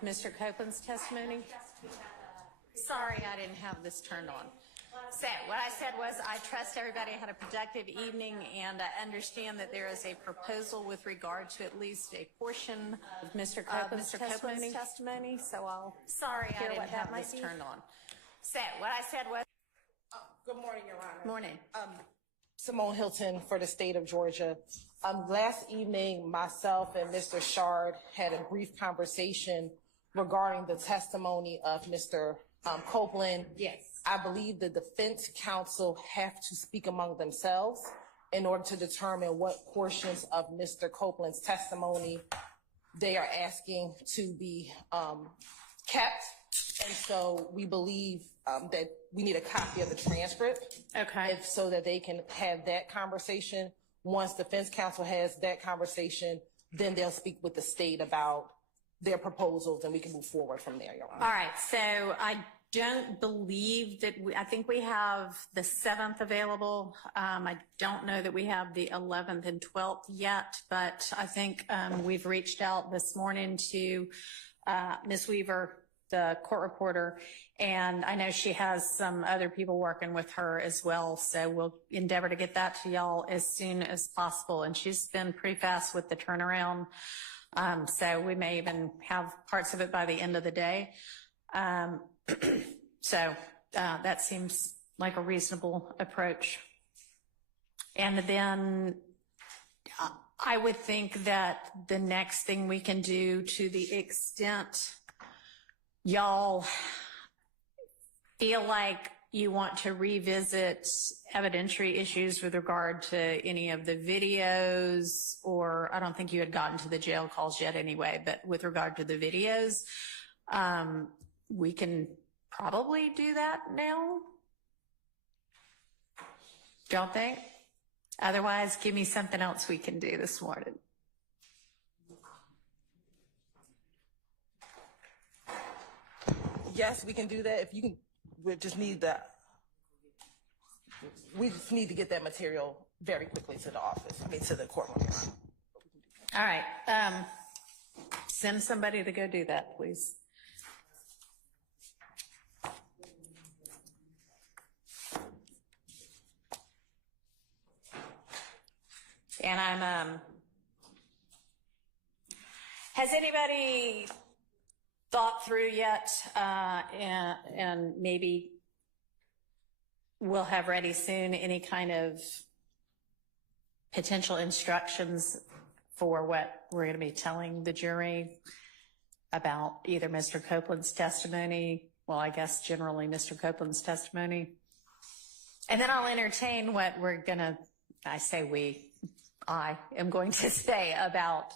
of Mr. Copeland's testimony? Sorry, I didn't have this turned on. So what I said was I trust everybody had a productive evening, and I understand that there is a proposal with regard to at least a portion of Mr. Copeland's testimony. So I'll I didn't have this turned on. So what I said was. Good morning, Your Honor. Morning. Simone Hilton for the state of Georgia. Last evening, myself and Mr. Shard had a brief conversation regarding the testimony of Mr. Copeland. Yes. I believe the defense counsel have to speak among themselves in order to determine what portions of Mr. Copeland's testimony they are asking to be kept. And so we believe that we need a copy of the transcript. Okay. So that they can have that conversation. Once defense counsel has that conversation, then they'll speak with the state about their proposals and we can move forward from there, Your Honor. All right. So I don't believe that I think we have the 7th available. I don't know that we have the 11th and 12th yet, but I think we've reached out this morning to Ms. Weaver, the court reporter, and I know she has some other people working with her as well. So we'll endeavor to get that to y'all as soon as possible. And she's been pretty fast with the turnaround. So we may even have parts of it by the end of the day. So that seems like a reasonable approach. And then I would think that the next thing we can do, to the extent y'all feel like you want to revisit evidentiary issues with regard to any of the videos, or I don't think you had gotten to the jail calls yet anyway, but with regard to the videos, we can probably do that now. Don't think? Otherwise, give me something else we can do this morning. Yes, we can do that. If you can, we just need to get that material very quickly to the office. To the courtroom. All right. Send somebody to go do that, please. And has anybody thought through yet, and maybe we'll have ready soon, any kind of potential instructions for what we're going to be telling the jury about either Mr. Copeland's testimony, well, I guess generally Mr. Copeland's testimony, and then I'll entertain what we're going to, I am going to say about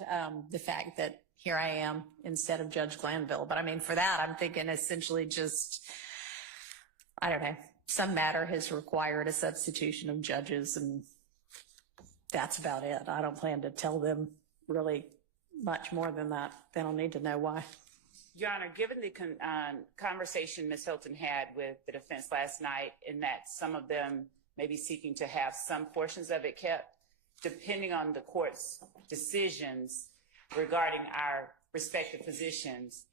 the fact that here I am instead of Judge Glanville. But for that, I'm thinking essentially just, I don't know, some matter has required a substitution of judges, and that's about it. I don't plan to tell them really much more than that. They don't need to know why. Your Honor, given the conversation Ms. Hilton had with the defense last night, in that some of them may be seeking to have some portions of it kept, depending on the court's decisions regarding our respective positions,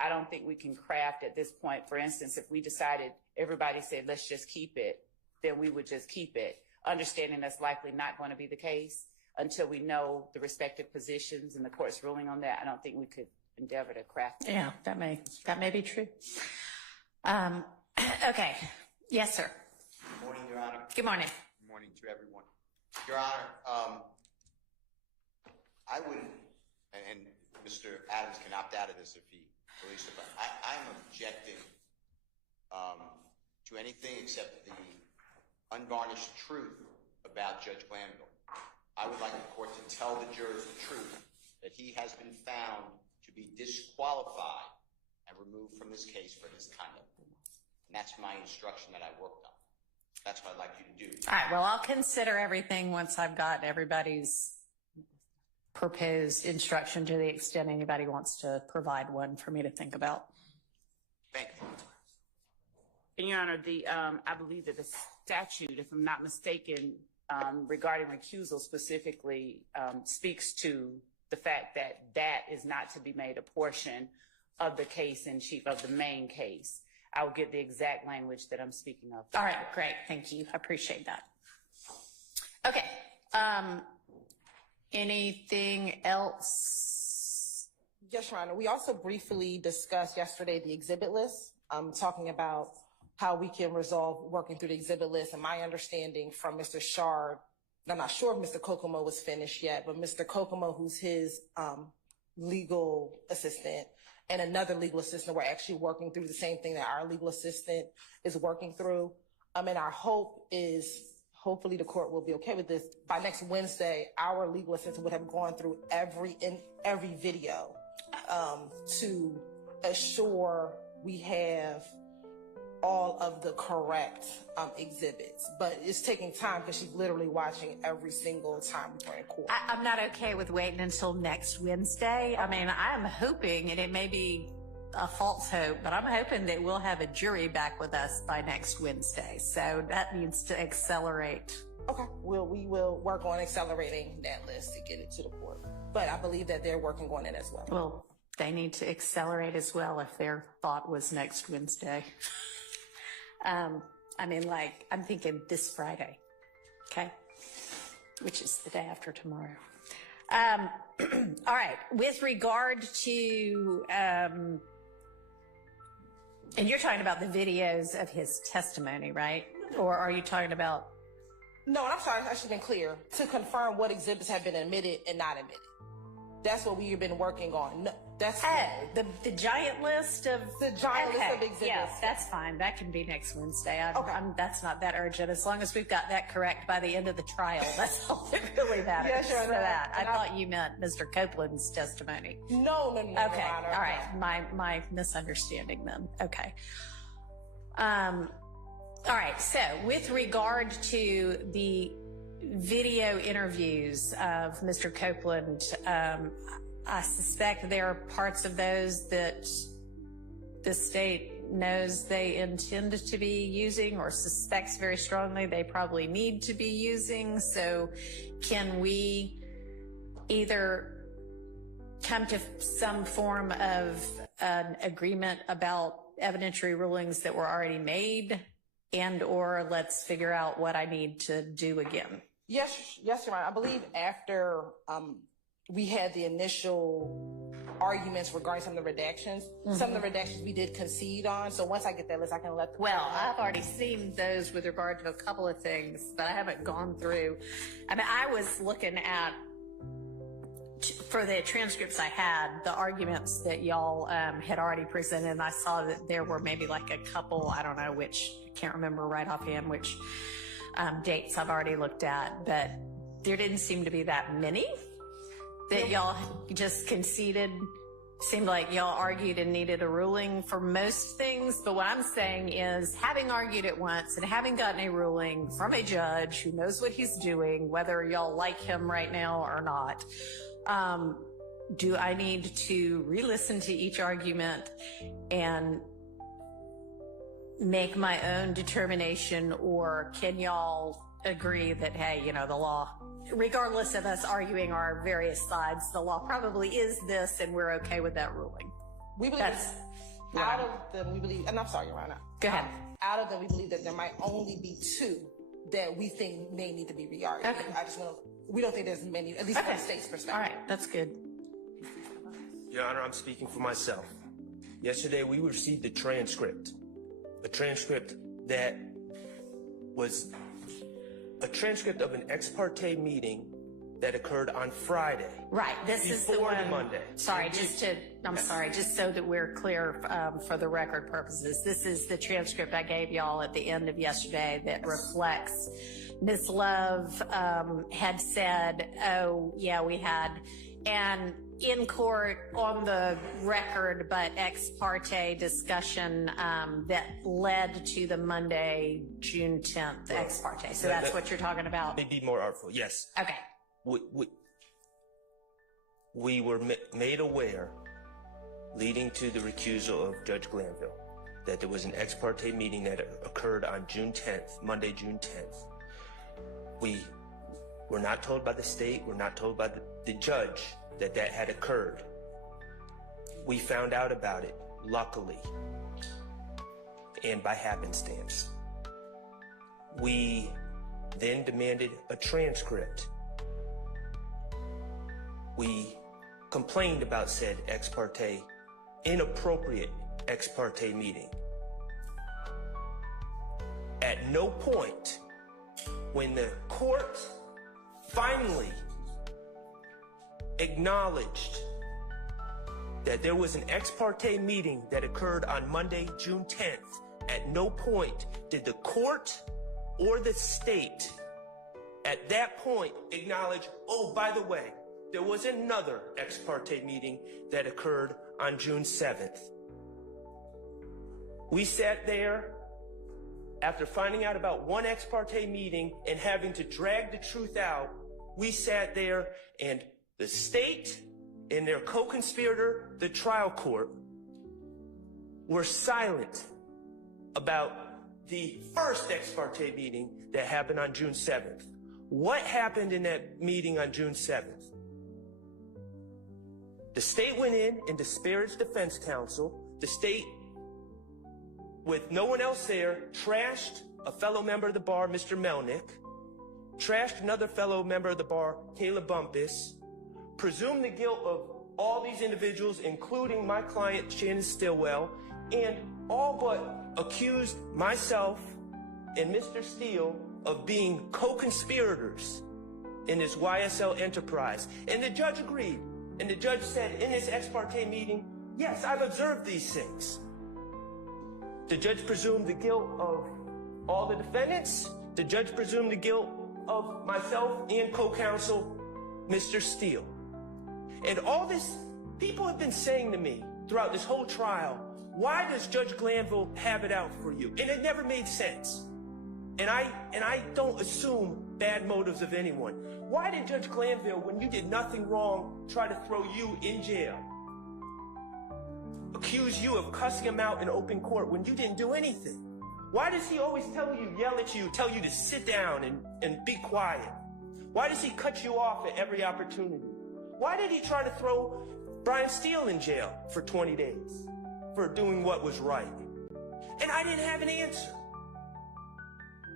I don't think we can craft at this point. For instance, if we decided, everybody said, let's just keep it, then we would just keep it, understanding that's likely not going to be the case until we know the respective positions and the court's ruling on that. I don't think we could endeavor to craft it. Yeah, that may be true. Okay. Yes, sir. Good morning, Your Honor. Good morning. Good morning to everyone. Your Honor, I would, and Mr. Adams can opt out of this if he believes it, but I'm objecting to anything except the unvarnished truth about Judge Glanville. I would like the court to tell the jurors the truth, that he has been found to be disqualified and removed from this case for his conduct. And that's my instruction that I worked on. That's what I'd like you to do. All right, well, I'll consider everything once I've got everybody's proposed instruction, to the extent anybody wants to provide one for me to think about. Thank you. And Your Honor, I believe that the statute, if I'm not mistaken, regarding recusal specifically, speaks to the fact that that is not to be made a portion of the case in chief, of the main case. I'll get the exact language that I'm speaking of. All right, great. Thank you. I appreciate that. Okay. Anything else? Yes, Your Honor. We also briefly discussed yesterday the exhibit list, talking about how we can resolve working through the exhibit list. And my understanding from Mr. Shard, and I'm not sure if Mr. Kokomo was finished yet, but Mr. Kokomo, who's his legal assistant, and another legal assistant, we're actually working through the same thing that our legal assistant is working through. And our hope is, hopefully the court will be okay with this. By next Wednesday, our legal assistant would have gone through every video to assure we have all of the correct exhibits. But it's taking time because she's literally watching every single time we're in court. I'm not okay with waiting until next Wednesday. I mean, I'm hoping, and it may be a false hope, but I'm hoping that we'll have a jury back with us by next Wednesday. So that needs to accelerate. Okay, we will work on accelerating that list to get it to the court. But I believe that they're working on it as well. Well, they need to accelerate as well if their thought was next Wednesday. I mean, like, I'm thinking this Friday, okay? Which is the day after tomorrow. All right, with regard to, and you're talking about the videos of his testimony, right? Or are you talking about? No, I'm sorry, I should have been clear. To confirm what exhibits have been admitted and not admitted. That's what we've been working on. No, that's the giant list of list of exhibits. Yes, that's fine. That can be next Wednesday. That's not that urgent. As long as we've got that correct by the end of the trial, that's all that really matters. Yeah, sure. For that, I thought you meant Mr. Copeland's testimony. No. Okay, all right. My misunderstanding then. Okay. All right. So, with regard to the video interviews of Mr. Copeland, I suspect there are parts of those that the state knows they intend to be using or suspects very strongly they probably need to be using. So can we either come to some form of an agreement about evidentiary rulings that were already made, and or let's figure out what I need to do again? Yes, Your Honor. I believe after we had the initial arguments regarding some of the redactions, some of the redactions we did concede on. So once I get that list, I can let the Well, I've already seen those with regard to a couple of things, but I haven't gone through. I mean, I was looking at, for the transcripts I had, the arguments that y'all had already presented, and I saw that there were maybe like a couple, I don't know which, I can't remember right offhand which dates I've already looked at, but there didn't seem to be that many that y'all just conceded. Seemed like y'all argued and needed a ruling for most things, but what I'm saying is, having argued it once and having gotten a ruling from a judge who knows what he's doing, whether y'all like him right now or not, do I need to re-listen to each argument and make my own determination, or can y'all agree that, hey, you know, the law, regardless of us arguing our various sides, the law probably is this and we're okay with that ruling? We believe out of them, we believe, and I'm sorry, Your Honor. Go ahead. Out of them, we believe that there might only be two that we think may need to be re-argued. Okay. We don't think there's many, at least from the state's perspective. All right, that's good. Your Honor, I'm speaking for myself. Yesterday, we received a transcript that was a transcript of an ex parte meeting that occurred on Friday. Right, this is the before one. Monday. Sorry, just so that we're clear for the record purposes. This is the transcript I gave y'all at the end of yesterday that reflects Ms. Love had said, oh, yeah, we had, and in court on the record, but ex parte discussion that led to the Monday, June 10th ex parte. So that's what you're talking about? Maybe more artful, yes. Okay. We were made aware, leading to the recusal of Judge Glanville, that there was an ex parte meeting that occurred on June 10th, Monday, June 10th. We were not told by the state, we're not told by the judge that had occurred. we found out about it, luckily, and by happenstance. We then demanded a transcript. We complained about said ex parte, inappropriate ex parte meeting. At no point, when the court finally acknowledged that there was an ex parte meeting that occurred on Monday, June 10th, at no point did the court or the state at that point acknowledge, oh, by the way, there was another ex parte meeting that occurred on June 7th. We sat there after finding out about one ex parte meeting and having to drag the truth out. We sat there, and the state and their co-conspirator, the trial court, were silent about the first ex parte meeting that happened on June 7th. What happened in that meeting on June 7th? The state went in and disparaged defense counsel. The state, with no one else there, trashed a fellow member of the bar, Mr. Melnick, trashed another fellow member of the bar, Caleb Bumpus, presumed the guilt of all these individuals, including my client, Shannon Stillwell, and all but accused myself and Mr. Steele of being co-conspirators in this YSL enterprise. And the judge agreed. And the judge said in this ex parte meeting, yes, I've observed these things. The judge presumed the guilt of all the defendants. The judge presumed the guilt of myself and co-counsel, Mr. Steele. And all this, people have been saying to me throughout this whole trial, why does Judge Glanville have it out for you? And it never made sense. And I don't assume bad motives of anyone. Why did Judge Glanville, when you did nothing wrong, try to throw you in jail? Accuse you of cussing him out in open court when you didn't do anything? Why does he always tell you, yell at you, tell you to sit down and be quiet? Why does he cut you off at every opportunity? Why did he try to throw Brian Steele in jail for 20 days for doing what was right? And I didn't have an answer.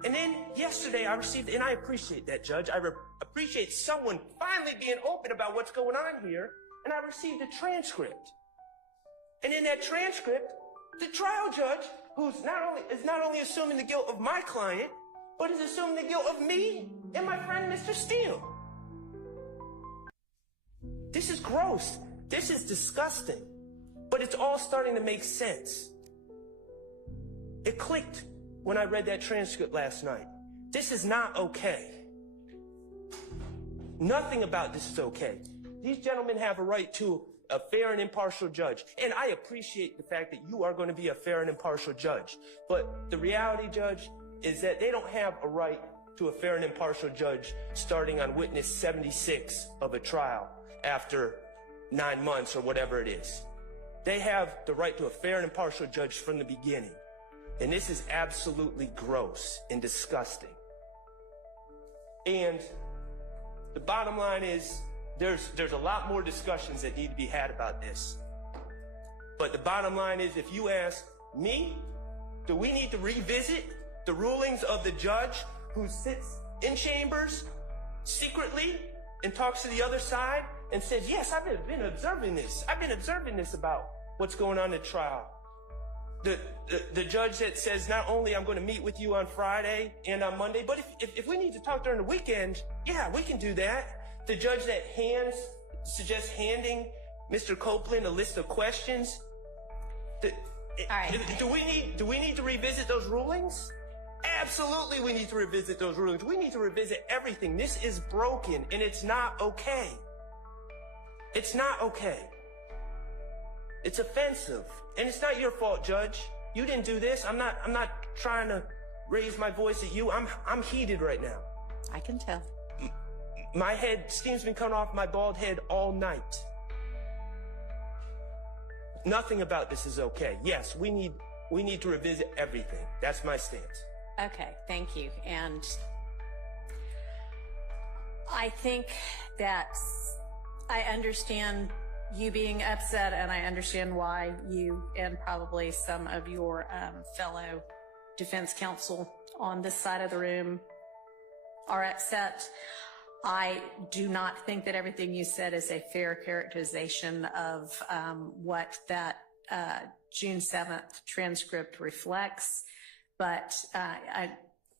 And then yesterday I received, and I appreciate that, Judge. I appreciate someone finally being open about what's going on here. And I received a transcript. And in that transcript, the trial judge, who's not only assuming the guilt of my client, but is assuming the guilt of me and my friend, Mr. Steele. This is gross. This is disgusting. But it's all starting to make sense. It clicked when I read that transcript last night. This is not okay. Nothing about this is okay. These gentlemen have a right to a fair and impartial judge. And I appreciate the fact that you are going to be a fair and impartial judge. But the reality, Judge, is that they don't have a right to a fair and impartial judge starting on witness 76 of a trial after 9 months or whatever it is. They have the right to a fair and impartial judge from the beginning. And this is absolutely gross and disgusting. And the bottom line is there's a lot more discussions that need to be had about this. But the bottom line is, if you ask me, do we need to revisit the rulings of the judge who sits in chambers secretly and talks to the other side and says, yes, I've been observing this. I've been observing this about what's going on at trial. The judge that says, not only I'm going to meet with you on Friday and on Monday, but if we need to talk during the weekend, yeah, we can do that. The judge that suggests handing Mr. Copeland a list of questions. All right. Do we need to revisit those rulings? Absolutely, we need to revisit those rulings. We need to revisit everything. This is broken, and it's not okay. It's not okay. It's offensive, and it's not your fault, Judge. You didn't do this. I'm not trying to raise my voice at you. I'm heated right now. I can tell. My steam's been coming off my bald head all night. Nothing about this is okay. Yes, we need to revisit everything. That's my stance. Okay, thank you. And I think that I understand you being upset, and I understand why you and probably some of your fellow defense counsel on this side of the room are upset. I do not think that everything you said is a fair characterization of what that June 7th transcript reflects. But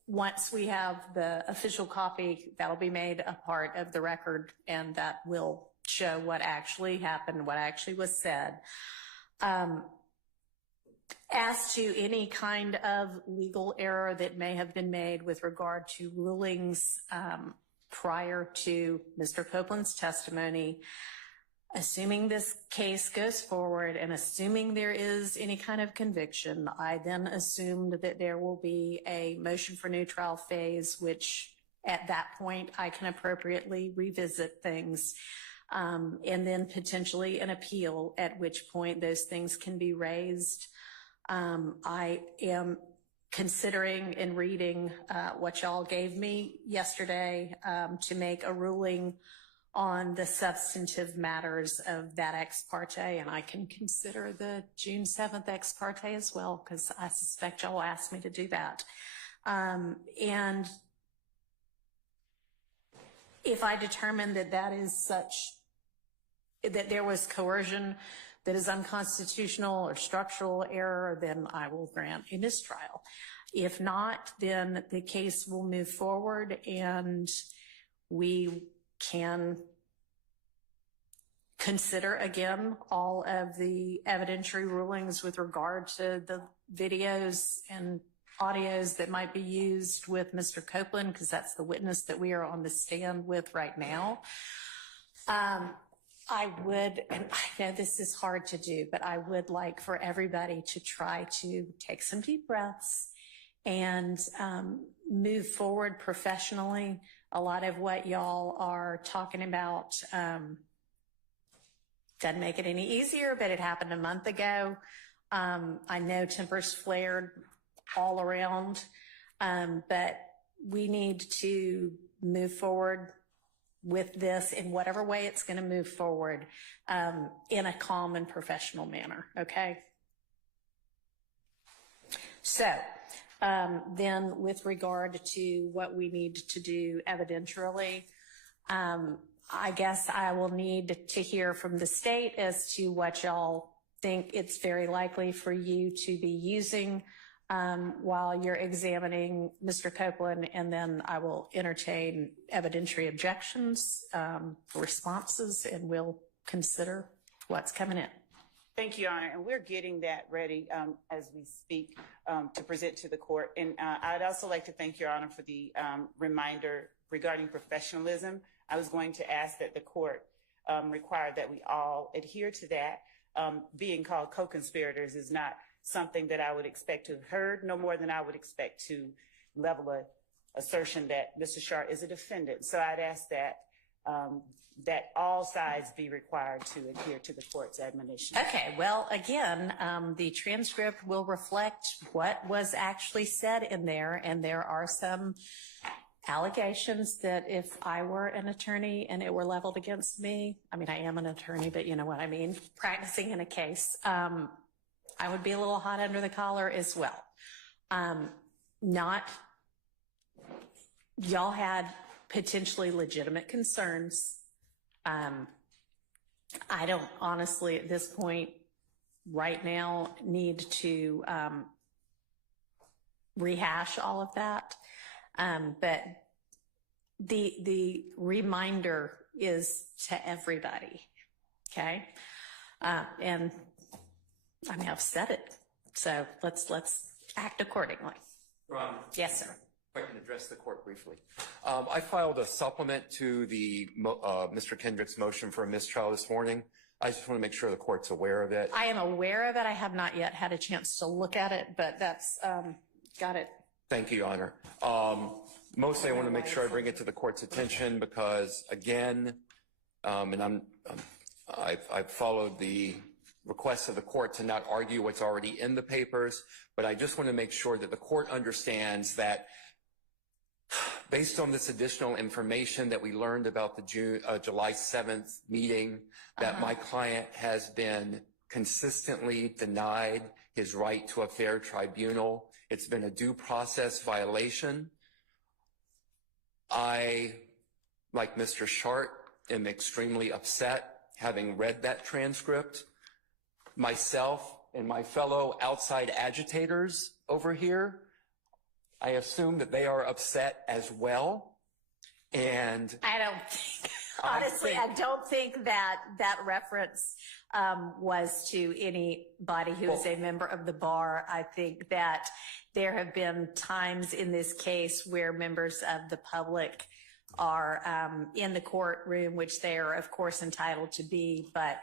once we have the official copy, that'll be made a part of the record, and that will show what actually happened, what actually was said. As to any kind of legal error that may have been made with regard to rulings prior to Mr. Copeland's testimony, assuming this case goes forward and assuming there is any kind of conviction, I then assumed that there will be a motion for new trial phase, which at that point I can appropriately revisit things, and then potentially an appeal, at which point those things can be raised. I am considering and reading what y'all gave me yesterday to make a ruling on the substantive matters of that ex parte, and I can consider the June 7th ex parte as well, because I suspect y'all will ask me to do that. And if I determine that that is such, that there was coercion that is unconstitutional or structural error, then I will grant a mistrial. If not, then the case will move forward and we can consider again all of the evidentiary rulings with regard to the videos and audios that might be used with Mr. Copeland, because that's the witness that we are on the stand with right now. I would, and I know this is hard to do, but I would like for everybody to try to take some deep breaths and move forward professionally. A lot of what y'all are talking about doesn't make it any easier, but it happened a month ago. I know tempers flared all around, but we need to move forward with this in whatever way it's going to move forward in a calm and professional manner, okay? So then with regard to what we need to do evidentially, I guess I will need to hear from the state as to what y'all think it's very likely for you to be using while you're examining Mr. Copeland, and then I will entertain evidentiary objections, responses, and we'll consider what's coming in. Thank you, Your Honor, and we're getting that ready as we speak to present to the court. And I'd also like to thank Your Honor for the reminder regarding professionalism. I was going to ask that the court require that we all adhere to that. Being called co-conspirators is not something that I would expect to have heard, no more than I would expect to level a assertion that Mr. Sharp is a defendant. So I'd ask that that all sides be required to adhere to the court's admonition. Okay, well, again, the transcript will reflect what was actually said in there, and there are some allegations that if I were an attorney and it were leveled against me, I mean, I am an attorney, but you know what I mean, practicing in a case, I would be a little hot under the collar as well. Y'all had potentially legitimate concerns. I don't honestly at this point right now need to rehash all of that. But the reminder is to everybody, okay? And I mean, I've said it, so let's act accordingly. Ron. Yes, sir. If I can address the court briefly. I filed a supplement to the Mr. Kendrick's motion for a mistrial this morning. I just want to make sure the court's aware of it. I am aware of it. I have not yet had a chance to look at it, but that's got it. Thank you, Your Honor. Mostly I want to make sure I bring it to the court's attention because, again, and I've followed the request of the court to not argue what's already in the papers, but I just want to make sure that the court understands that based on this additional information that we learned about the July 7th meeting, that my client has been consistently denied his right to a fair tribunal. It's been a due process violation. I, like Mr. Shart, am extremely upset having read that transcript. Myself and my fellow outside agitators over here, I assume that they are upset as well. And I don't think, honestly, I don't think that that reference was to anybody who is a member of the bar. I think that there have been times in this case where members of the public are in the courtroom, which they are, of course, entitled to be, but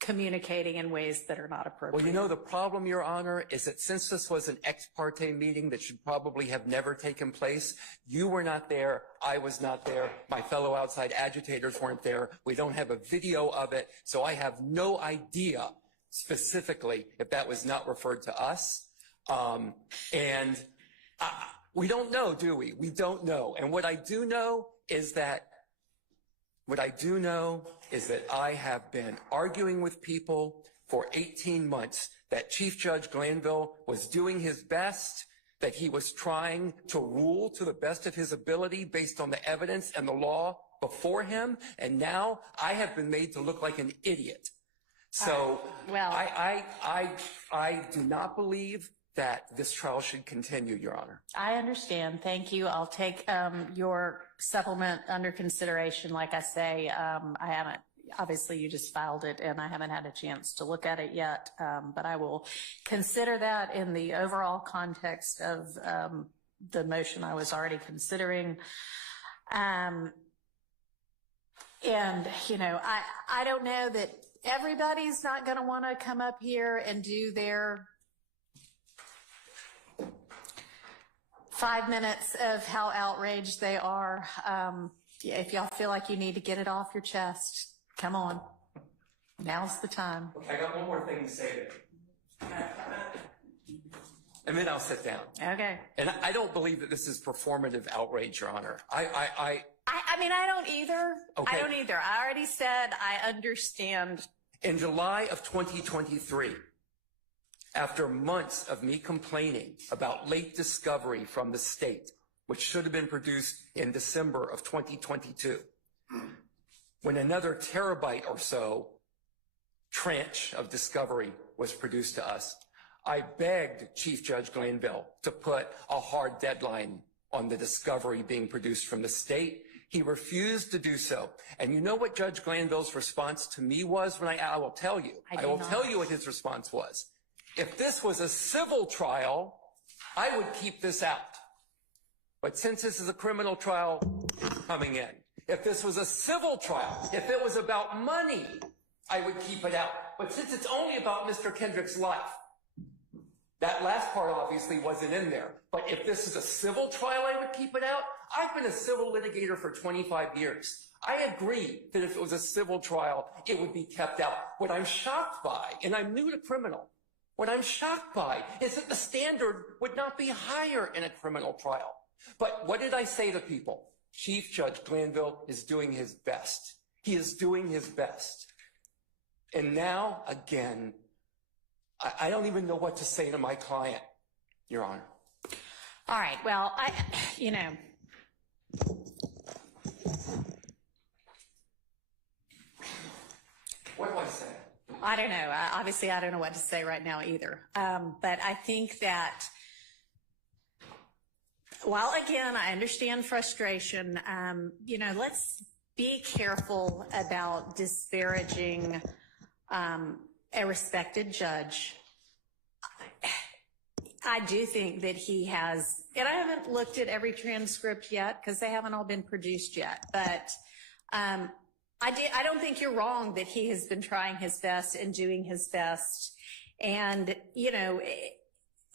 communicating in ways that are not appropriate. well, you know, the problem, Your Honor, is that since this was an ex parte meeting that should probably have never taken place, you were not there, I was not there, my fellow outside agitators weren't there, we don't have a video of it, so I have no idea specifically if that was not referred to us. We don't know, do we? We don't know. And what I do know is that I have been arguing with people for 18 months that Chief Judge Glanville was doing his best, that he was trying to rule to the best of his ability based on the evidence and the law before him, and now I have been made to look like an idiot. So well, I do not believe that this trial should continue, Your Honor. I understand. Thank you. I'll take your supplement under consideration. Like I say, I haven't, obviously you just filed it and I haven't had a chance to look at it yet, but I will consider that in the overall context of the motion I was already considering. And, you know, I don't know that everybody's not going to want to come up here and do their 5 minutes of how outraged they are. If y'all feel like you need to get it off your chest, come on. Now's the time. I got one more thing to say to you. And then I'll sit down. Okay. And I don't believe that this is performative outrage, Your Honor. I mean, I don't either. Okay. I don't either. I already said I understand. In July of 2023, after months of me complaining about late discovery from the state, which should have been produced in December of 2022, when another terabyte or so tranche of discovery was produced to us, I begged Chief Judge Glanville to put a hard deadline on the discovery being produced from the state. He refused to do so. And you know what Judge Glanville's response to me was when I will tell you. I will tell you what his response was. If this was a civil trial, I would keep this out. But since this is a criminal trial, it's coming in. If this was a civil trial, if it was about money, I would keep it out. But since it's only about Mr. Kendrick's life, that last part obviously wasn't in there. But if this is a civil trial, I would keep it out. I've been a civil litigator for 25 years. I agree that if it was a civil trial, it would be kept out. What I'm shocked by, and I'm new to criminal, what I'm shocked by is that the standard would not be higher in a criminal trial. But what did I say to people? Chief Judge Glanville is doing his best. He is doing his best. And now, again, I don't even know what to say to my client, Your Honor. All right. Well, you know. What do I say? I don't know. Obviously, I don't know what to say right now either. But I think that, while again, I understand frustration, you know, let's be careful about disparaging a respected judge. I do think that he has, and I haven't looked at every transcript yet because they haven't all been produced yet, but I don't think you're wrong that he has been trying his best and doing his best. And, you know,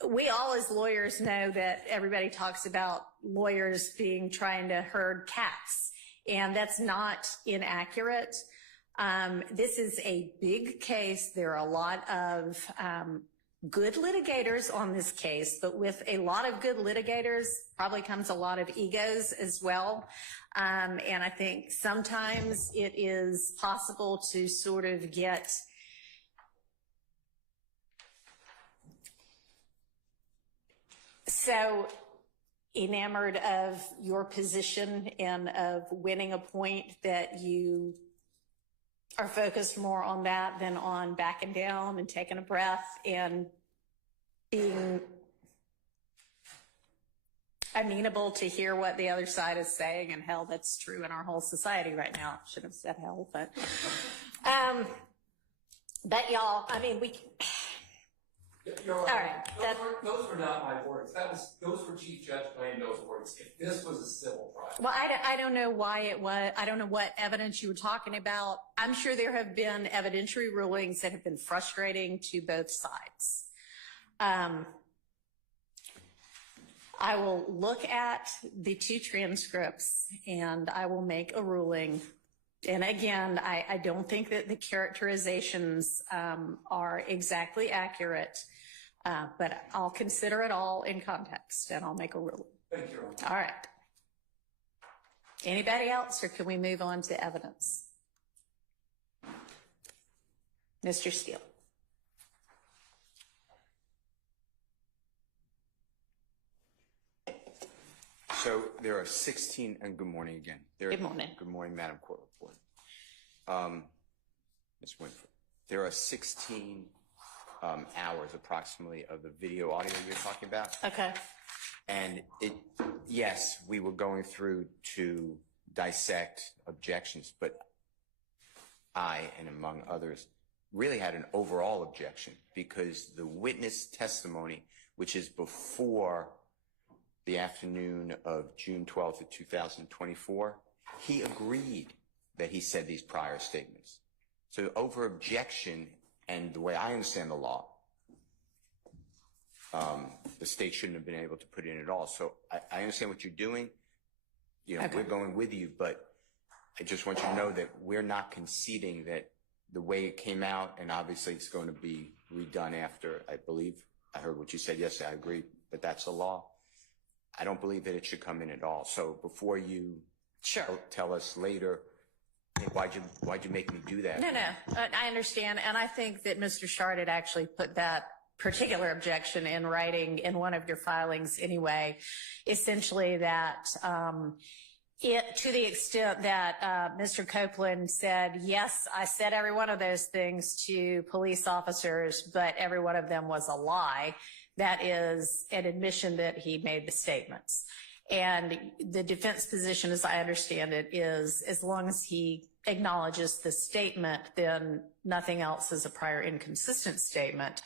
we all as lawyers know that everybody talks about lawyers trying to herd cats, and that's not inaccurate. This is a big case. There are a lot of good litigators on this case, but with a lot of good litigators probably comes a lot of egos as well. And I think sometimes it is possible to sort of get so enamored of your position and of winning a point that you are focused more on that than on backing down and taking a breath and being amenable to hear what the other side is saying. And hell, that's true in our whole society right now. Should have said hell, but y'all, I mean, You're all right. Those were not my words. Those were Chief Judge Glanville's words. If this was a civil trial. Well, I don't know why it was. I don't know what evidence you were talking about. I'm sure there have been evidentiary rulings that have been frustrating to both sides. I will look at the two transcripts and I will make a ruling. And again, I don't think that the characterizations are exactly accurate, but I'll consider it all in context and I'll make a ruling. Thank you. All right. Anybody else, or can we move on to evidence? Mr. Steele. So there are 16, and good morning again. Good morning. Good morning, Madam Court Reporter. Ms. Winfrey, there are 16 hours approximately of the video audio you're talking about. Okay. And yes, we were going through to dissect objections, but I, and among others, really had an overall objection because the witness testimony, which is before the afternoon of June 12th of 2024, he agreed that he said these prior statements. So over objection, and the way I understand the law, the state shouldn't have been able to put it in at all. So I understand what you're doing. You know, okay. We're going with you, but I just want you to know that we're not conceding that the way it came out, and obviously it's going to be redone after, I believe, I heard what you said yesterday, I agree, but that's the law. I don't believe that it should come in at all. So before you tell us later, why'd you make me do that? No, I understand. And I think that Mr. Shard had actually put that particular objection in writing in one of your filings anyway, essentially that to the extent that Mr. Copeland said, yes, I said every one of those things to police officers, but every one of them was a lie. That is an admission that he made the statements. And the defense position, as I understand it, is as long as he acknowledges the statement, then nothing else is a prior inconsistent statement.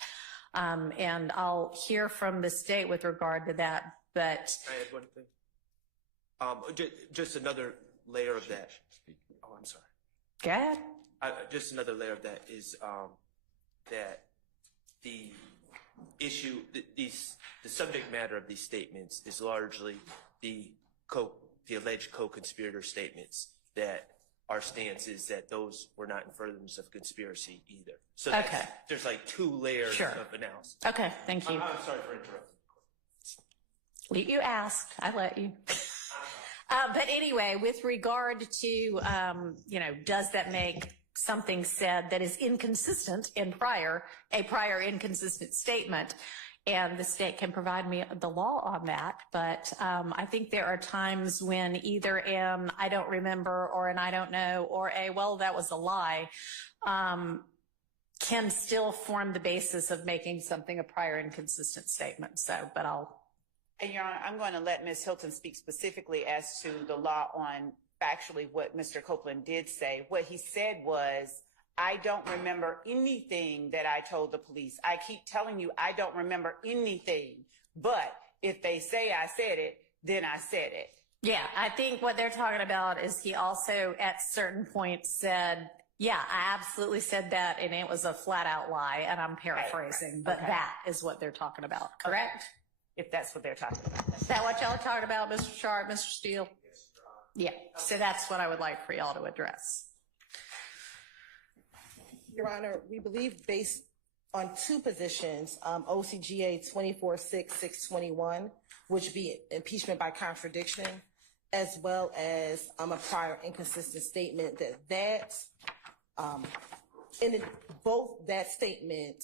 And I'll hear from the state with regard to that, but... I had one thing. Just another layer of that. Oh, I'm sorry. Go ahead. Just another layer of that is that the issue, the subject matter of these statements is largely the alleged co-conspirator statements, that our stance is that those were not in furtherance of conspiracy either. So there's like two layers of analysis. Okay, thank you. I'm sorry for interrupting. You asked, I let you. But anyway, with regard to, does that make something said that is inconsistent in a prior inconsistent statement? And the state can provide me the law on that. But I think there are times when either an I don't remember or an I don't know or a, well, that was a lie, can still form the basis of making something a prior inconsistent statement. So, but And Your Honor, I'm going to let Ms. Hilton speak specifically as to the law on factually what Mr. Copeland did say. What he said was, I don't remember anything that I told the police. I keep telling you I don't remember anything. But if they say I said it, then I said it. Yeah, I think what they're talking about is he also at certain points said, yeah, I absolutely said that, and it was a flat out lie, and I'm paraphrasing, but that is what they're talking about, correct? If that's what they're talking about. Is that what y'all are talking about, Mr. Sharp, Mr. Steele? Yes, Your Honor. Yeah, so that's what I would like for y'all to address. Your Honor, we believe based on two positions, OCGA 24-6-621, which be impeachment by contradiction, as well as a prior inconsistent statement both that statement,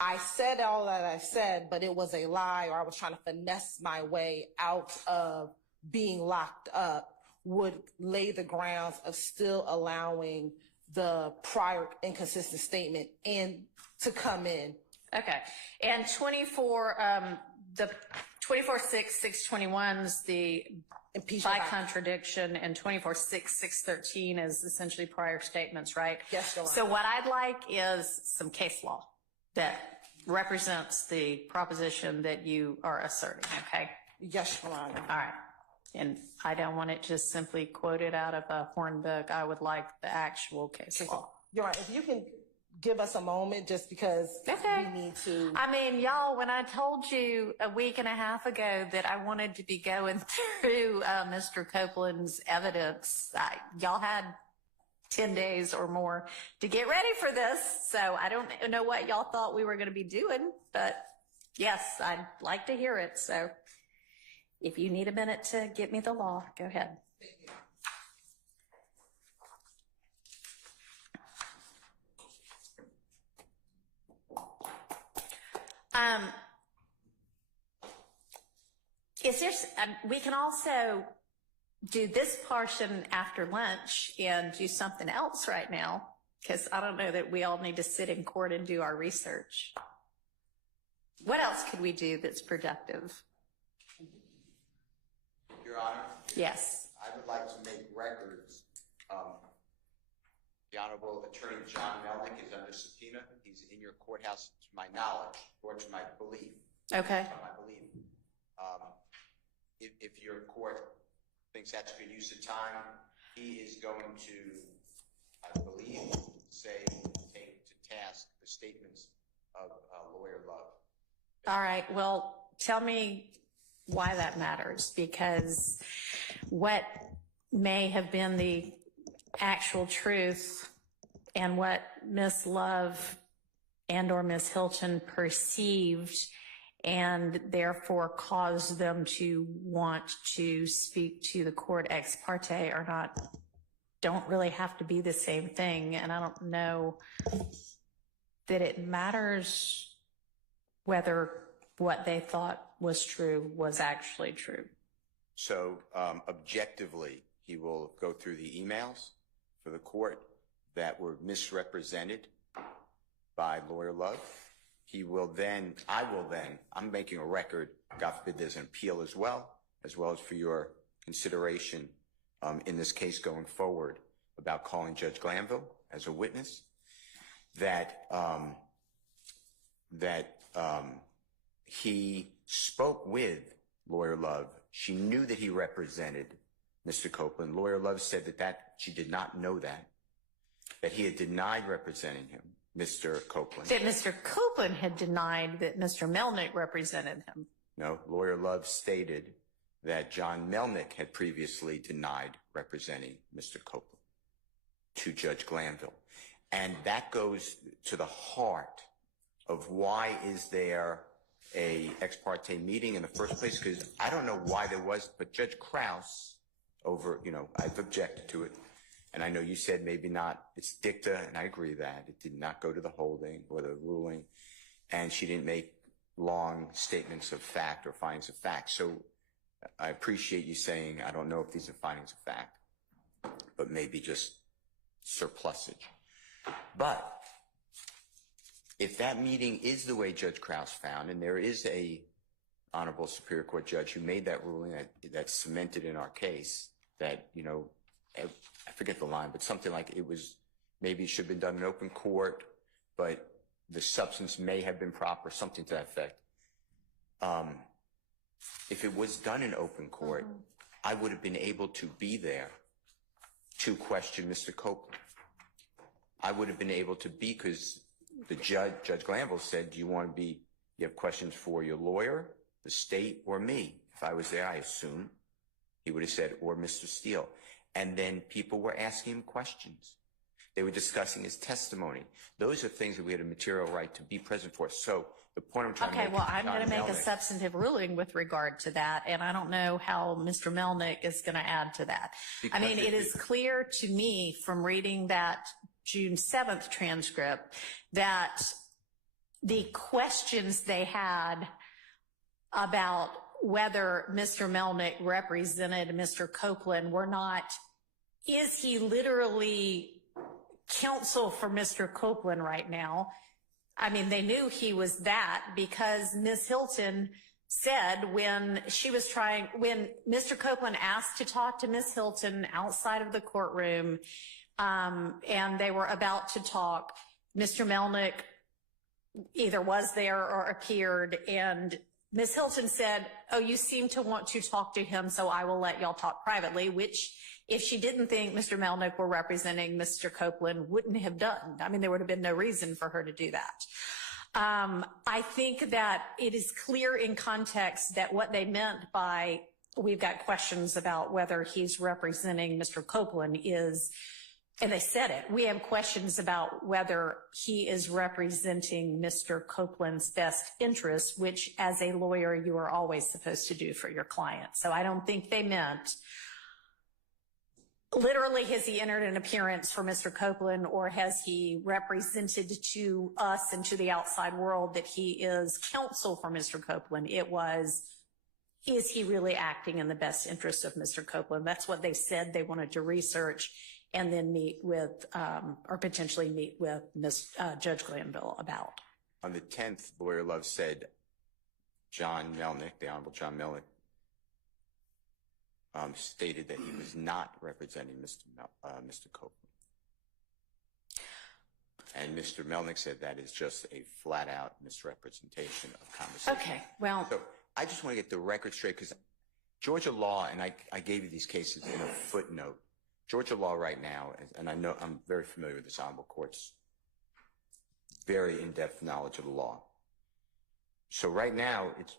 I said all that I said, but it was a lie, or I was trying to finesse my way out of being locked up, would lay the grounds of still allowing the prior inconsistent statement to come in. Okay. And the 24-6-621's the Impeachment by by contradiction, and 24-6-613 is essentially prior statements, right? Yes, Your Honor. So what I'd like is some case law that represents the proposition that you are asserting, okay? Yes, Your Honor. All right. And I don't want it just simply quoted out of a horn book. I would like the actual case law. Your Honor, if you can give us a moment, just because Okay. we need to. I mean, y'all, when I told you a week and a half ago that I wanted to be going through Mr. Copeland's evidence, y'all had 10 days or more to get ready for this. So I don't know what y'all thought we were going to be doing, but yes, I'd like to hear it. So if you need a minute to get me the law, go ahead. We can also do this portion after lunch and do something else right now, because I don't know that we all need to sit in court and do our research. What else could we do that's productive? Your Honor, Yes. I would like to make records. The Honorable Attorney John Melnick is under subpoena. He's in your courthouse, to my knowledge, or to my belief. Okay. If your court thinks that's good use of time, he is going to, I believe, take to task the statements of Lawyer Love. All right. Well, tell me why that matters, because what may have been the actual truth and what Miss Love and or Miss Hilton perceived and therefore caused them to want to speak to the court ex parte don't really have to be the same thing. And I don't know that it matters whether what they thought was true was actually true. So objectively, he will go through the emails for the court that were misrepresented by Lawyer Love. I'm making a record, God forbid there's an appeal as well as for your consideration in this case going forward about calling Judge Glanville as a witness, that he spoke with Lawyer Love. She knew that he represented Mr. Copeland. Lawyer Love said that she did not know that he had denied representing him, Mr. Copeland. That Mr. Copeland had denied that Mr. Melnick represented him. No, Lawyer Love stated that John Melnick had previously denied representing Mr. Copeland to Judge Glanville. And that goes to the heart of why is there a ex parte meeting in the first place, because I don't know why there was, but Judge Krause I've objected to it. And I know you said maybe not, it's dicta, and I agree that it did not go to the holding or the ruling, and she didn't make long statements of fact or findings of fact. So I appreciate you saying, I don't know if these are findings of fact, but maybe just surplusage. But if that meeting is the way Judge Krause found, and there is a Honorable Superior Court judge who made that ruling that's cemented in our case, that, I forget the line, but something like maybe it should have been done in open court, but the substance may have been proper, something to that effect. If it was done in open court, I would have been able to be there to question Mr. Copeland. I would have been able to be, because the Judge Glanville said, do you have questions for your lawyer, the state, or me? If I was there, I assume he would have said, or Mr. Steele. And then people were asking him questions. They were discussing his testimony. Those are things that we had a material right to be present for. So the point I'm trying to make. Okay, well, I'm going to make a Melnick, substantive ruling with regard to that, and I don't know how Mr. Melnick is going to add to that. I mean, it is clear to me from reading that June 7th transcript that the questions they had about whether Mr. Melnick represented Mr. Copeland were not, is he literally counsel for Mr. Copeland right now? I mean, they knew he was that because Ms. Hilton said when Mr. Copeland asked to talk to Ms. Hilton outside of the courtroom, and they were about to talk, Mr. Melnick either was there or appeared, and Ms. Hilton said, "Oh, you seem to want to talk to him, so I will let y'all talk privately," which if she didn't think Mr. Melnick were representing Mr. Copeland, wouldn't have done. I mean, there would have been no reason for her to do that. I think that it is clear in context that what they meant by we've got questions about whether he's representing Mr. Copeland is, and they said it, we have questions about whether he is representing Mr. Copeland's best interests, which as a lawyer, you are always supposed to do for your client. So I don't think they meant literally, has he entered an appearance for Mr. Copeland, or has he represented to us and to the outside world that he is counsel for Mr. Copeland? It was, is he really acting in the best interest of Mr. Copeland? That's what they said they wanted to research and then meet with, or potentially meet with Judge Glanville about. On the 10th, Lawyer Love said John Melnick, the Honorable John Melnick, stated that he was not representing Mr. Copeland. And Mr. Melnick said that is just a flat-out misrepresentation of conversation. Okay, well. So I just want to get the record straight, because Georgia law, and I gave you these cases in a footnote, Georgia law right now, and I know I'm very familiar with this Honorable Court's very in-depth knowledge of the law. So right now, it's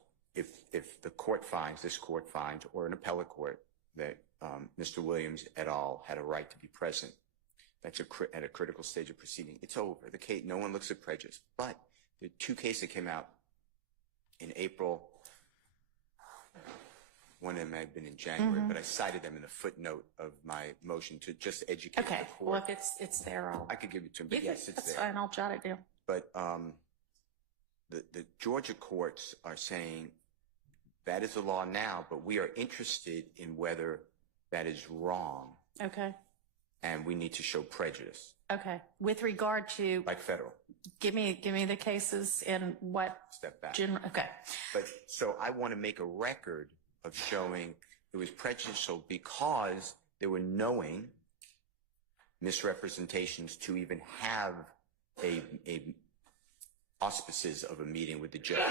if the court finds, this court finds, or an appellate court, that Mr. Williams et al. Had a right to be present, that's at a critical stage of proceeding, it's over. The case, no one looks at prejudice. But the two cases that came out in April, one of them had been in January, but I cited them in a footnote of my motion to just educate the court. Well, if it's there, I could give it to him, but yes, it's that's there. fine, I'll jot it down. But the Georgia courts are saying that is the law now, but we are interested in whether that is wrong. Okay. And we need to show prejudice. Okay. With regard to, Like federal. give me the cases and what. Step back. Okay. But so I want to make a record of showing it was prejudicial because there were knowing misrepresentations to even have a auspices of a meeting with the judge.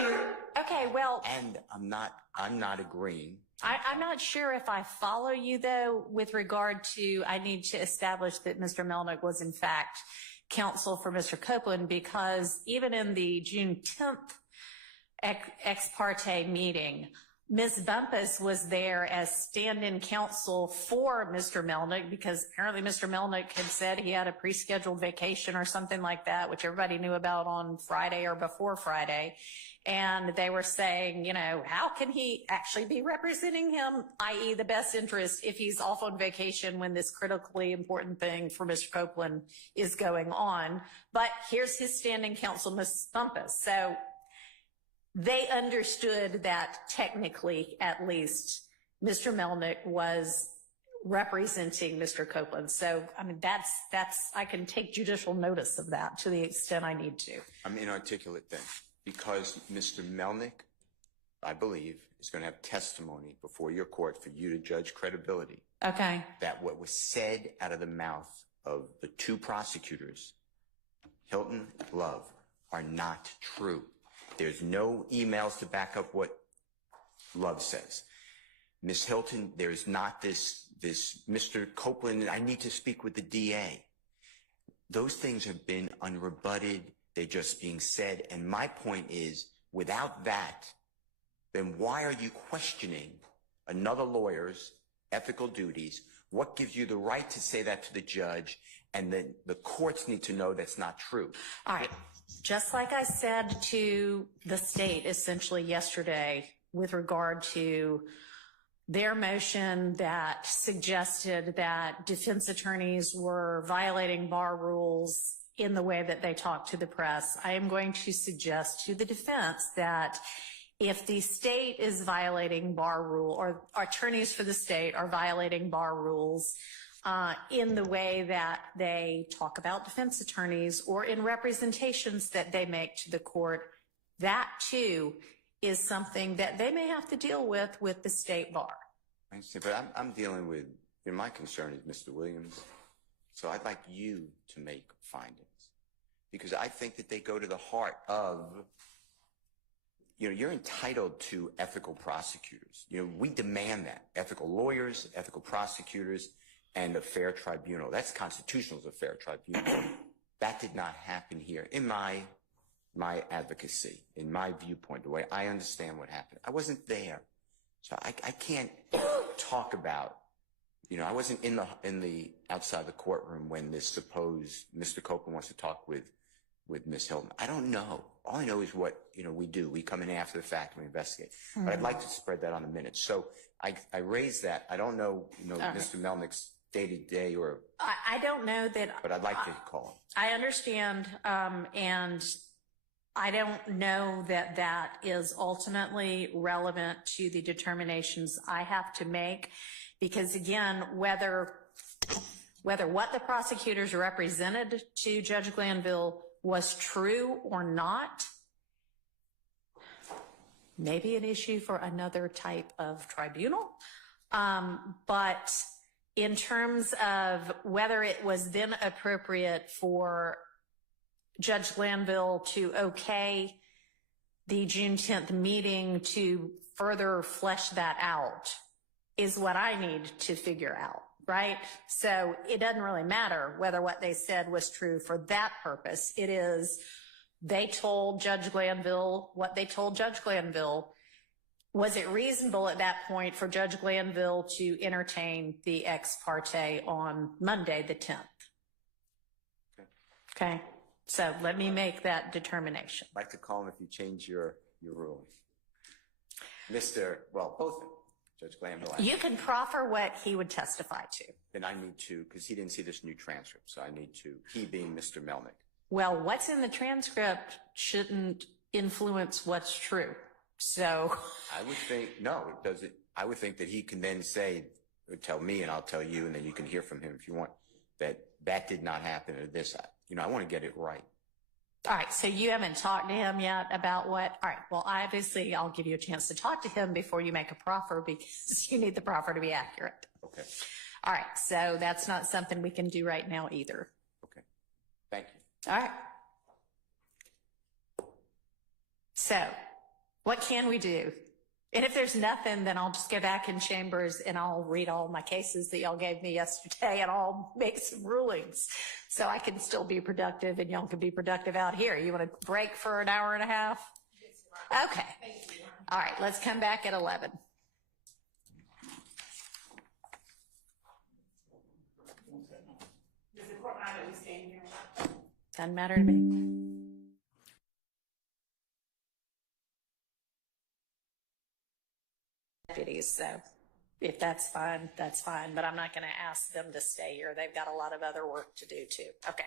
Okay, well. And I'm not agreeing. I'm not sure if I follow you, though, with regard to I need to establish that Mr. Melnick was, in fact, counsel for Mr. Copeland, because even in the June 10th ex parte meeting, Ms. Bumpus was there as stand-in counsel for Mr. Melnick, because apparently Mr. Melnick had said he had a pre-scheduled vacation or something like that, which everybody knew about on Friday or before Friday. And they were saying, you know, how can he actually be representing him, i.e. the best interest, if he's off on vacation when this critically important thing for Mr. Copeland is going on. But here's his standing counsel, Ms. Bumpus. So they understood that technically, at least, Mr. Melnick was representing Mr. Copeland. So, I mean, that's, I can take judicial notice of that to the extent I need to. I'm inarticulate then, because Mr. Melnick, I believe, is going to have testimony before your court for you to judge credibility. Okay. That what was said out of the mouth of the two prosecutors, Hilton, Love, are not true. There's no emails to back up what Love says. Ms. Hilton, there's not this Mr. Copeland, I need to speak with the DA. Those things have been unrebutted. They're just being said. And my point is, without that, then why are you questioning another lawyer's ethical duties? What gives you the right to say that to the judge? And then the courts need to know that's not true. All right. Just like I said to the state essentially yesterday with regard to their motion that suggested that defense attorneys were violating bar rules in the way that they talk to the press, I am going to suggest to the defense that if the state is violating bar rule, or attorneys for the state are violating bar rules in the way that they talk about defense attorneys or in representations that they make to the court, that too is something that they may have to deal with the state bar. I understand, but I'm dealing with, my concern is Mr. Williams. So I'd like you to make findings, because I think that they go to the heart of, you're entitled to ethical prosecutors. We demand that. Ethical lawyers, ethical prosecutors, and a fair tribunal. That's constitutional as a fair tribunal. That did not happen here in my advocacy, in my viewpoint, the way I understand what happened. I wasn't there. So I can't talk about, I wasn't in the outside the courtroom when this supposed Mr. Copeland wants to talk with Ms. Hilton. I don't know. All I know is what, we do. We come in after the fact and we investigate. But I'd like to spread that on the minutes. So I raised that. I don't know, Mr. Melnick's day-to-day or. I don't know that. But I'd like to call him. I understand. And I don't know that that is ultimately relevant to the determinations I have to make, because again, whether what the prosecutors represented to Judge Glanville was true or not, maybe an issue for another type of tribunal. But in terms of whether it was then appropriate for Judge Glanville to okay the June 10th meeting to further flesh that out is what I need to figure out, right? So it doesn't really matter whether what they said was true for that purpose. It is, they told Judge Glanville what they told Judge Glanville. Was it reasonable at that point for Judge Glanville to entertain the ex parte on Monday the 10th? Okay. So let me make that determination. I'd like to call him if you change your ruling. Both of them, Judge Glanville. You can proffer what he would testify to. Then I need to, because he didn't see this new transcript, so I need to, he being Mr. Melnick. Well, what's in the transcript shouldn't influence what's true. So I would think, no, it doesn't. I would think that he can then say, tell me and I'll tell you, and then you can hear from him if you want, that did not happen or this. I want to get it right. All right. So you haven't talked to him yet about what? All right. Well, obviously I'll give you a chance to talk to him before you make a proffer, because you need the proffer to be accurate. Okay. All right. So that's not something we can do right now either. Okay. Thank you. All right. So what can we do? And if there's nothing, then I'll just go back in chambers and I'll read all my cases that y'all gave me yesterday and I'll make some rulings so I can still be productive and y'all can be productive out here. You want to break for an hour and a half? Okay. All right. Let's come back at 11. Does the court mind that we stay in here? Doesn't matter to me. Deputies, so if that's fine, that's fine. But I'm not going to ask them to stay here. They've got a lot of other work to do too. Okay.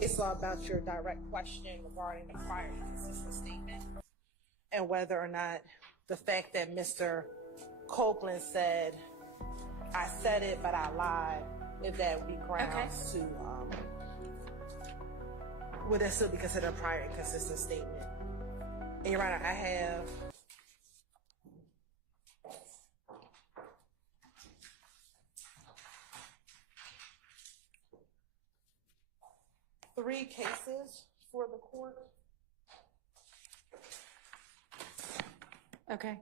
It's all about your direct question regarding the prior inconsistent statement and whether or not the fact that Mr. Copeland said, I said it, but I lied, if that would be grounds to, would that still be considered a prior inconsistent statement? And Your Honor, I have three cases for the court. Okay.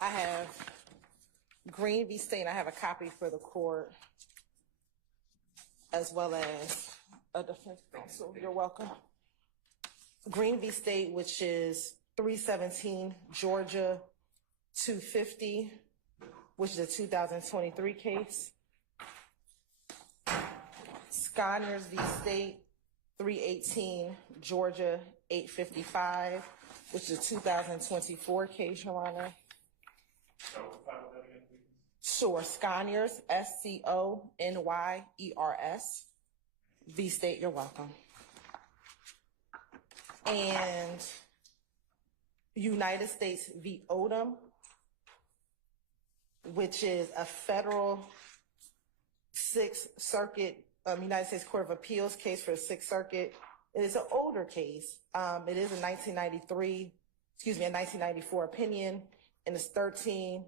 I have Green v. State, and I have a copy for the court, as well as a defense counsel. You're welcome. Green v. State, which is 317 Georgia 250, which is a 2023 case. Sconners v. State, 318 Georgia 855, which is a 2024 case, Your Honor. Sure, Sconyers, SCONYERS, v. State, you're welcome. And United States v. Odom, which is a federal Sixth Circuit, United States Court of Appeals case for the Sixth Circuit. It is an older case. It is a 1994 opinion, and it's 13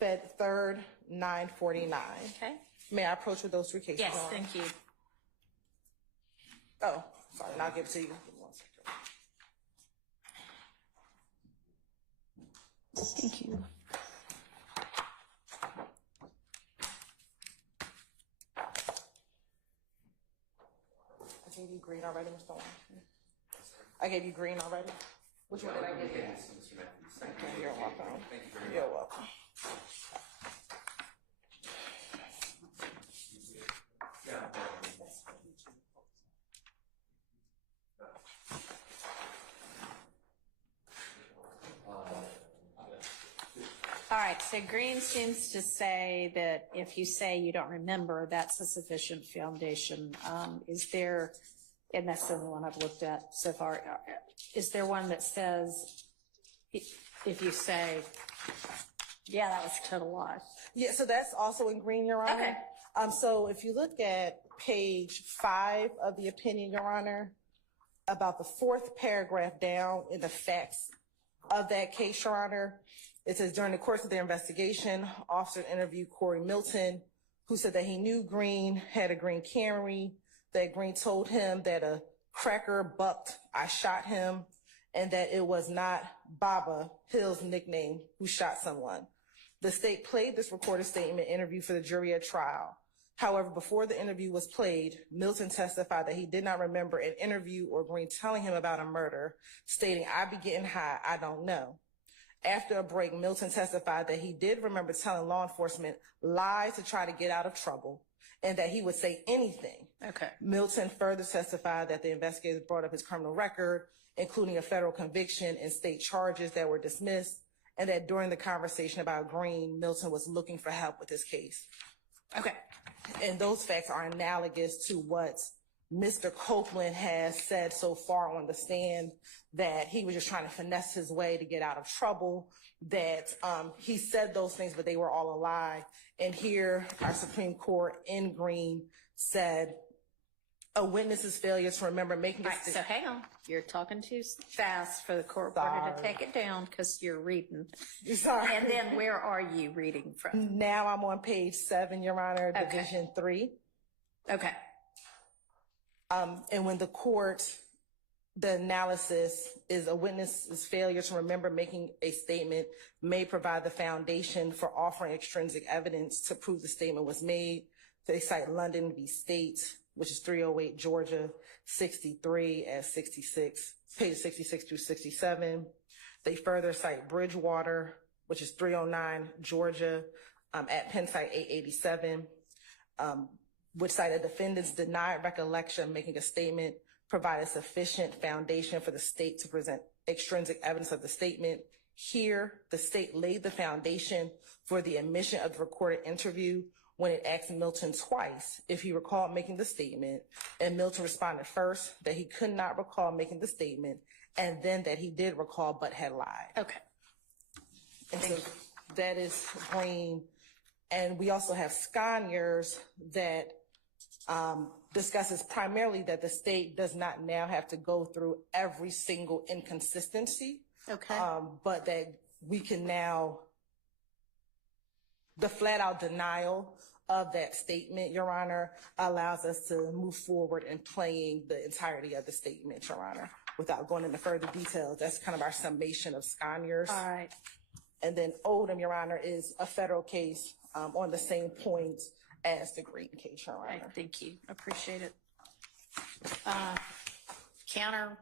Fed 3rd 949. Okay. May I approach with those three cases? Yes, Your Honor? thank you. Oh, sorry, and I'll give it to you. Give me 1 second. Thank you. I gave you green already, Mr. Washington. I gave you green already. Which one did I give you? Okay, you're welcome. You're welcome. All right, so Green seems to say that if you say you don't remember, that's a sufficient foundation. Is there, and that's the only one I've looked at so far, is there one that says, if you say, yeah, that was a total lie? Yeah, so that's also in green, Your Honor. Okay. So if you look at page 5 of the opinion, Your Honor, about the 4th paragraph down in the facts of that case, Your Honor, it says, during the course of their investigation, officers interviewed Corey Milton, who said that he knew Green had a green Camry, that Green told him that a cracker bucked, I shot him, and that it was not Baba, Hill's nickname, who shot someone. The state played this recorded statement interview for the jury at trial. However, before the interview was played, Milton testified that he did not remember an interview or Green telling him about a murder, stating, I be getting high, I don't know. After a break, Milton testified that he did remember telling law enforcement lies to try to get out of trouble and that he would say anything. Okay. Milton further testified that the investigators brought up his criminal record, including a federal conviction and state charges that were dismissed, and that during the conversation about Green, Milton was looking for help with his case. Okay. And those facts are analogous to what Mr. Copeland has said so far on the stand, that he was just trying to finesse his way to get out of trouble, that he said those things, but they were all a lie. And here, our Supreme Court in Green said a witness's failure to remember making a All right, so hang on. You're talking too fast for the court reporter to take it down because you're reading. Sorry. And then where are you reading from? Now I'm on page 7, Your Honor, Okay. Division 3. Okay. And when the court, the analysis is a witness's failure to remember making a statement may provide the foundation for offering extrinsic evidence to prove the statement was made. They cite London v. State, which is 308 Georgia 63 at 66, page 66 through 67. They further cite Bridgewater, which is 309 Georgia at Penn site 887. Which cited defendants denied recollection making a statement provided sufficient foundation for the state to present extrinsic evidence of the statement. Here, the state laid the foundation for the admission of the recorded interview when it asked Milton twice if he recalled making the statement, and Milton responded first that he could not recall making the statement, and then that he did recall but had lied. Okay. And so that is Green. And we also have Scaniers that discusses primarily that the state does not now have to go through every single inconsistency. Okay. But that we can now, the flat out denial of that statement, Your Honor, allows us to move forward in playing the entirety of the statement, Your Honor, without going into further details. That's kind of our summation of Scaniers. All right. And then Oldham, Your Honor, is a federal case on the same point as the Green case, Your Honor. Right, thank you. Appreciate it. Counter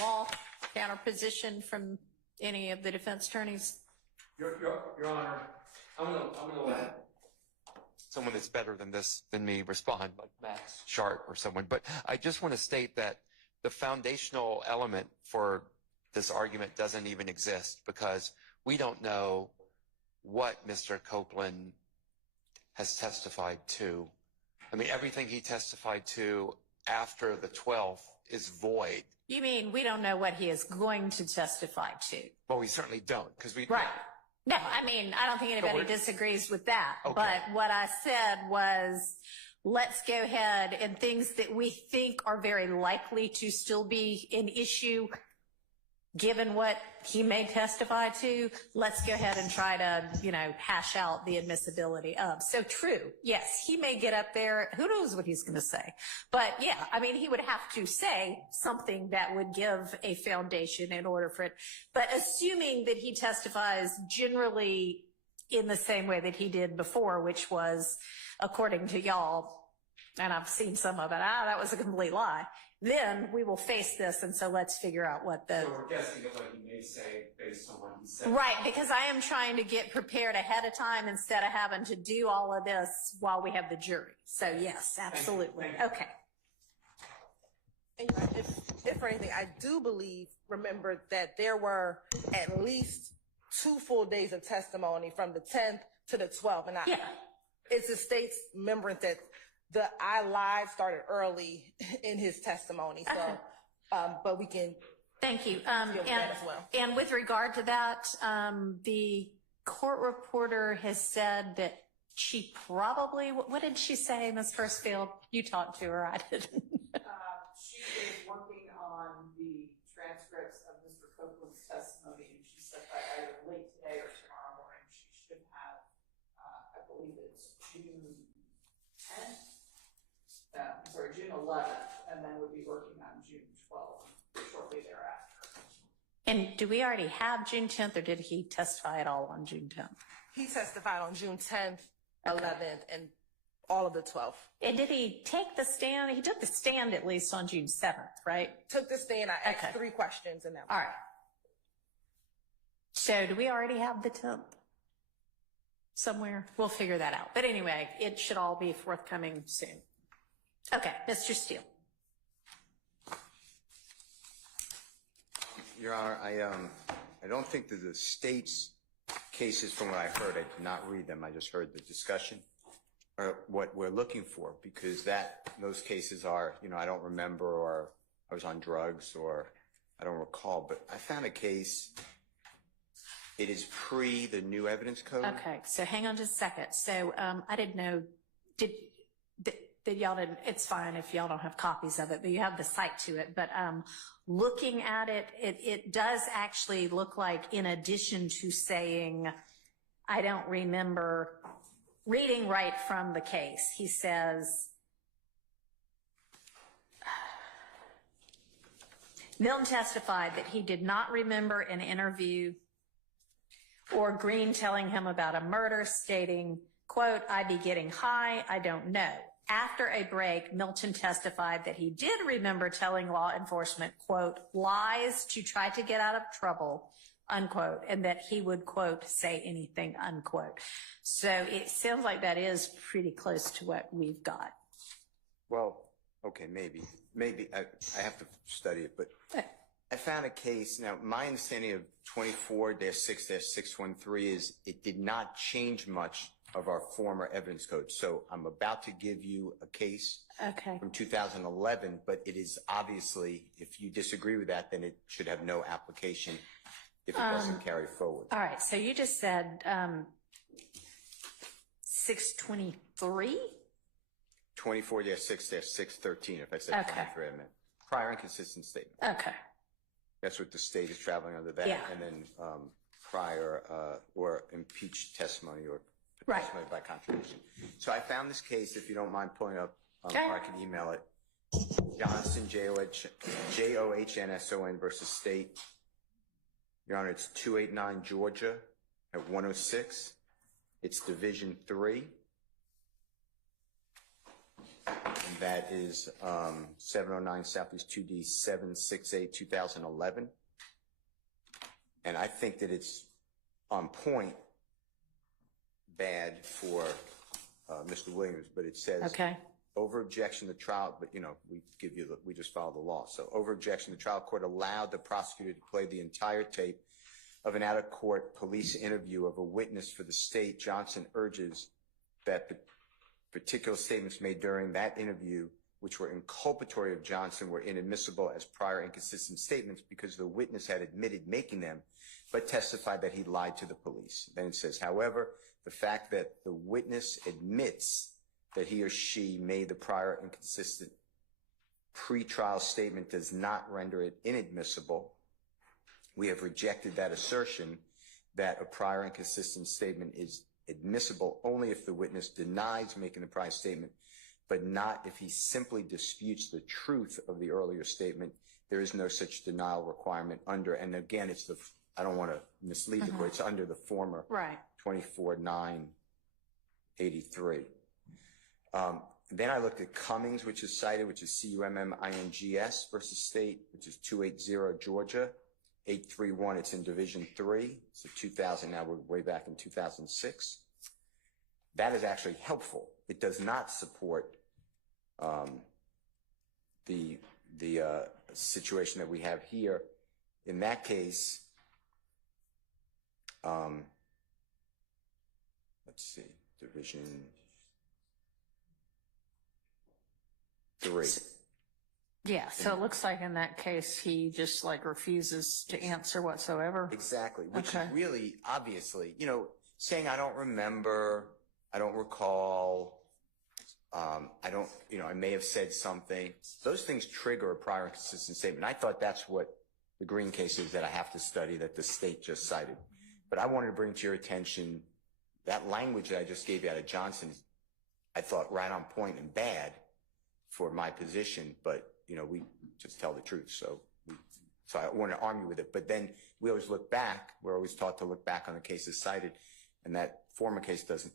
law, counter position from any of the defense attorneys? Your Honor, I'm gonna let someone that's better than me respond, like Max Sharp or someone. But I just want to state that the foundational element for this argument doesn't even exist, because we don't know what Mr. Copeland has testified to. I mean, everything he testified to after the 12th is void. You mean we don't know what he is going to testify to? Well, we certainly don't, because we... Right. No, I mean, I don't think anybody disagrees with that. Okay. But what I said was, let's go ahead and things that we think are very likely to still be an issue, given what he may testify to, let's go ahead and try to, hash out the admissibility of. So true. Yes, he may get up there. Who knows what he's going to say? But yeah, I mean, he would have to say something that would give a foundation in order for it. But assuming that he testifies generally in the same way that he did before, which was, according to y'all, and I've seen some of it, that was a complete lie. Then we will face this, and so let's figure out what the... So we're guessing at what he may say based on what he said. Right, because I am trying to get prepared ahead of time instead of having to do all of this while we have the jury. So yes, absolutely. Thank you. Okay. And if for anything, I do remember that there were at least 2 full days of testimony from the 10th to the 12th. And it's the state's remembrance that the I lied started early in his testimony. So, Okay. But we can. Thank you. deal with that as well. And with regard to that, the court reporter has said that she probably, what did she say, Ms. Hurstfield? You talked to her, I didn't. She is working on the transcripts of Mr. Copeland's testimony, and she said by either late today or tomorrow morning she should have, I believe it's June 10th, June 11th, and then would be working on June 12th shortly thereafter. And do we already have June 10th, or did he testify at all on June 10th? He testified on June 10th, 11th, and all of the 12th. And did he take the stand? He took the stand at least on June 7th, right? Took the stand. I asked Okay. 3 questions in that. All right. So do we already have the 10th somewhere? We'll figure that out. But anyway, it should all be forthcoming soon. Okay, Mr. Steele. Your Honor, I don't think that the state's cases, from what I heard, I did not read them, I just heard the discussion, are what we're looking for, because those cases are, I don't remember, or I was on drugs, or I don't recall, but I found a case, it is pre the new evidence code. Okay, so hang on just a second. So I didn't know, did y'all didn't, it's fine if y'all don't have copies of it, but you have the site to it. But looking at it, it does actually look like, in addition to saying, I don't remember reading right from the case, he says, Milton testified that he did not remember an interview or Green telling him about a murder, stating, quote, I'd be getting high, I don't know. After a break, Milton testified that he did remember telling law enforcement, quote, lies to try to get out of trouble, unquote, and that he would, quote, say anything, unquote. So it sounds like that is pretty close to what we've got. Well, okay, maybe. I have to study it, but I found a case. Now, my understanding of 24-6-613 is it did not change much of our former evidence code. So I'm about to give you a case Okay. from 2011, but it is obviously, if you disagree with that, then it should have no application if it doesn't carry forward. All right, so you just said 623? 24-6-613, if I said Okay. 23, I meant prior inconsistent statement. Okay. That's what the state is traveling under that. Yeah. And then prior or impeached testimony or Right. testimony by contradiction. So I found this case, if you don't mind pulling up, Okay. or I can email it. Johnson, Johnsson versus State. Your Honor, it's 289 Georgia at 106. It's Division 3. And that is 709 Southeast 2D 768 2011. And I think that it's on point bad for Mr. Williams, but it says Okay. over objection to trial, but we just follow the law. So over objection, the trial court allowed the prosecutor to play the entire tape of an out-of-court police interview of a witness for the state. Johnson urges that the particular statements made during that interview, which were inculpatory of Johnson, were inadmissible as prior inconsistent statements because the witness had admitted making them, but testified that he lied to the police. Then it says, however, the fact that the witness admits that he or she made the prior inconsistent pre-trial statement does not render it inadmissible. We have rejected that assertion that a prior inconsistent statement is admissible only if the witness denies making the prior statement, but not if he simply disputes the truth of the earlier statement. There is no such denial requirement under, and again, it's I don't want to mislead the court, it's under the former Right. 24-983. Then I looked at Cummings, which is cited, which is Cummings versus State, which is 280 Georgia, 831. It's in Division 3. It's a 2000. Now we're way back in 2006. That is actually helpful. It does not support the situation that we have here. In that case, let's see, Division 3. Yeah, so it looks like in that case, he just like refuses to answer whatsoever. Exactly, which Okay. is really, obviously, saying I don't remember, I don't recall, I don't, I may have said something. Those things trigger a prior inconsistent statement. I thought that's what the Green case is that I have to study that the state just cited. But I wanted to bring to your attention that language that I just gave you out of Johnson, I thought right on point and bad for my position, but we just tell the truth. So I want to arm you with it. But then we always look back. We're always taught to look back on the cases cited, and that former case doesn't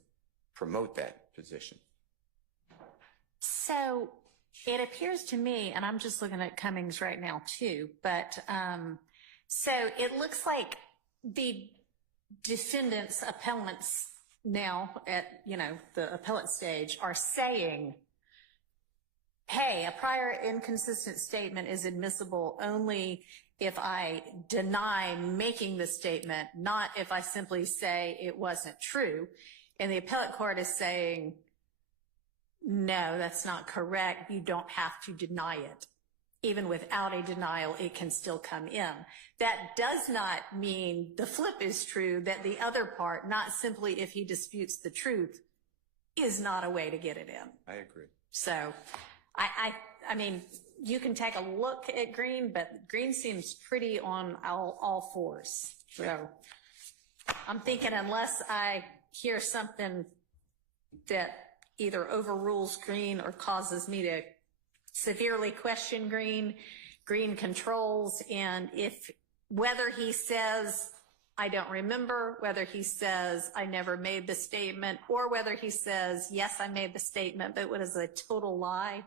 promote that position. So it appears to me, and I'm just looking at Cummings right now too, but so it looks like the defendants, appellants now at, the appellate stage are saying, hey, a prior inconsistent statement is admissible only if I deny making the statement, not if I simply say it wasn't true. And the appellate court is saying, no, that's not correct. You don't have to deny it. Even without a denial, it can still come in. That does not mean the flip is true, that the other part, not simply if he disputes the truth, is not a way to get it in. I agree. So I mean, you can take a look at Green, but Green seems pretty on all fours. So I'm thinking unless I hear something that either overrules Green or causes me to severely question Green, Green controls. And whether he says, I don't remember, whether he says, I never made the statement, or whether he says, yes, I made the statement, but it was a total lie,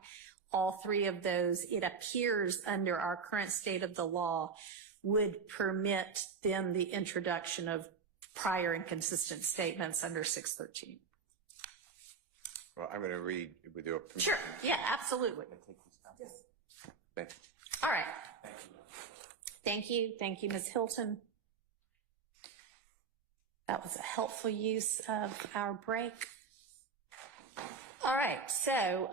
all three of those, it appears under our current state of the law, would permit then the introduction of prior inconsistent statements under 613. Well, I'm going to read with your permission. Sure. Yeah, absolutely. Yes. Thank you. All right. Thank you. Thank you, Ms. Hilton. That was a helpful use of our break. All right, so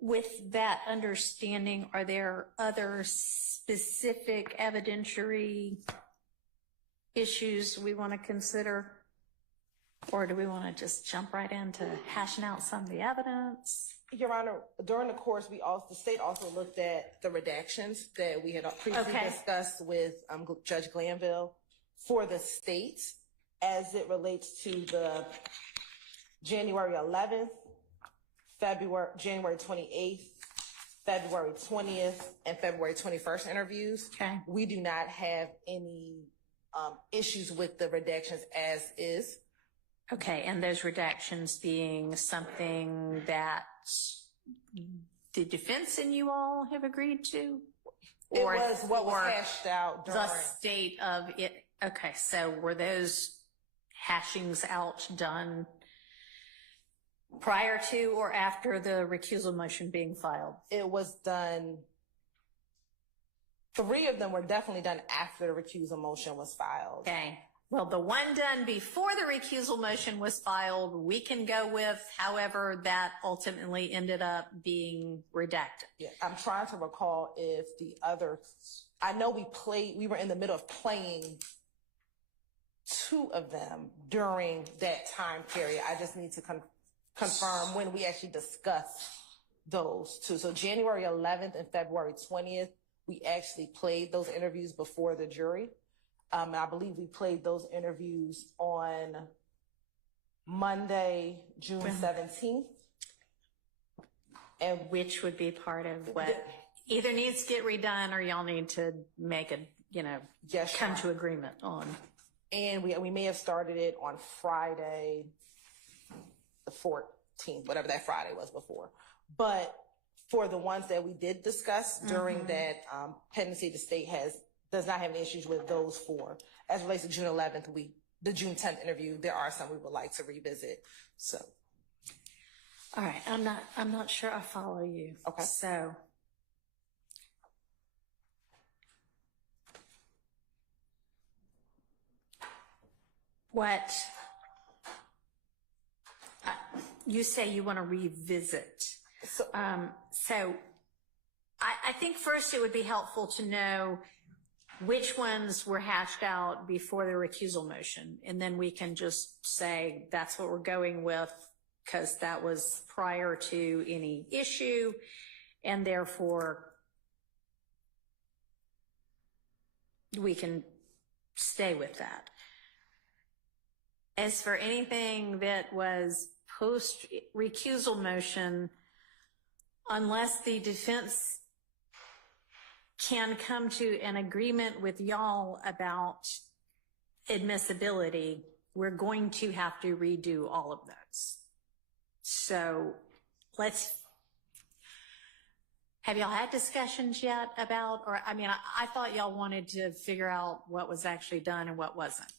with that understanding, are there other specific evidentiary issues we want to consider? Or do we want to just jump right into hashing out some of the evidence? Your Honor, during the course, the state also looked at the redactions that we had previously discussed with Judge Glanville for the states as it relates to the January 11th, January 28th, February 20th, and February 21st interviews. Okay. We do not have any issues with the redactions as is. Okay, and those redactions being something that the defense and you all have agreed to? It was what was hashed out during the state of it. Okay, so were those hashings out done prior to or after the recusal motion being filed? It was done, 3 of them were definitely done after the recusal motion was filed. Okay. Well, the one done before the recusal motion was filed, we can go with, however, that ultimately ended up being redacted. Yeah, I'm trying to recall if the others, I know we were in the middle of playing 2 of them during that time period. I just need to confirm when we actually discussed those 2. So January 11th and February 20th, we actually played those interviews before the jury. And I believe we played those interviews on Monday, June 17th. And which would be part of what either needs to get redone or y'all need to make come to agreement on. And we may have started it on Friday, the 14th, whatever that Friday was before. But for the ones that we did discuss during that pendency, the state does not have any issues with those 4. As it relates to June 11th, the June 10th interview, there are some we would like to revisit. So, all right, I'm not sure I follow you. Okay. So, what you say you want to revisit? So I think first it would be helpful to know which ones were hashed out before the recusal motion. And then we can just say that's what we're going with because that was prior to any issue. And therefore, we can stay with that. As for anything that was post-recusal motion, unless the defense can come to an agreement with y'all about admissibility, we're going to have to redo all of those. So have y'all had discussions yet about, or I mean, I thought y'all wanted to figure out what was actually done and what wasn't.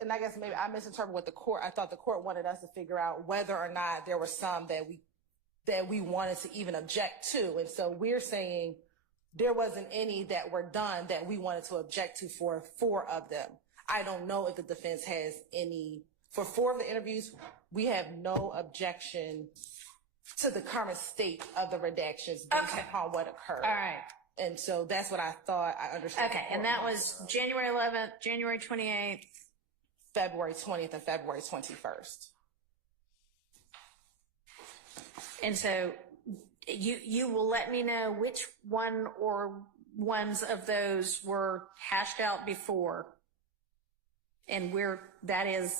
And I guess maybe I misinterpreted what the court, I thought the court wanted us to figure out whether or not there were some that we wanted to even object to. And so we're saying there wasn't any that were done that we wanted to object to for 4 of them. I don't know if the defense has any. For 4 of the interviews, we have no objection to the current state of the redactions based upon what occurred. All right. And so that's what I thought I understood. Okay, and that was January 11th, January 28th. February 20th and February 21st. And so you will let me know which one or ones of those were hashed out before and that is,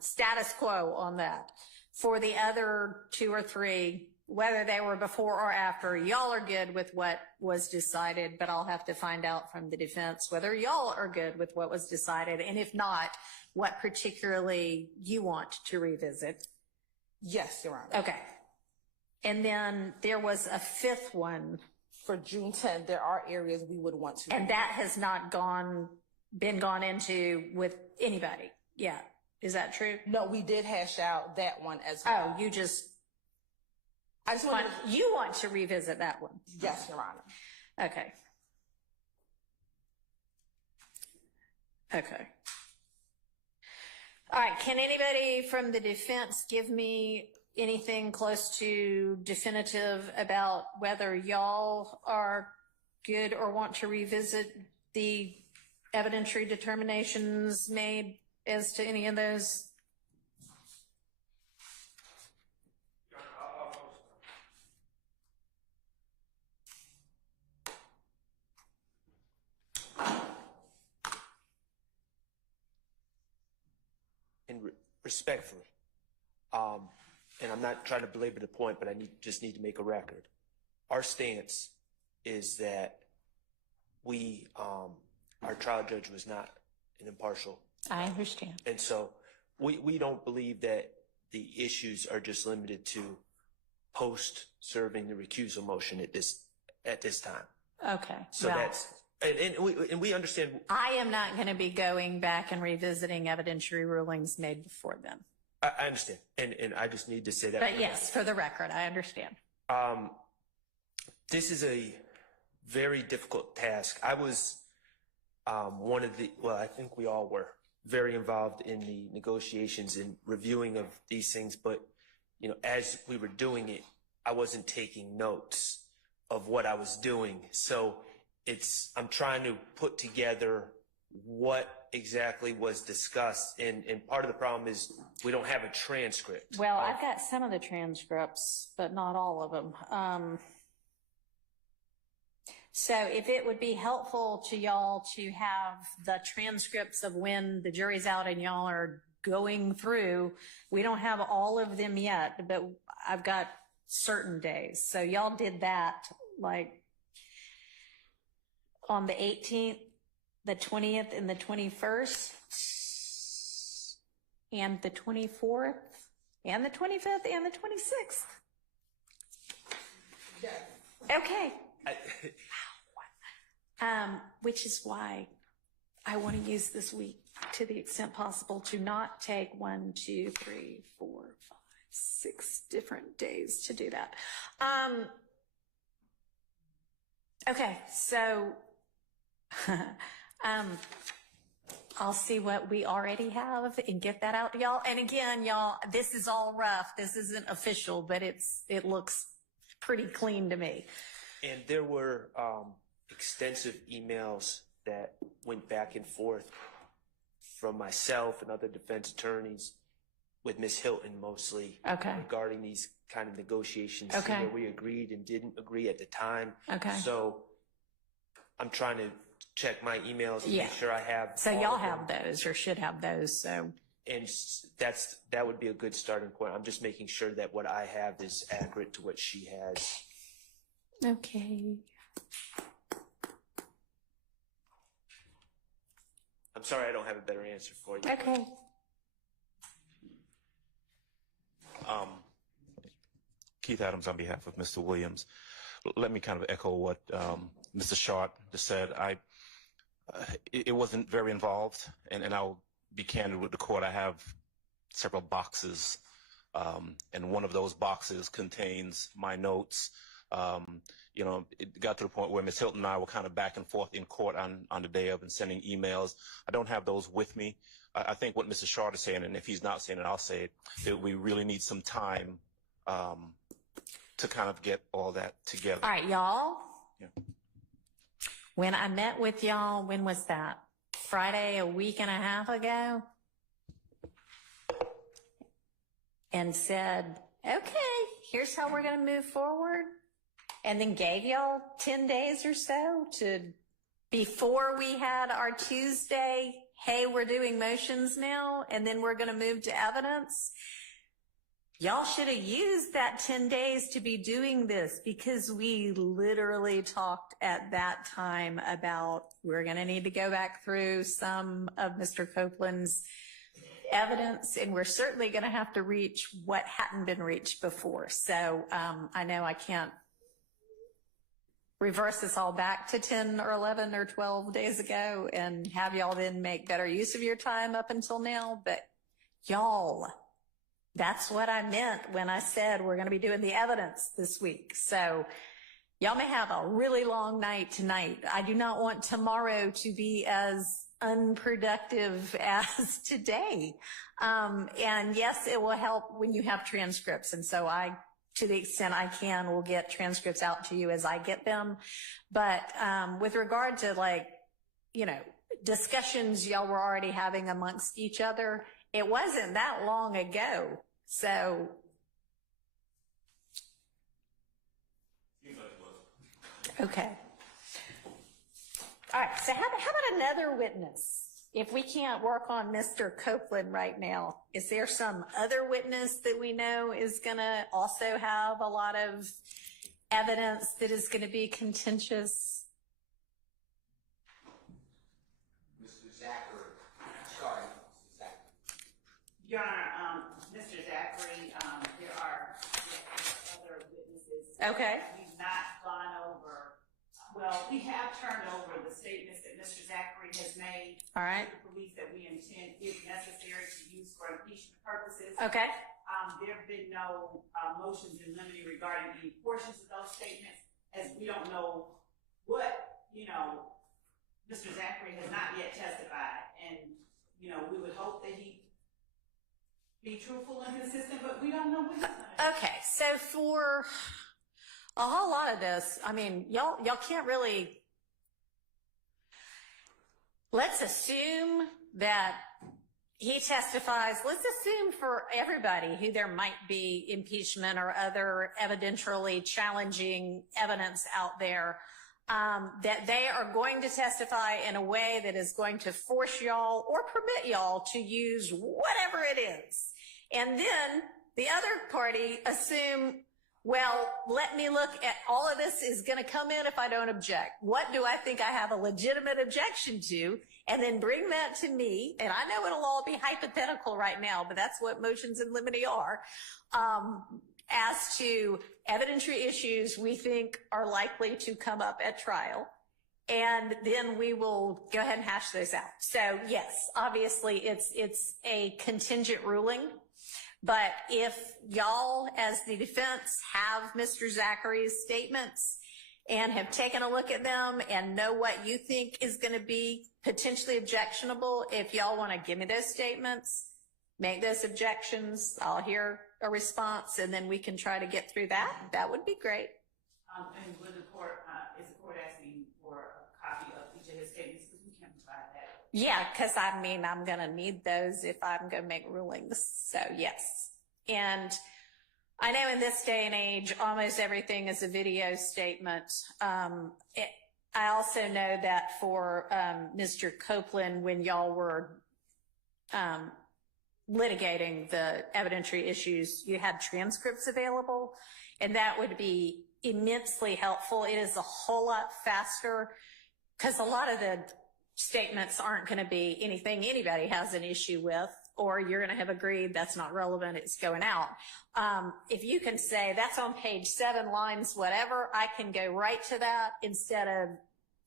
status quo on that. For the other 2 or 3, whether they were before or after, y'all are good with what was decided, but I'll have to find out from the defense whether y'all are good with what was decided. And if not, what particularly you want to revisit. Yes, Your Honor. Okay. And then there was a 5th one. For June 10th, there are areas we would want to. And that has not been gone into with anybody yet. Is that true? No, we did hash out that one as well. Oh, you want to revisit that one? Yes, Your Honor. Okay. Okay. All right, can anybody from the defense give me anything close to definitive about whether y'all are good or want to revisit the evidentiary determinations made as to any of those? And respectfully, and I'm not trying to belabor the point, but I just need to make a record. Our stance is that our trial judge was not an impartial. I understand. And so we don't believe that the issues are just limited to post-serving the recusal motion at this time. Okay. So well, that's, and we understand. I am not going to be going back and revisiting evidentiary rulings made before then. I understand. And I just need to say that. But yes, for the record, I understand. This is a very difficult task. I was I think we all were very involved in the negotiations and reviewing of these things. But, as we were doing it, I wasn't taking notes of what I was doing. So I'm trying to put together what exactly was discussed. And part of the problem is we don't have a transcript. Well, I've got some of the transcripts, but not all of them. So if it would be helpful to y'all to have the transcripts of when the jury's out and y'all are going through, we don't have all of them yet, but I've got certain days. So y'all did that like on the 18th, the 20th, and the 21st, and the 24th, and the 25th, and the 26th. Yes. Okay. Which is why I want to use this week to the extent possible to not take 1, 2, 3, 4, 5, 6 different days to do that. Okay, so I'll see what we already have and get that out to y'all. And again, y'all, this is all rough. This isn't official, but it looks pretty clean to me. And there were extensive emails that went back and forth from myself and other defense attorneys with Ms. Hilton mostly regarding these kind of negotiations where we agreed and didn't agree at the time. Okay. So I'm trying to check my emails and make sure I have. So y'all have those or should have those. So. And that would be a good starting point. I'm just making sure that what I have is accurate to what she has. Okay. I'm sorry I don't have a better answer for you. Okay. Keith Adams on behalf of Mr. Williams. Let me kind of echo what Mr. Short just said. It wasn't very involved, and I'll be candid with the court. I have several boxes, and one of those boxes contains my notes. It got to the point where Ms. Hilton and I were kind of back and forth in court on the day of and sending emails. I don't have those with me. I think what Mr. Short is saying, and if he's not saying it, I'll say it, that we really need some time to kind of get all that together. All right, y'all. Yeah. When I met with y'all, when was that? Friday, a week and a half ago? And said, okay, here's how we're going to move forward. And then gave y'all 10 days or so before we had our Tuesday, hey, we're doing motions now, and then we're going to move to evidence. Y'all should have used that 10 days to be doing this, because we literally talked at that time about we're going to need to go back through some of Mr. Copeland's evidence, and we're certainly going to have to reach what hadn't been reached before. So I know I can't reverse this all back to 10 or 11 or 12 days ago and have y'all then make better use of your time up until now. But y'all, that's what I meant when I said we're going to be doing the evidence this week. So y'all may have a really long night tonight. I do not want tomorrow to be as unproductive as today. And yes, it will help when you have transcripts. And so to the extent I can, will get transcripts out to you as I get them. But with regard to discussions y'all were already having amongst each other, it wasn't that long ago. So. Okay. All right. So how about another witness? If we can't work on Mr. Copeland right now, is there some other witness that we know is going to also have a lot of evidence that is going to be contentious? Mr. Zachary. Sorry, Mr. Zachary. Your Honor, Mr. Zachary, there are other witnesses. Okay. We've not gone over. Well, we have turned over the statements that Mr. Zachary has made. All right. To the police that we intend, if necessary, to use for impeachment purposes. Okay. There have been no motions in limine regarding any portions of those statements, as we don't know what, Mr. Zachary has not yet testified. And, we would hope that he be truthful and consistent, but we don't know what he's going to do. Okay. So for a whole lot of this, I mean, y'all can't really, let's assume that he testifies. Let's assume for everybody who there might be impeachment or other evidentially challenging evidence out there, that they are going to testify in a way that is going to force y'all or permit y'all to use whatever it is. And then the other party assume, well, let me look at all of this is going to come in if I don't object. What do I think I have a legitimate objection to? And then bring that to me. And I know it'll all be hypothetical right now, but that's what motions in limine are. As to evidentiary issues we think are likely to come up at trial. And then we will go ahead and hash those out. So yes, obviously it's a contingent ruling. But if y'all, as the defense, have Mr. Zachary's statements and have taken a look at them and know what you think is going to be potentially objectionable, if y'all want to give me those statements, make those objections, I'll hear a response, and then we can try to get through that. That would be great. And would the court, is the court asking for a copy of each of his statements? Because we can provide that. Yeah, because I mean, I'm going to need those if I'm going to make rulings. So yes. And I know in this day and age, almost everything is a video statement. I also know that for Mr. Copeland, when y'all were litigating the evidentiary issues, you had transcripts available, and that would be immensely helpful. It is a whole lot faster because a lot of the statements aren't going to be anything anybody has an issue with, or you're going to have agreed that's not relevant, it's going out. If you can say that's on page 7, lines whatever, I can go right to that instead of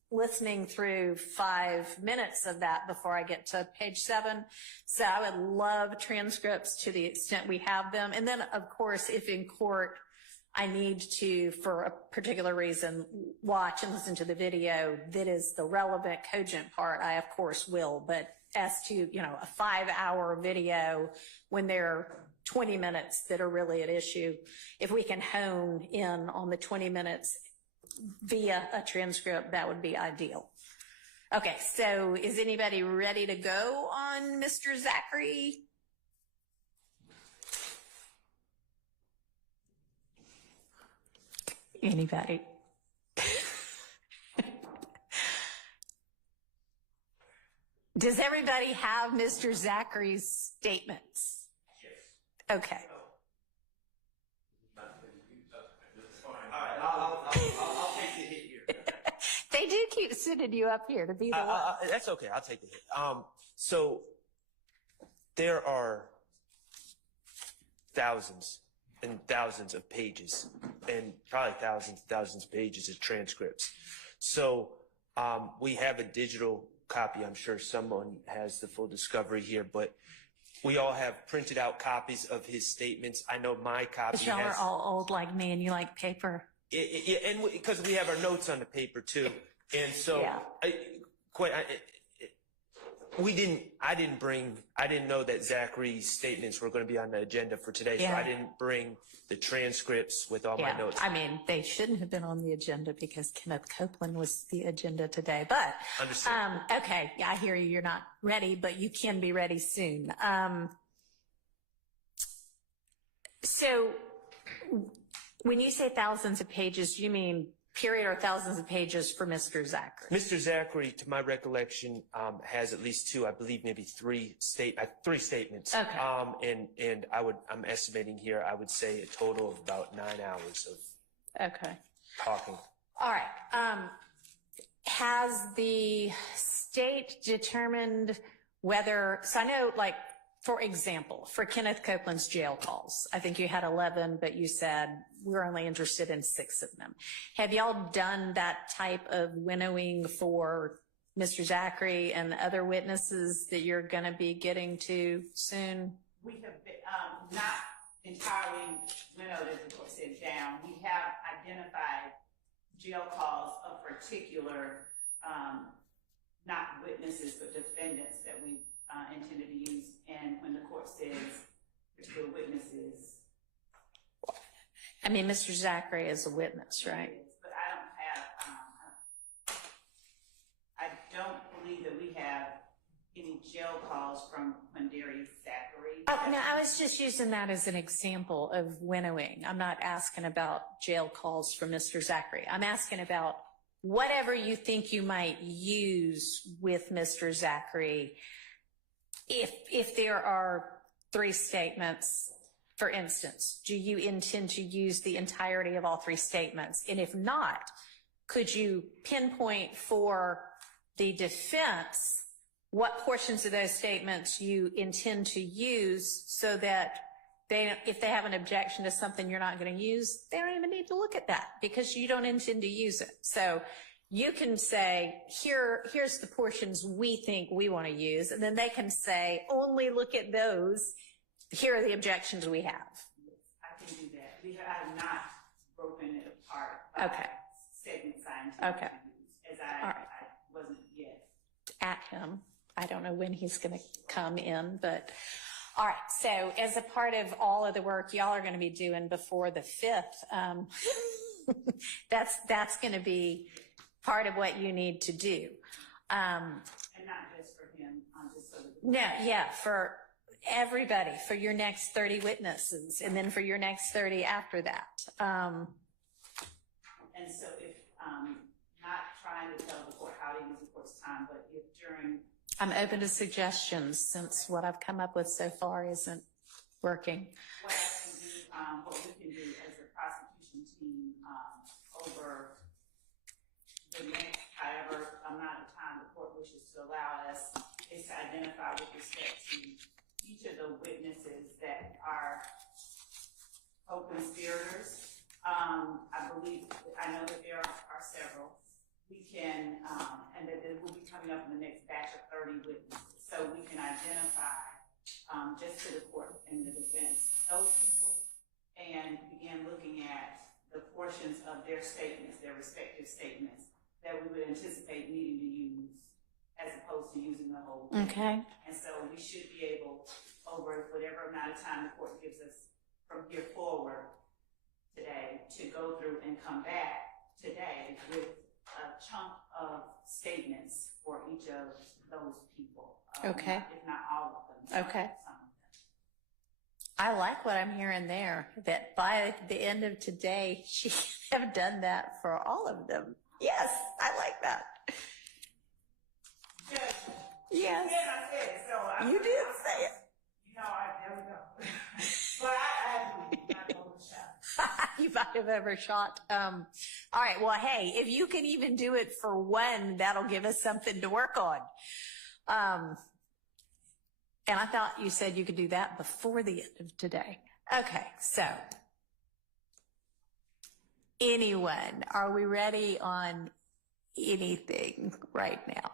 listening through 5 minutes of that before I get to page 7. So I would love transcripts to the extent we have them. And then, of course, if in court I need to, for a particular reason, watch and listen to the video that is the relevant, cogent part, I, of course, will. But as to, a 5-hour video when there are 20 minutes that are really at issue, if we can hone in on the 20 minutes via a transcript, that would be ideal. Okay, so is anybody ready to go on Mr. Zachary? Anybody? Does everybody have Mr. Zachary's statements? Yes. Okay. I'll take the hit here. They do keep sending you up here to be the one. That's okay. I'll take the hit. So there are thousands and thousands of pages, and probably thousands of pages of transcripts. So we have a digital copy. I'm sure someone has the full discovery here, but we all have printed out copies of his statements. I know my copy But y'all are all old like me, and you like paper. And because we have our notes on the paper too, and so Yeah. I didn't know that Zachary's statements were going to be on the agenda for today, so Yeah. I didn't bring the transcripts with all my Yeah, notes. I mean, they shouldn't have been on the agenda because Kenneth Copeland was the agenda today, but, Understood. okay, yeah, I hear you, you're not ready, but you can be ready soon. So when you say thousands of pages, do you mean period or thousands of pages for Mr. Zachary? Mr. Zachary, to my recollection, has at least two, I believe maybe three statements. Okay. And I'm estimating here, I would say a total of about 9 hours of Okay. talking. All right. Has the state determined whether, so I know, like, for example, for Kenneth Copeland's jail calls, I think you had 11, but you said we're only interested in 6 of them. Have y'all done that type of winnowing for Mr. Zachary and other witnesses that you're going to be getting to soon? We have been, not entirely winnowed, as the court said, down. We have identified jail calls of particular, not witnesses, but defendants that we intended to use. And when the court says particular witnesses, I mean, Mr. Zachary is a witness, right? but I don't believe that we have any jail calls from Quindarius Zachary. Oh, no, I was just using that as an example of winnowing. I'm not asking about jail calls from Mr. Zachary. I'm asking about whatever you think you might use with Mr. Zachary. If there are 3 statements, for instance, do you intend to use the entirety of all 3 statements? And if not, could you pinpoint for the defense what portions of those statements you intend to use so that if they have an objection to something you're not going to use, they don't even need to look at that because you don't intend to use it. So you can say, here's the portions we think we want to use, and then they can say, only look at those. Here are the objections we have. I can do that. I have not broken it apart. Okay. Segments I intend Okay. to use, as I wasn't yet. At him. I don't know when he's going to come in, but all right. So as a part of all of the work y'all are going to be doing before the 5th, that's going to be part of what you need to do. And not just for him, just so that. No, yeah, for everybody, for your next 30 witnesses, and then for your next 30 after that. And so if, not trying to tell the court how to use the court's time, but if during. I'm open to suggestions since what I've come up with so far isn't working. What I can do, what we can do as a prosecution team, over the next, however amount of time the court wishes to allow us, is to identify with respect to each of the witnesses that are co-conspirators. I know that there are several. We can, and that it will be coming up in the next batch of 30 witnesses. So we can identify, just to the court and the defense, those people, and begin looking at the portions of their statements, their respective statements, that we would anticipate needing to use as opposed to using the whole thing. Okay. And so we should be able, over whatever amount of time the court gives us from here forward today, to go through and come back today with a chunk of statements for each of those people. Okay. If not all of them. Okay. Some of them. I like what I'm hearing there, that by the end of today, she have done that for all of them. Yes, I like that. Yes. Yes. Yes, I said it, so You did say it. There we go. But I not overshot. You might have overshot. All right. Well, hey, if you can even do it for one, that'll give us something to work on. And I thought you said you could do that before the end of today. Okay. So anyone, are we ready on anything right now?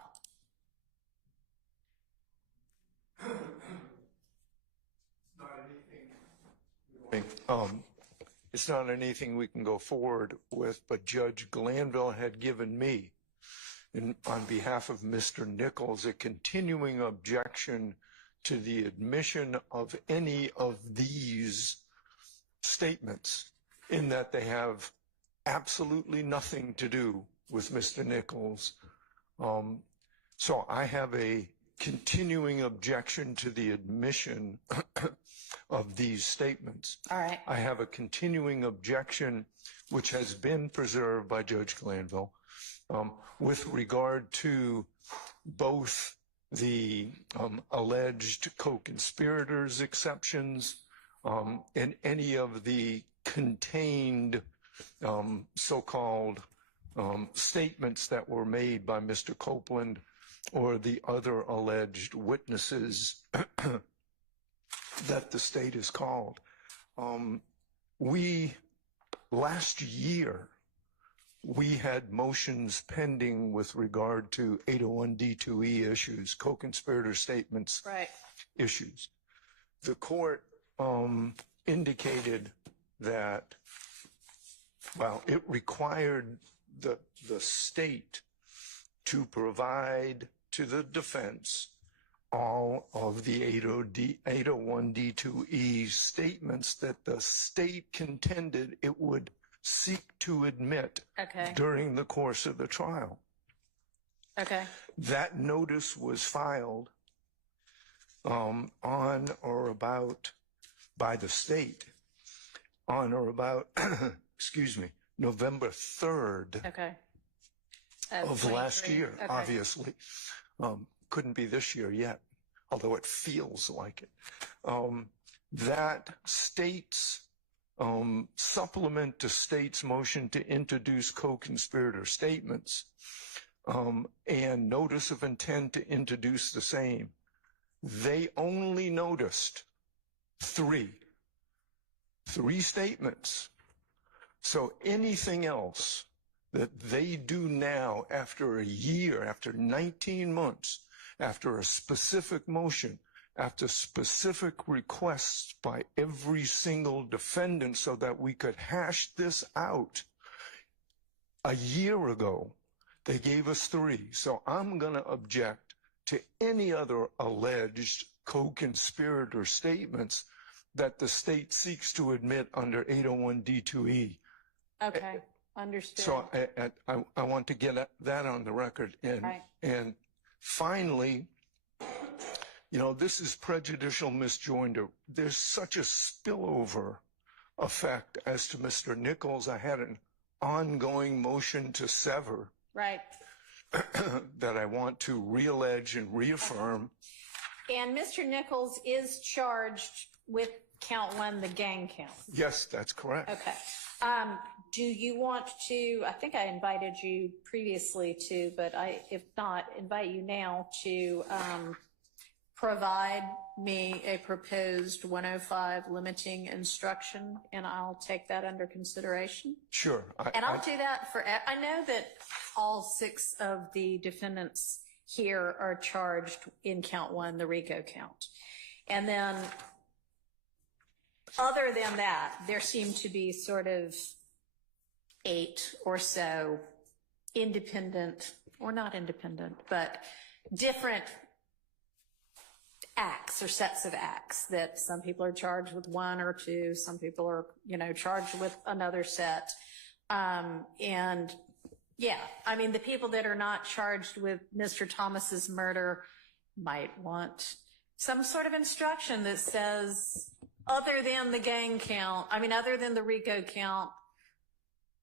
It's not anything we can go forward with, but Judge Glanville had given me on behalf of Mr. Nichols, a continuing objection to the admission of any of these statements, in that they have absolutely nothing to do with Mr. Nichols. So I have a continuing objection to the admission of these statements. All right. I have a continuing objection, which has been preserved by Judge Glanville, with regard to both the alleged co-conspirators exceptions and any of the contained so-called statements that were made by Mr. Copeland or the other alleged witnesses that the state has called. Last year, we had motions pending with regard to 801D2E issues, co-conspirator statements issues. The court indicated that, well, it required the state to provide to the defense all of the 801D2E statements that the state contended it would seek to admit during the course of the trial. Okay. That notice was filed on or about by the state on or about, excuse me, November 3rd of last year, obviously. Couldn't be this year yet, although it feels like it. That state's supplement to state's motion to introduce co-conspirator statements and notice of intent to introduce the same, they only noticed three statements. So anything else that they do now after a year, after 19 months, after a specific motion, after specific requests by every single defendant so that we could hash this out, a year ago, they gave us three. So I'm going to object to any other alleged co-conspirator statements that the state seeks to admit under 801D2E. Okay, understood. So I want to get that on the record. And finally, you know, this is prejudicial misjoinder. There's such a spillover effect as to Mr. Nichols. I had an ongoing motion to sever that I want to reallege and reaffirm. And Mr. Nichols is charged with count one, the gang count. Yes, that's correct. Okay. Do you want to, I think I invited you previously to, but if not, invite you now to provide me a proposed 105 limiting instruction, and I'll take that under consideration. Sure. I'll do that for, I know that all 6 of the defendants here are charged in count one, the RICO count. And then other than that, there seem to be sort of 8 or so independent, or not independent, but different acts or sets of acts that some people are charged with 1 or 2, some people are, you know, charged with another set. And yeah, I mean, the people that are not charged with Mr. Thomas's murder might want some sort of instruction that says, other than the gang count, I mean, other than the RICO count,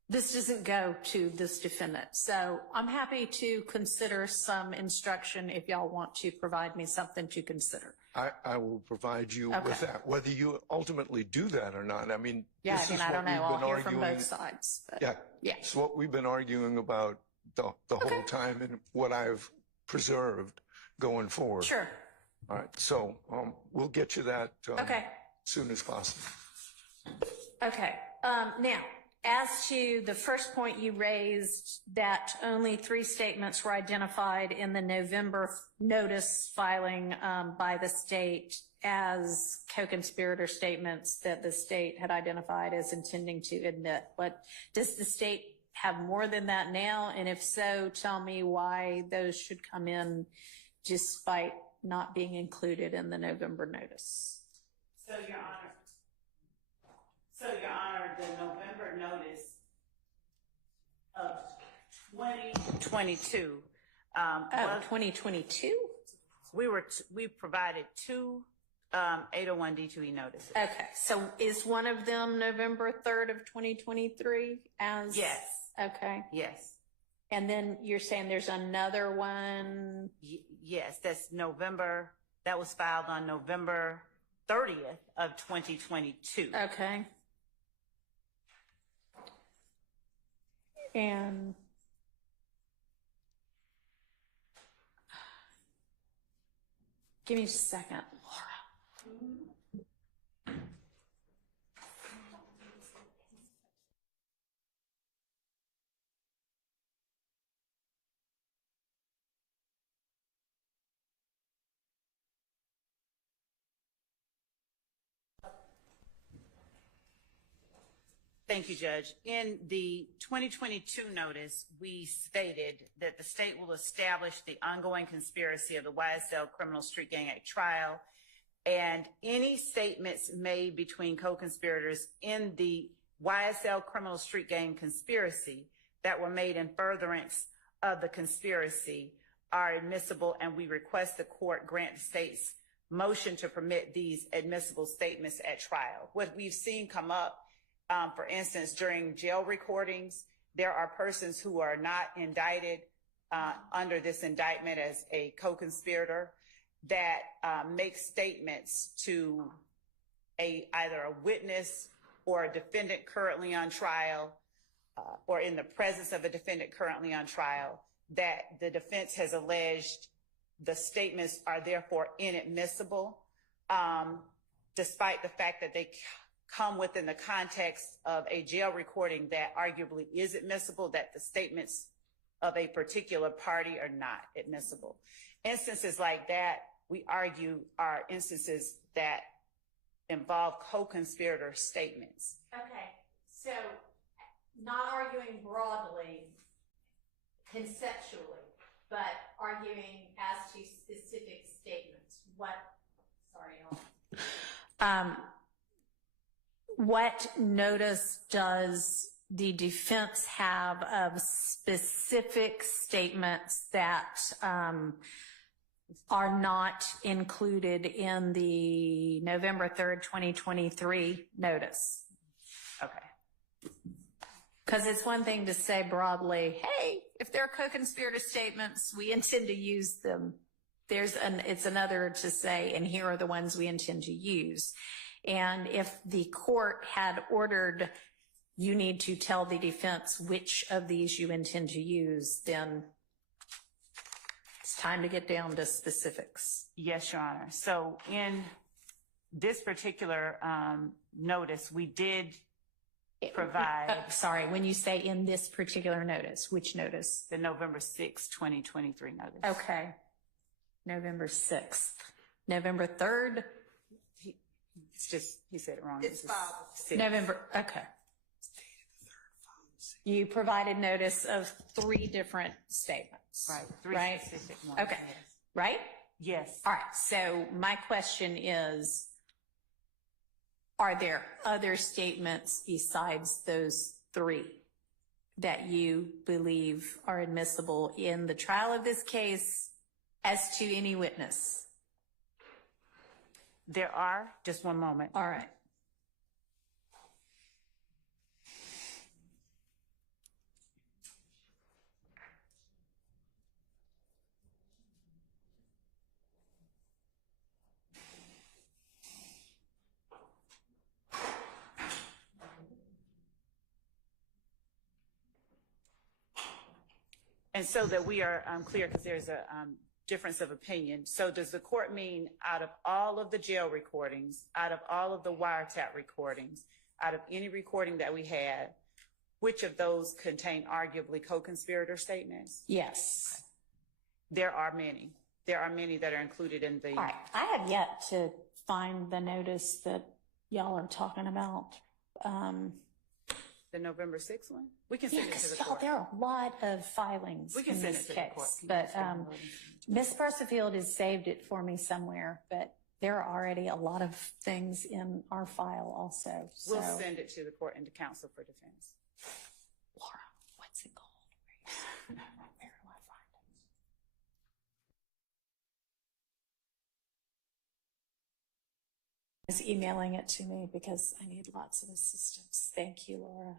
this doesn't go to this defendant. So I'm happy to consider some instruction if y'all want to provide me something to consider. I will provide you with that. Whether you ultimately do that or not, I mean, yeah, this is I don't what know. we've I'll been hear arguing. from both sides. But yeah, it's what we've been arguing about the whole time and what I've preserved going forward. Sure. All right, so we'll get you that Okay. soon as possible. Okay. Now, as to the first point you raised, that only 3 statements were identified in the November notice filing by the state as co-conspirator statements that the state had identified as intending to admit. What does the state have more than that now? And if so, tell me why those should come in despite not being included in the November notice. So, Your Honor, the November notice of 2022. 2022? We provided two 801 D2E notices. Okay, so is one of them November 3rd of 2023 as? Yes. Okay. Yes. And then you're saying there's another one? Yes, that was filed on November 30th of 2022. Okay. And give me a second, Laura. Thank you, Judge. In the 2022 notice, we stated that the state will establish the ongoing conspiracy of the YSL Criminal Street Gang Act trial, and any statements made between co-conspirators in the YSL Criminal Street Gang conspiracy that were made in furtherance of the conspiracy are admissible, and we request the court grant the state's motion to permit these admissible statements at trial. What we've seen come up, for instance, during jail recordings, there are persons who are not indicted under this indictment as a co-conspirator that make statements to either a witness or a defendant currently on trial or in the presence of a defendant currently on trial that the defense has alleged the statements are therefore inadmissible, despite the fact that they come within the context of a jail recording that arguably is admissible, that the statements of a particular party are not admissible. Instances like that, we argue, are instances that involve co-conspirator statements. Okay, so not arguing broadly, conceptually, but arguing as to specific statements. What notice does the defense have of specific statements that are not included in the November 3rd, 2023 notice? Okay. Because it's one thing to say broadly, hey, if there are co-conspirator statements, we intend to use them. It's another to say, and here are the ones we intend to use. And if the court had ordered, you need to tell the defense which of these you intend to use, then it's time to get down to specifics. Yes, Your Honor. So in this particular notice, we did provide... Sorry, when you say in this particular notice, which notice? The November 6th, 2023 notice. Okay. November 6th. November 3rd? It's just, he said it wrong. It's filed. November, okay. You provided notice of 3 different statements. Right. 3 right? specific ones. Okay. Yes. Right? Yes. All right. So my question is, are there other statements besides those 3 that you believe are admissible in the trial of this case as to any witness? There are. Just one moment. All right. And so that we are clear, because there's a difference of opinion. So does the court mean out of all of the jail recordings, out of all of the wiretap recordings, out of any recording that we had, which of those contain arguably co-conspirator statements? Yes. There are many. There are many that are included in the... All right. I have yet to find the notice that y'all are talking about. The November 6th one? We can send it to Because the y'all, court. there are a lot of filings We can in send this it to the court. case. But Ms. Persefield has saved it for me somewhere, but there are already a lot of things in our file also. So, We'll send it to the court and to counsel for defense. Laura, what's it called? Where do I find it? Is emailing it to me because I need lots of assistance. Thank you, Laura.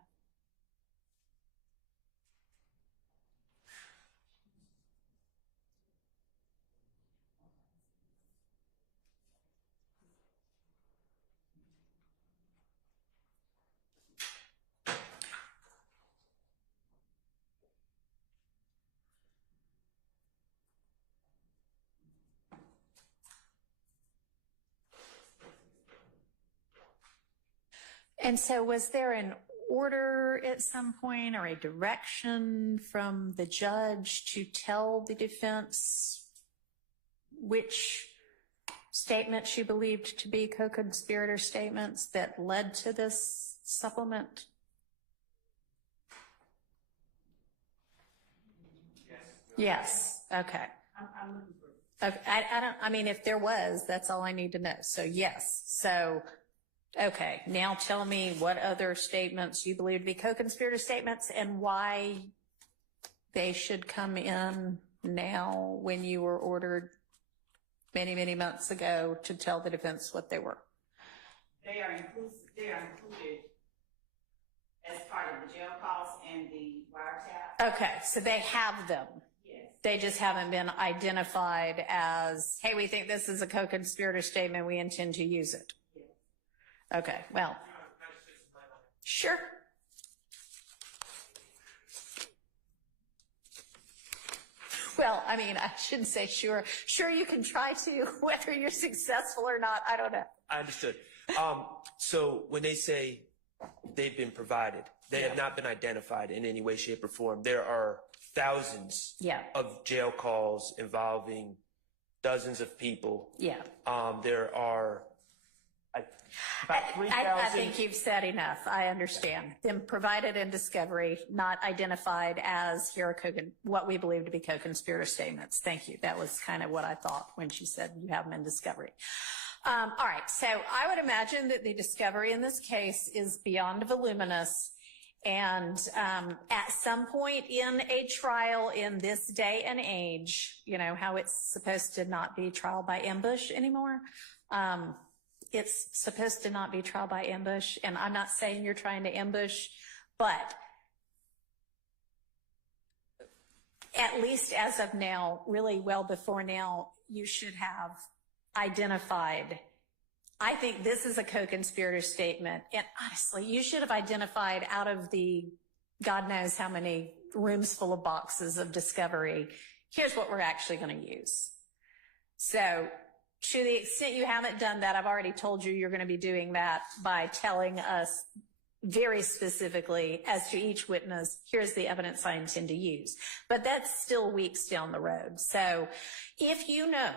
And so was there an order at some point or a direction from the judge to tell the defense which statements you believed to be co-conspirator statements that led to this supplement? Yes. Okay. I'm looking for it. I mean, if there was, that's all I need to know. So yes. So, okay. Now tell me what other statements you believe to be co-conspirator statements and why they should come in now when you were ordered many, many months ago to tell the defense what they were. They are included as part of the jail calls and the wiretap. Okay. So they have them. Yes. They just haven't been identified as, hey, we think this is a co-conspirator statement. We intend to use it. Yes. Okay. Well, sure. Well, I mean, I shouldn't say sure. Sure, you can try to, whether you're successful or not, I don't know. I understood. So when they say they've been provided, they have not been identified in any way, shape, or form. There are thousands of jail calls involving dozens of people. Yeah. There are about 3,000. I think you've said enough. I understand. Them provided in discovery, not identified as here are what we believe to be co-conspirator statements. Thank you. That was kind of what I thought when she said you have them in discovery. All right. So I would imagine that the discovery in this case is beyond voluminous. And at some point in a trial in this day and age, you know, how it's supposed to not be trial by ambush anymore. It's supposed to not be trial by ambush. And I'm not saying you're trying to ambush, but at least as of now, really well before now, you should have identified, I think this is a co-conspirator statement. And honestly, you should have identified out of the God knows how many rooms full of boxes of discovery, here's what we're actually going to use. So to the extent you haven't done that, I've already told you you're going to be doing that by telling us very specifically as to each witness, here's the evidence I intend to use. But that's still weeks down the road. So if you know,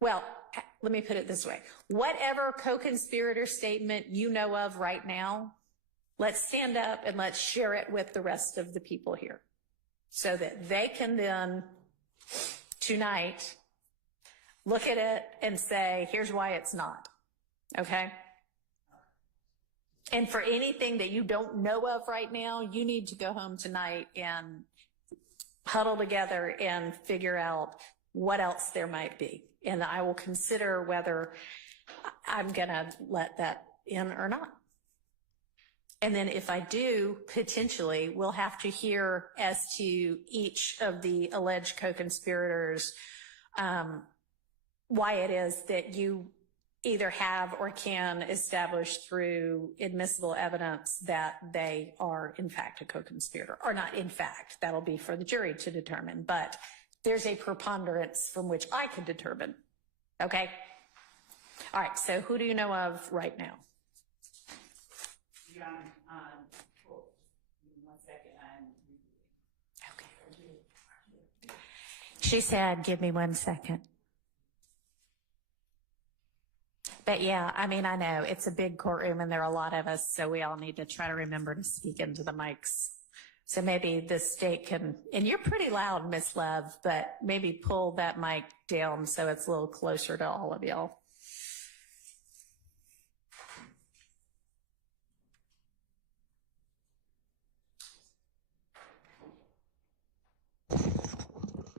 well, let me put it this way. Whatever co-conspirator statement you know of right now, let's stand up and let's share it with the rest of the people here so that they can then tonight look at it and say, here's why it's not. Okay? And for anything that you don't know of right now, you need to go home tonight and huddle together and figure out what else there might be. And I will consider whether I'm going to let that in or not. And then if I do, potentially, we'll have to hear as to each of the alleged co-conspirators why it is that you either have or can establish through admissible evidence that they are in fact a co-conspirator, or not in fact. That'll be for the jury to determine, but there's a preponderance from which I can determine. Okay? All right, so who do you know of right now? Your Honor, hold on 1 second. Okay. She said, give me 1 second. But yeah, I mean, I know it's a big courtroom and there are a lot of us, so we all need to try to remember to speak into the mics. So maybe the state can, and you're pretty loud, Miss Love, but maybe pull that mic down so it's a little closer to all of y'all.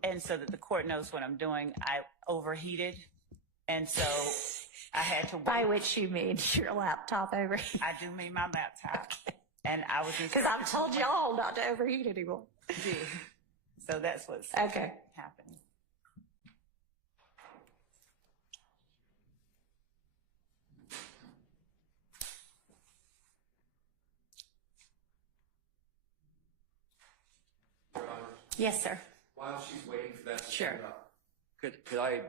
And so that the court knows what I'm doing, I overheated. And so I had to wait. By which you mean your laptop overheated. I do mean my laptop. Okay. And I was because I've told y'all not to overheat anymore. So that's what's okay happening. Yes, sir. While she's waiting for that to sure. come up, could I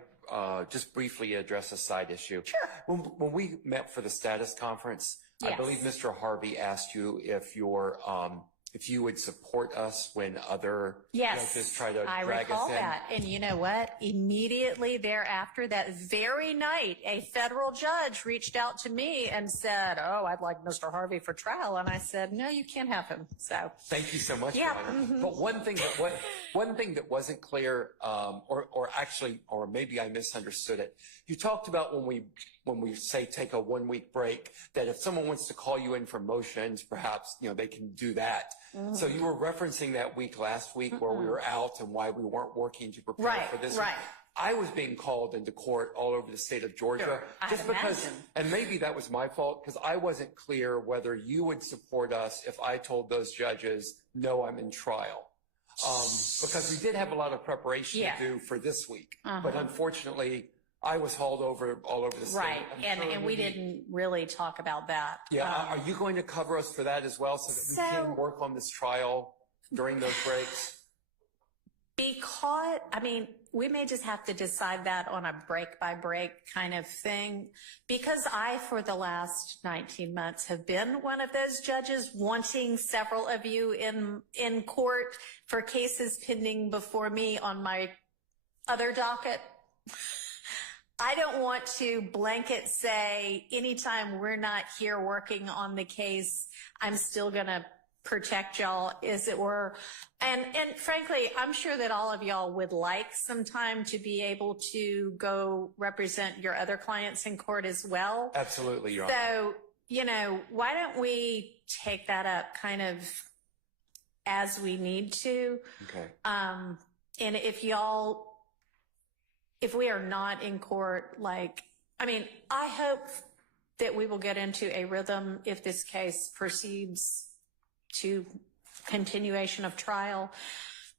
just briefly address a side issue? Sure. When we met for the status conference, yes. I believe Mr. Harvey asked you if you would support us when other judges try to drag us in. I recall that. And you know what? Immediately thereafter, that very night, a federal judge reached out to me and said, "Oh, I'd like Mr. Harvey for trial." And I said, "No, you can't have him." So thank you so much, yeah. Your Honor. But one thing that wasn't clear, or maybe I misunderstood it. You talked about when we say take a 1 week break, that if someone wants to call you in for motions, perhaps, they can do that. Mm-hmm. So you were referencing that week last week where we were out and why we weren't working to prepare for this. Right. I was being called into court all over the state of Georgia. Sure. Just because, and maybe that was my fault because I wasn't clear whether you would support us if I told those judges, no, I'm in trial. Because we did have a lot of preparation to do for this week. But unfortunately, I was hauled over all over the state. Right, and we didn't really talk about that. Yeah, are you going to cover us for that as well so that we can work on this trial during those breaks? Because, we may just have to decide that on a break-by-break kind of thing. Because I, for the last 19 months, have been one of those judges wanting several of you in court for cases pending before me on my other docket. I don't want to blanket say anytime we're not here working on the case, I'm still going to protect y'all, as it were. And frankly, I'm sure that all of y'all would like some time to be able to go represent your other clients in court as well. Absolutely, Your Honor. So, why don't we take that up kind of as we need to? Okay. And if we are not in court, I hope that we will get into a rhythm if this case proceeds to continuation of trial,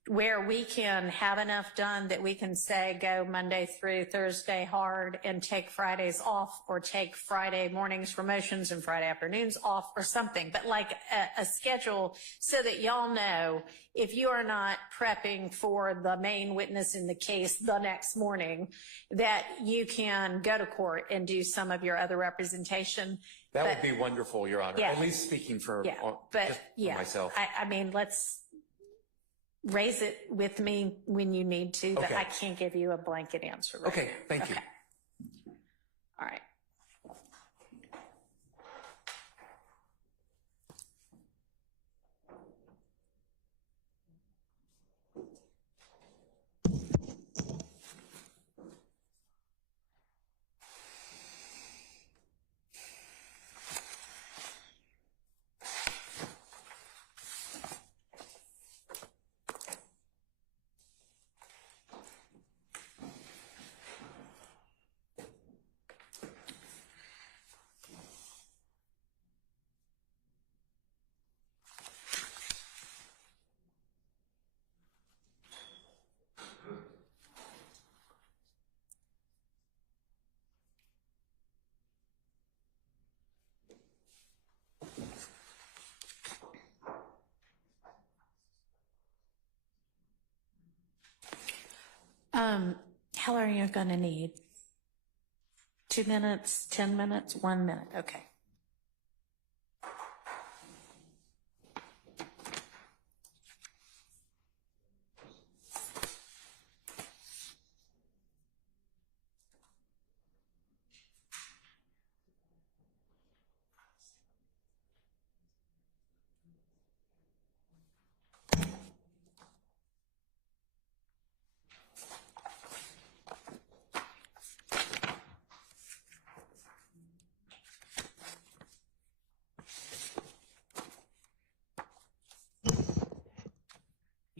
where we can have enough done that we can say go Monday through Thursday hard and take Fridays off, or take Friday mornings for motions and Friday afternoons off or something, but like a schedule so that y'all know if you are not prepping for the main witness in the case the next morning, that you can go to court and do some of your other representation. That would be wonderful, Your Honor. Yeah. At least speaking for myself. Let's raise it with me when you need to, but I can't give you a blanket answer right now. Thank you. All right. How long are you going to need? 2 minutes, 10 minutes, 1 minute? Okay.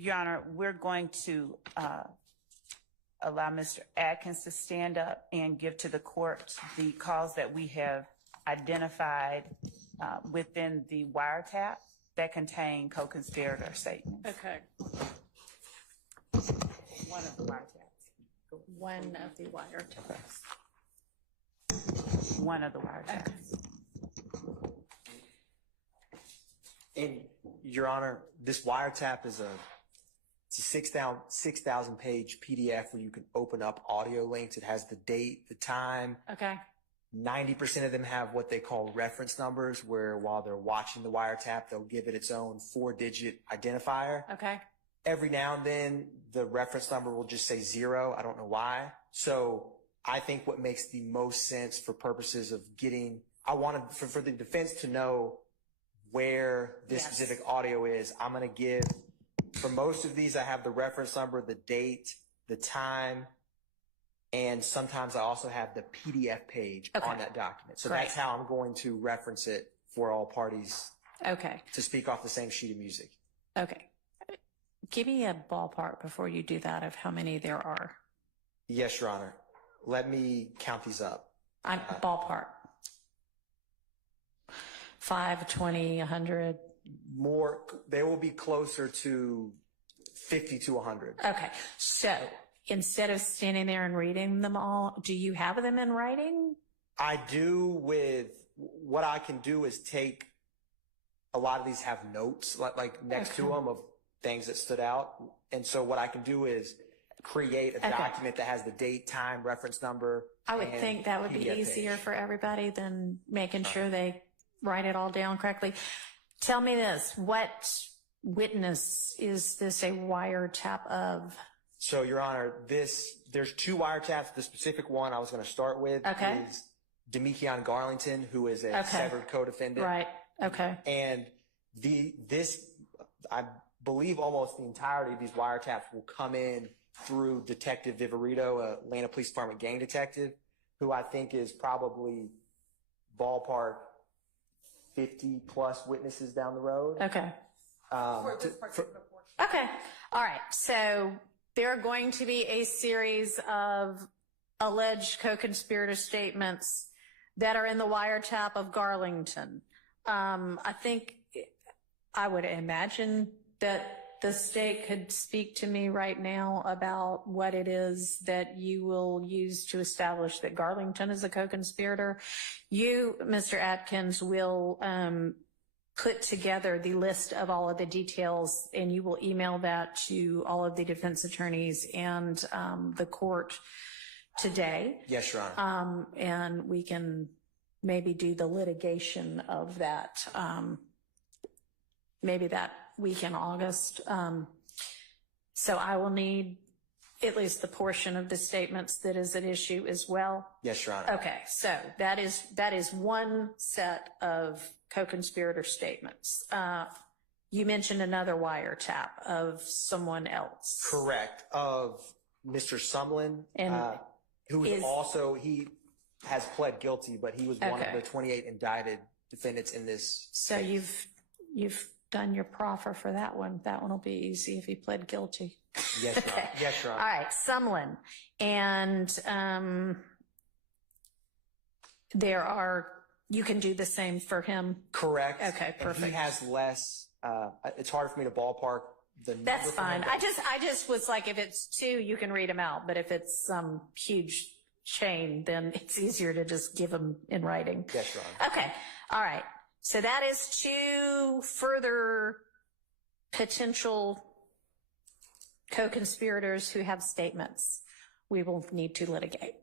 Your Honor, we're going to allow Mr. Atkins to stand up and give to the court the calls that we have identified within the wiretap that contain co-conspirator statements. Okay. One of the wiretaps. One of the wiretaps. One of the wiretaps. And Your Honor, this wiretap is it's a 6,000 page PDF where you can open up audio links. It has the date, the time. Okay. 90% of them have what they call reference numbers, where while they're watching the wiretap, they'll give it its own 4-digit identifier. Okay. Every now and then, the reference number will just say 0. I don't know why. So I think what makes the most sense for purposes of getting, I wanted for the defense to know where this specific audio is. I'm going to give, for most of these, I have the reference number, the date, the time, and sometimes I also have the PDF page on that document. So that's how I'm going to reference it for all parties to speak off the same sheet of music. Okay. Give me a ballpark before you do that of how many there are. Yes, Your Honor. Let me count these up. Ballpark. 5, 20, 100. More, they will be closer to 50 to 100. Okay. So instead of standing there and reading them all, do you have them in writing? I do. With what I can do is take, a lot of these have notes like next to them of things that stood out. And so what I can do is create a document that has the date, time, reference number. I would think that would be easier for everybody than making sure they write it all down correctly. Tell me this, what witness is this a wiretap of? So, Your Honor, there's 2 wiretaps. The specific one I was going to start with is Demekion Garlington, who is a severed co-defendant. Right. Okay. And I believe almost the entirety of these wiretaps will come in through Detective Viverito, Atlanta Police Department gang detective, who I think is probably ballpark 50 plus witnesses down the road. Okay. For this particular portion. Okay. All right. So there are going to be a series of alleged co-conspirator statements that are in the wiretap of Garlington. I think I would imagine that the state could speak to me right now about what it is that you will use to establish that Garlington is a co-conspirator. You, Mr. Atkins, will put together the list of all of the details, and you will email that to all of the defense attorneys and the court today. Yes, Your Honor. And we can maybe do the litigation of that, maybe that week in August. So I will need at least the portion of the statements that is at issue as well. Yes, Your Honor. Okay, so that is one set of co-conspirator statements. You mentioned another wiretap of someone else. Correct. Of Mr. Sumlin, And who is also, he has pled guilty, but he was one of Okay. the 28 indicted defendants in this. So case. you've done your proffer for that one. That one will be easy if he pled guilty. Yes, Your Honor. Yes, Your Honor. All right, Sumlin. And you can do the same for him. Correct. Okay, And perfect. he has less, it's hard for me to ballpark the number. That's for him, fine. I just was like, if it's 2, you can read them out. But if it's some huge chain, then it's easier to just give them in writing. Yes, Your Honor. Okay. All right. So that is 2 further potential co-conspirators who have statements we will need to litigate.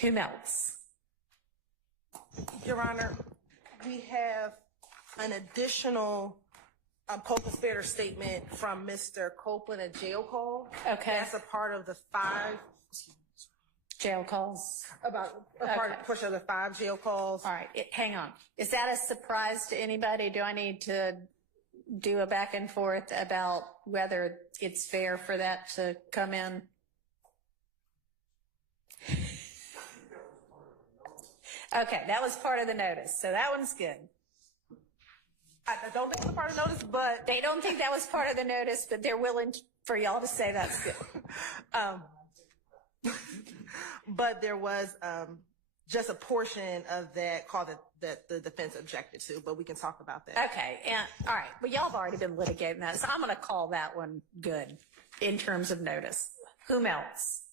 Whom else? Your Honor, we have an additional co-conspirator statement from Mr. Copeland, a jail call. Okay. That's a part of the 5, Jail calls. about a portion of the 5 jail calls. All right. Hang on. Is that a surprise to anybody? Do I need to do a back and forth about whether it's fair for that to come in? Okay, that was part of the notice, so that one's good. I don't think it's a part of the notice, but They don't think that was part of the notice, but they're willing for y'all to say that's good. But there was just a portion of that call that the defense objected to, but we can talk about that. Okay, and all right, but y'all have already been litigating that, so I'm going to call that one good in terms of notice. Whom else?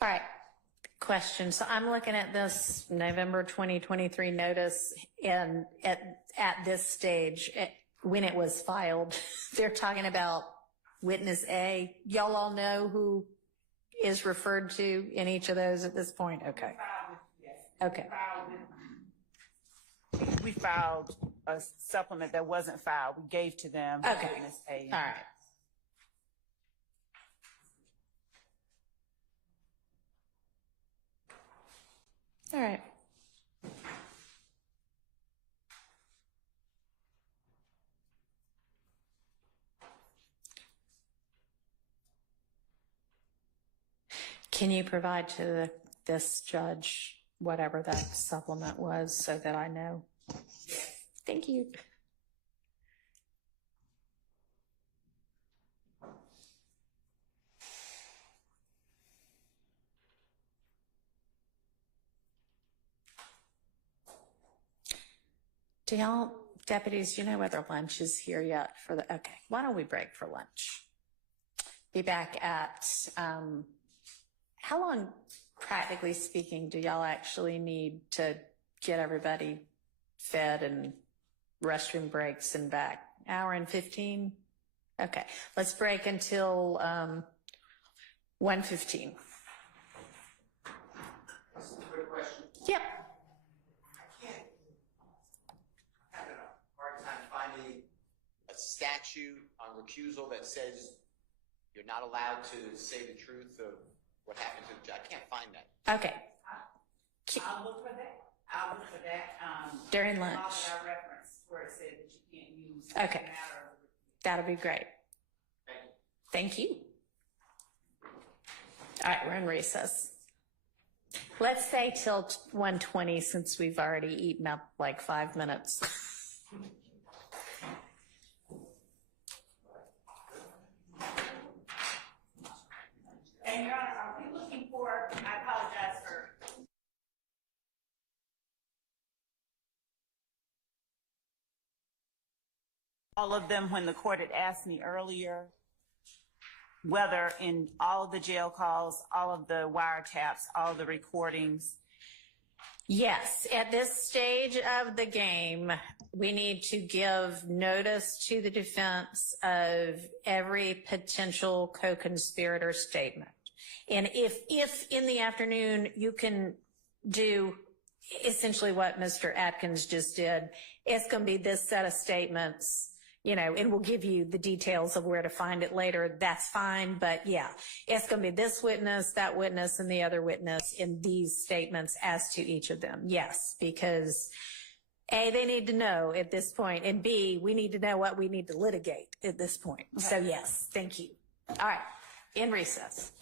All right, question. So I'm looking at this November 2023 notice, and at this stage, when it was filed, they're talking about witness A. Y'all all know who is referred to in each of those at this point? Okay. Okay. We filed a supplement that wasn't filed. We gave to them. Okay. Witness A. All right. All right. Can you provide to this judge whatever that supplement was so that I know? Thank you. Do y'all, deputies, do you know whether lunch is here yet for the, okay, why don't we break for lunch? Be back at, how long, practically speaking, do y'all actually need to get everybody fed and restroom breaks and back? Hour and 15? Okay, let's break until 1:15. Quick question. Yep. A statute on recusal that says you're not allowed to say the truth of what happened to the judge. I can't find that. Okay. I'll look for that. I'll look for that. During lunch. I referenced where it said that you can't use. Okay. That'll be great. Thank you. All right, we're in recess. Let's say till 1:20 since we've already eaten up like 5 minutes. And Your Honor, are we looking for, I apologize for. All of them, when the court had asked me earlier, whether in all of the jail calls, all of the wiretaps, all of the recordings. Yes, at this stage of the game, we need to give notice to the defense of every potential co-conspirator statement. And if in the afternoon you can do essentially what Mr. Atkins just did, it's going to be this set of statements, you know, and we'll give you the details of where to find it later. That's fine. But yeah, it's going to be this witness, that witness, and the other witness in these statements as to each of them. Yes, because A, they need to know at this point, and B, we need to know what we need to litigate at this point. Okay. So yes, thank you. All right, in recess.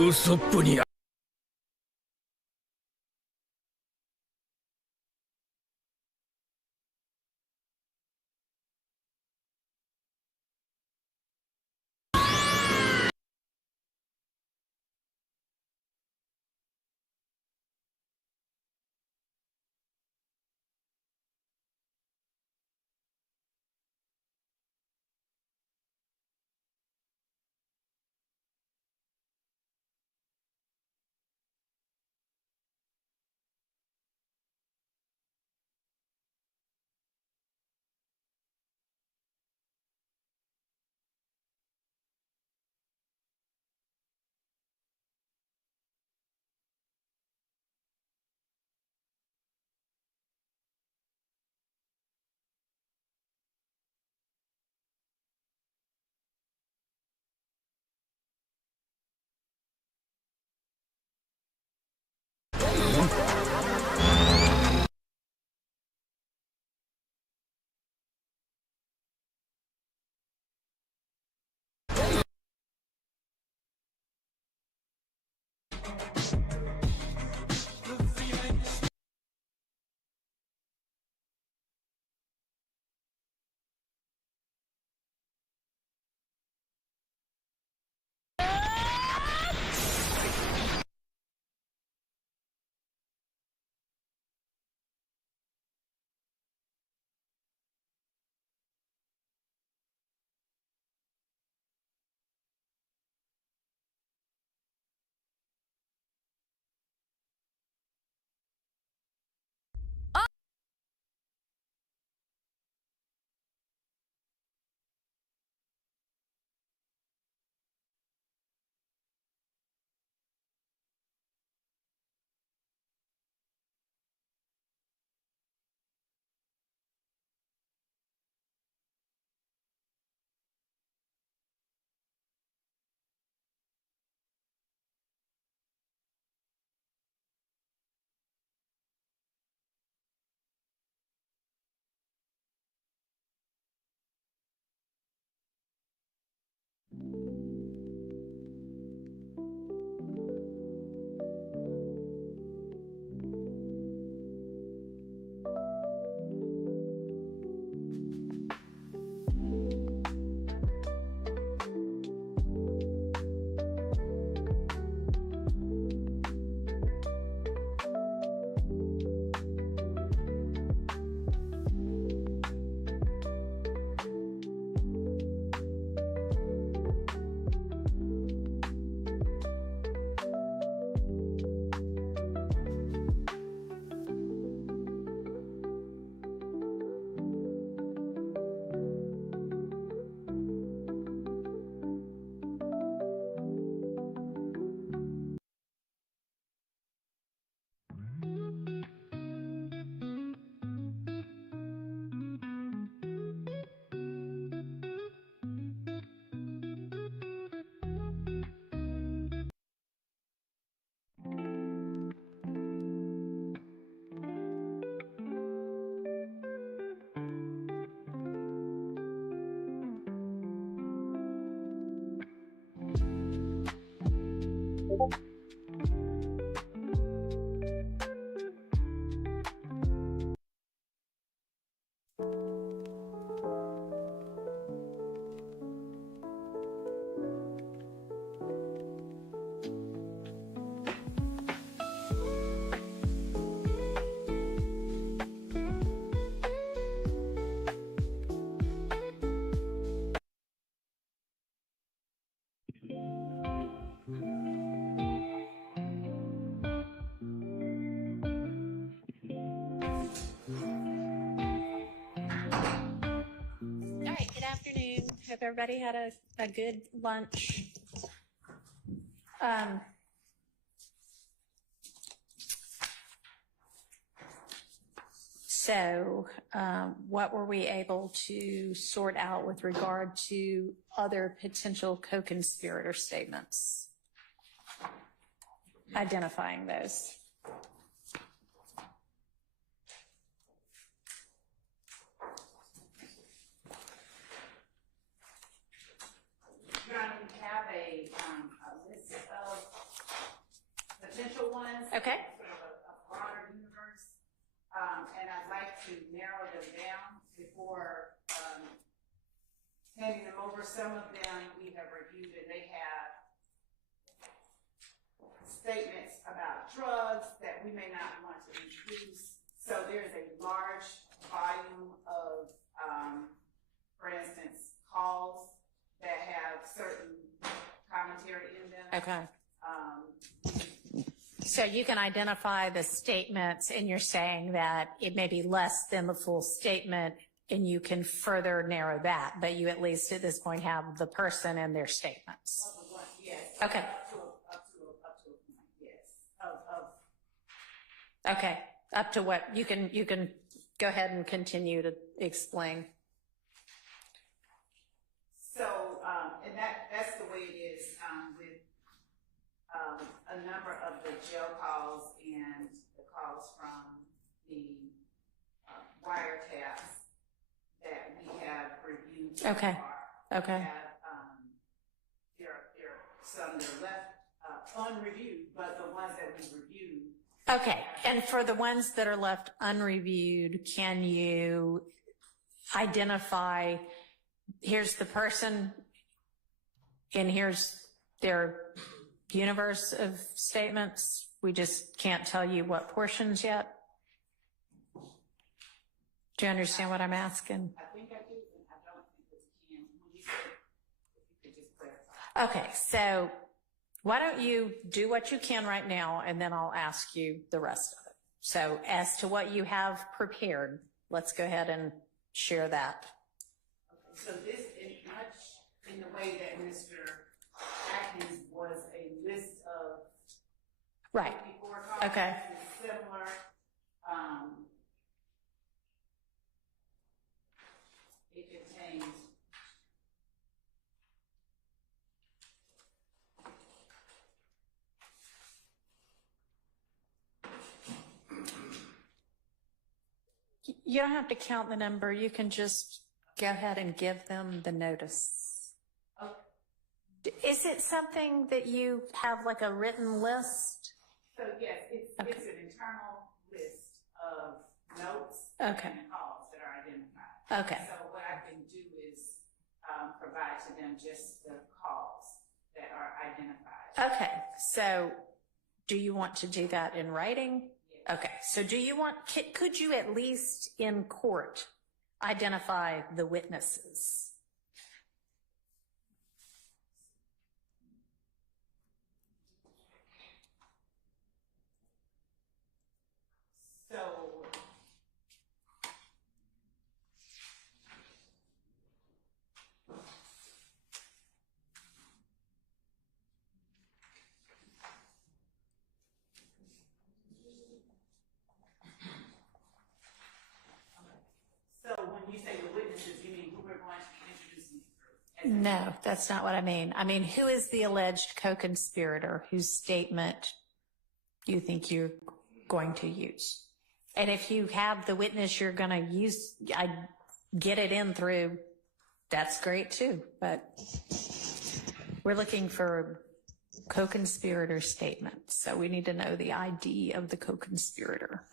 ウソップに All right, good afternoon. Hope everybody had a good lunch. What were we able to sort out with regard to other potential co-conspirator statements? Identifying those. Your Honor, we have a list of potential ones. Okay. Sort of a broader universe. And I'd like to narrow them down before handing them over. Some of them we have reviewed and they have statements about drugs that we may not want to introduce. So there's a large volume of, for instance, calls that have certain commentary in them. Okay. So you can identify the statements and you're saying that it may be less than the full statement and you can further narrow that, but you at least at this point have the person and their statements. Yes. Okay. Up to a point, yes. Okay. Up to what? You can go ahead and continue to explain. So, and that's the way it is with a number of the jail calls and the calls from the wiretaps that we have reviewed so Okay. far. Okay. We have, there are some that are left unreviewed, but the ones that we reviewed. Okay. And for the ones that are left unreviewed, can you identify, here's the person and here's their universe of statements? We just can't tell you what portions yet? Do you understand what I'm asking? I think I do, and I don't think that you can. When you said, if you could just clarify. Okay, so why don't you do what you can right now, and then I'll ask you the rest of it. So as to what you have prepared, let's go ahead and share that. Okay, so this is much in the way that Mr. Atkins was a list of Right. 54 calls. Okay. It's similar. It contains You don't have to count the number. You can just go ahead and give them the notice. Is it something that you have like a written list? So yes, it's an internal list of notes and calls that are identified. Okay. So what I can do is provide to them just the calls that are identified. Okay. So do you want to do that in writing? Yes. Okay. So do you want, could you at least in court identify the witnesses? So when you say the witnesses, you mean who we're going to introduce me through? No, that's not what I mean. I mean, who is the alleged co-conspirator whose statement you think you're going to use? And if you have the witness you're going to use, I get it in through, that's great too. But we're looking for co-conspirator statement. So we need to know the ID of the co-conspirator.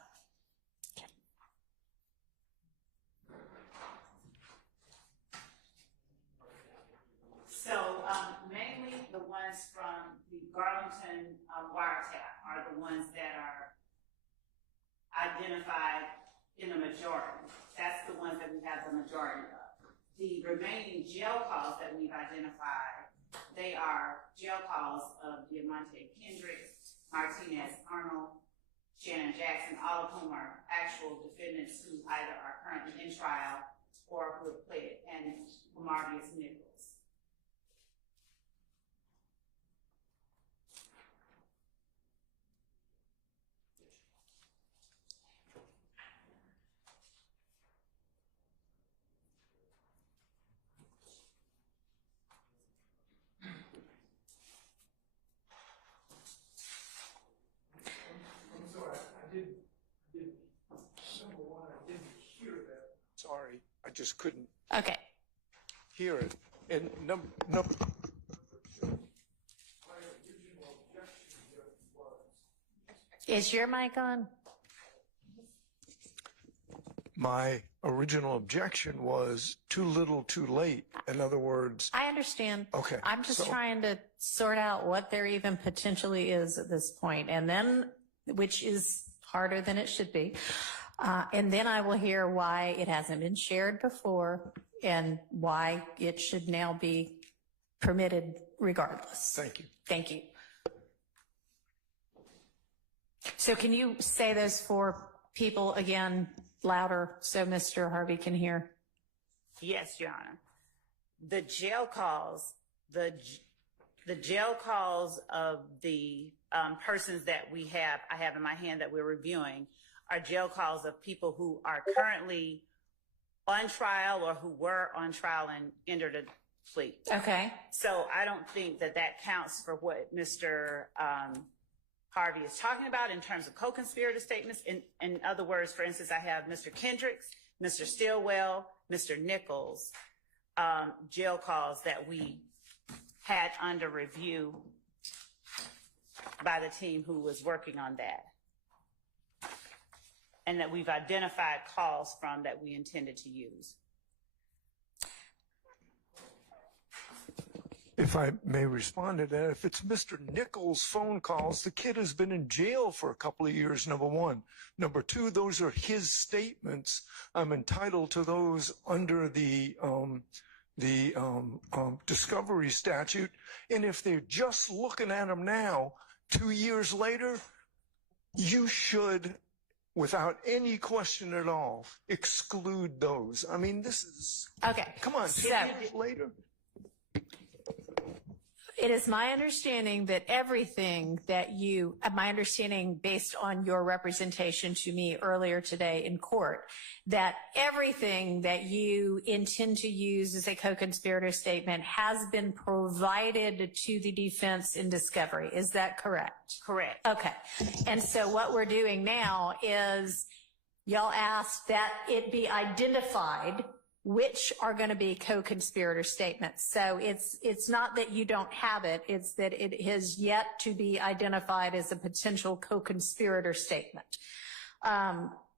So mainly the ones from the Garlington wiretap are the ones that are identified in a majority. That's the ones that we have the majority of. The remaining jail calls that we've identified, they are jail calls of Diamante Kendricks, Martinez Arnold, Shannon Jackson, all of whom are actual defendants who either are currently in trial or who have pled, and Marvius Nichols. Sorry, I just couldn't Okay. hear it. And number Is your mic on? my original objection was too little, too late. In other words, I understand. Okay, I'm just so- trying to sort out what there even potentially is at this point, and then, which is harder than it should be. And then I will hear why it hasn't been shared before and why it should now be permitted regardless. thank you. Thank you. So can you say those for people again louder so Mr. Harvey can hear? Yes, Your Honor. The jail calls, the jail calls of the persons that I have in my hand that we're reviewing are jail calls of people who are currently on trial or who were on trial and entered a plea. Okay. So I don't think that that counts for what Mr. Harvey is talking about in terms of co-conspirator statements. In other words, for instance, I have Mr. Kendricks, Mr. Stillwell, Mr. Nichols, jail calls that we had under review by the team who was working on that. And that we've identified calls from that we intended to use. If I may respond to that, if it's Mr. Nichols' phone calls, the kid has been in jail for a couple of years, number one. Number two, those are his statements. I'm entitled to those under the discovery statute. And if they're just looking at them now, 2 years later, you should, without any question at all, exclude those. I mean, this is, Okay. come on, 2 years later. It is my understanding that everything that my understanding based on your representation to me earlier today in court, that everything that you intend to use as a co-conspirator statement has been provided to the defense in discovery. Is that correct? Correct. Okay. And so what we're doing now is y'all asked that it be identified which are going to be co-conspirator statements. So it's not that you don't have it, it's that it is yet to be identified as a potential co-conspirator statement.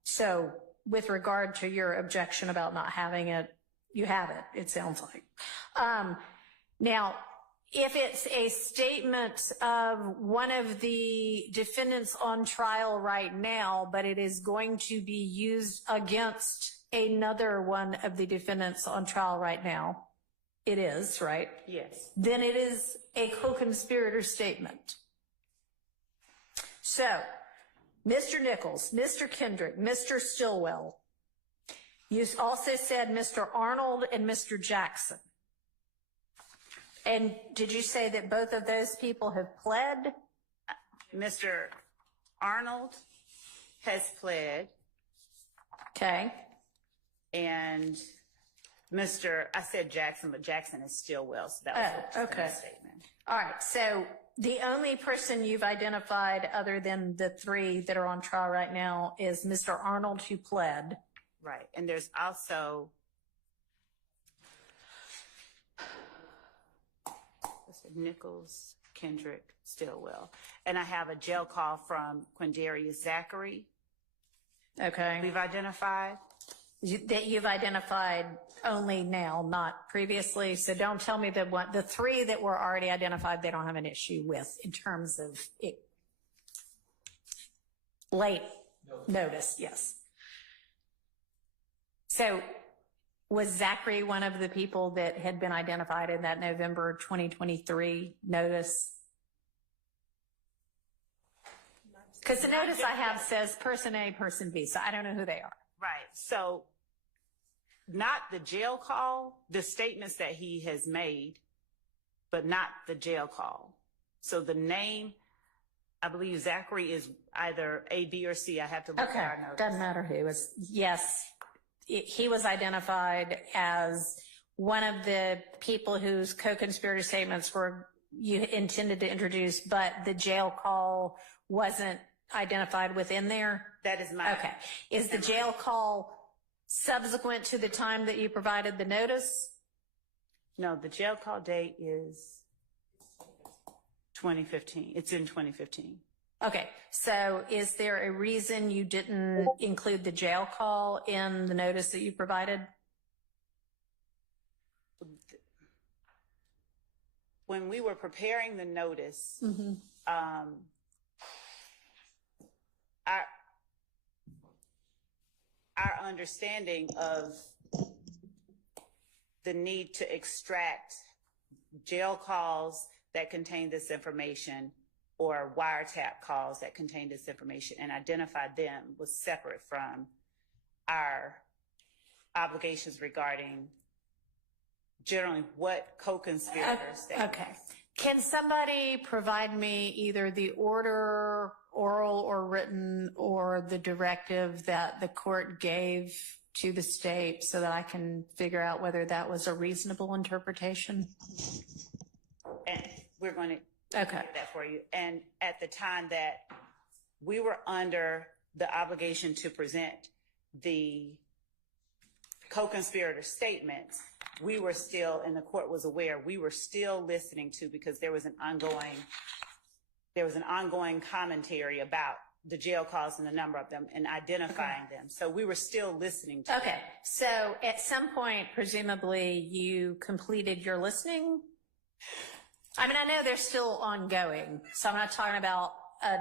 So with regard to your objection about not having it, you have it sounds like. Now, if it's a statement of one of the defendants on trial right now, but it is going to be used against another one of the defendants on trial right now, it is, right? Yes. Then it is a co-conspirator statement. So, Mr. Nichols, Mr. Kendrick, Mr. Stillwell, you also said Mr. Arnold and Mr. Jackson. And did you say that both of those people have pled? Mr. Arnold has pled. Okay. And I said Jackson, but Jackson is Stillwell, so that was a okay. statement. All right. So the only person you've identified other than the three that are on trial right now is Mr. Arnold who pled. Right. And there's also Nichols, Kendrick Stillwell. And I have a jail call from Quindarius Zachary. Okay. We've identified. That you've identified only now, not previously. So don't tell me that the three that were already identified, they don't have an issue with in terms of it. Late notice, yes. So was Zachary one of the people that had been identified in that November 2023 notice? Because the notice I have says person A, person B, so I don't know who they are. Right. So not the jail call, the statements that he has made, but not the jail call. So the name, I believe Zachary is either A, B, or C. I have to look at our notice. Doesn't matter who. Yes, he was identified as one of the people whose co-conspirator statements were you intended to introduce, but the jail call wasn't identified within there? That is my... Okay. Is the jail call subsequent to the time that you provided the notice? No, the jail call date is 2015. It's in 2015. Okay. So is there a reason you didn't include the jail call in the notice that you provided? When we were preparing the notice, our understanding of the need to extract jail calls that contain this information or wiretap calls that contain this information and identify them was separate from our obligations regarding generally what co-conspirators say. Okay. Can somebody provide me either the order, oral or written, or the directive that the court gave to the state so that I can figure out whether that was a reasonable interpretation? And we're going to get that for you. And at the time that we were under the obligation to present the co-conspirator statements, we were still, and the court was aware, we were still listening to, because there was an ongoing commentary about the jail calls and the number of them and identifying them. So we were still listening to them. Okay. So at some point, presumably, you completed your listening? I mean, I know they're still ongoing, so I'm not talking about a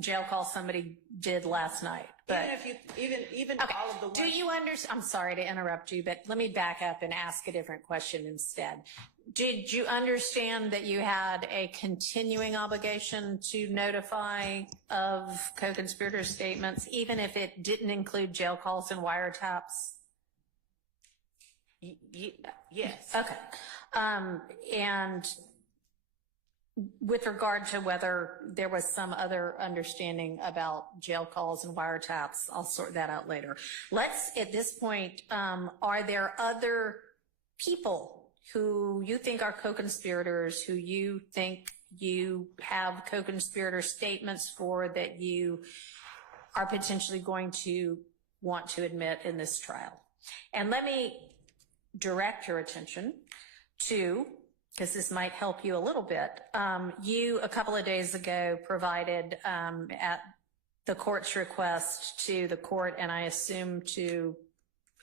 jail call somebody did last night. But even okay. All of the ones. Do you understand? I'm sorry to interrupt you, but let me back up and ask a different question instead. Did you understand that you had a continuing obligation to notify of co-conspirator statements, even if it didn't include jail calls and wiretaps? Yes. Okay. And with regard to whether there was some other understanding about jail calls and wiretaps, I'll sort that out later. Let's, at this point, are there other people who you think are co-conspirators, who you think you have co-conspirator statements for that you are potentially going to want to admit in this trial? And let me direct your attention to, because this might help you a little bit, you a couple of days ago provided at the court's request to the court, and I assume to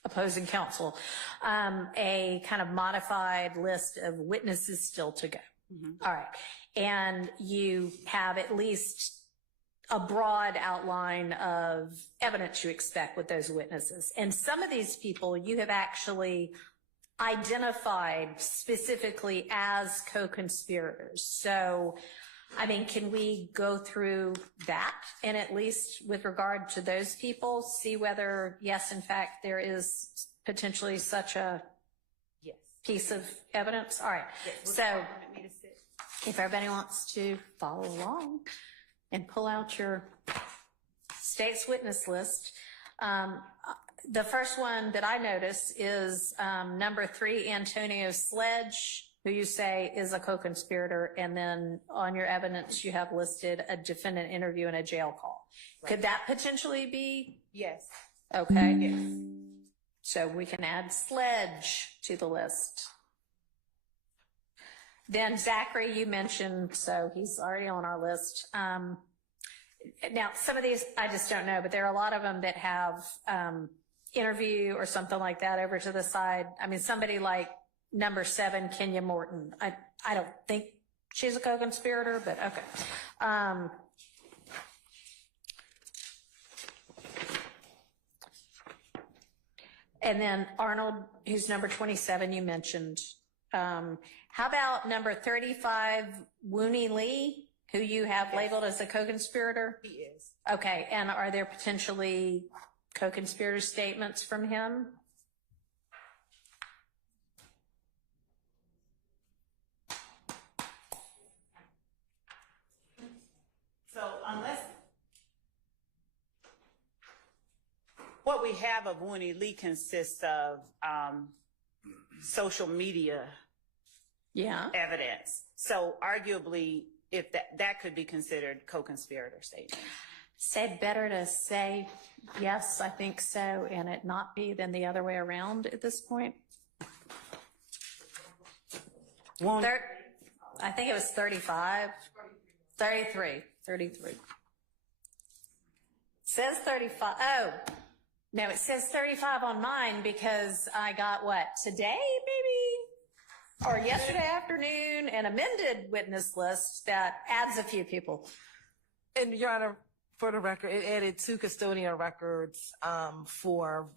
opposing counsel, a kind of modified list of witnesses still to go. All right. And you have at least a broad outline of evidence you expect with those witnesses. And some of these people you have actually identified specifically as co-conspirators. So, I mean, can we go through that and at least with regard to those people, see whether, yes, in fact, there is potentially such a piece of evidence? All right. So, if everybody wants to follow along and pull out your state's witness list, the first one that I notice is number 3, Antonio Sledge, who you say is a co-conspirator, and then on your evidence you have listed a defendant interview and a jail call. Right. Could that potentially be? Yes. Okay. Yes. So we can add Sledge to the list. Then Zachary, you mentioned, so he's already on our list. Now, some of these I just don't know, but there are a lot of them that have interview or something like that over to the side. I mean, somebody like number 7, Kenya Morton. I don't think she's a co-conspirator, but okay. And then Arnold, who's number 27, you mentioned. How about number 35, Wooney Lee, who you have labeled as a co-conspirator? He is. Okay, and are there potentially co-conspirator statements from him? So unless what we have of Wooney Lee consists of social media evidence. So arguably, if that could be considered co-conspirator statement. Said better to say yes, I think so, and it not be than the other way around at this point. I think it was 35. 33. Says 35. Oh, no, it says 35 on mine because I got what, today maybe? Or yesterday afternoon, an amended witness list that adds a few people. And Your Honor, for the record, it added 2 custodian records for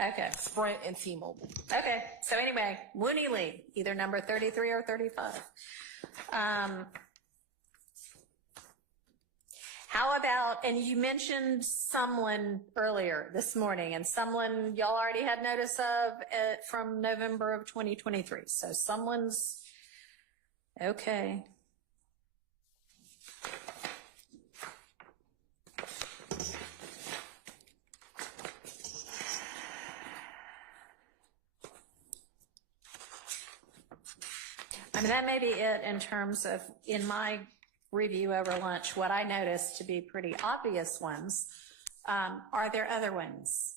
Okay. Sprint and T-Mobile. Okay. So anyway, Wooney Lee, either number 33 or 35. How about, and you mentioned Sumlin earlier this morning, and Sumlin y'all already had notice of from November of 2023. So Sumlin's okay. I mean, that may be it in terms of, in my review over lunch, what I noticed to be pretty obvious ones. Are there other ones?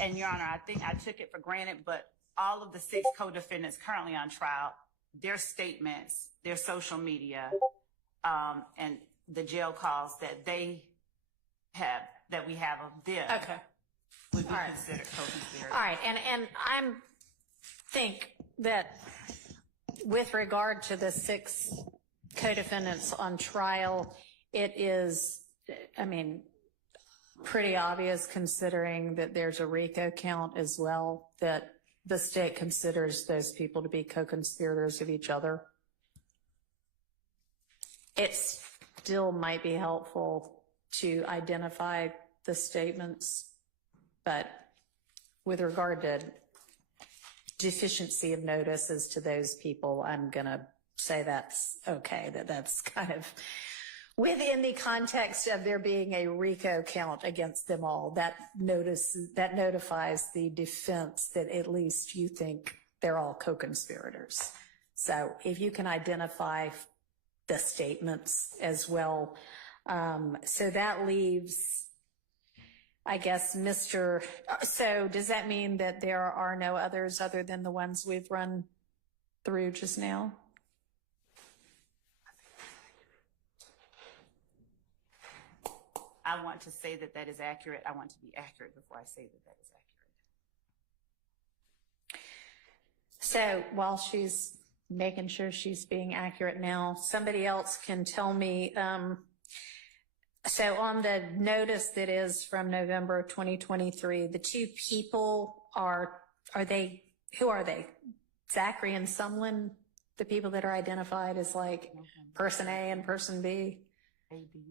And Your Honor, I think I took it for granted, but all of the 6 co-defendants currently on trial, their statements, their social media, and the jail calls that they have, that we have of them, Okay. would be All right. considered co-conspirators. All right, and I think that with regard to the 6 co-defendants on trial, it is, I mean, pretty obvious considering that there's a RICO count as well, that the state considers those people to be co-conspirators of each other. It still might be helpful to identify the statements, but with regard to deficiency of notice as to those people, I'm going to say that's okay, that's kind of within the context of there being a RICO count against them all. That notifies the defense that at least you think they're all co-conspirators. So if you can identify the statements as well. So that leaves, I guess, so does that mean that there are no others other than the ones we've run through just now? I want to say that that is accurate. I want to be accurate before I say that that is accurate. So while she's making sure she's being accurate now, somebody else can tell me, so on the notice that is from November of 2023, the 2 people who are they? Zachary and Sumlin, the people that are identified as like person A and person B?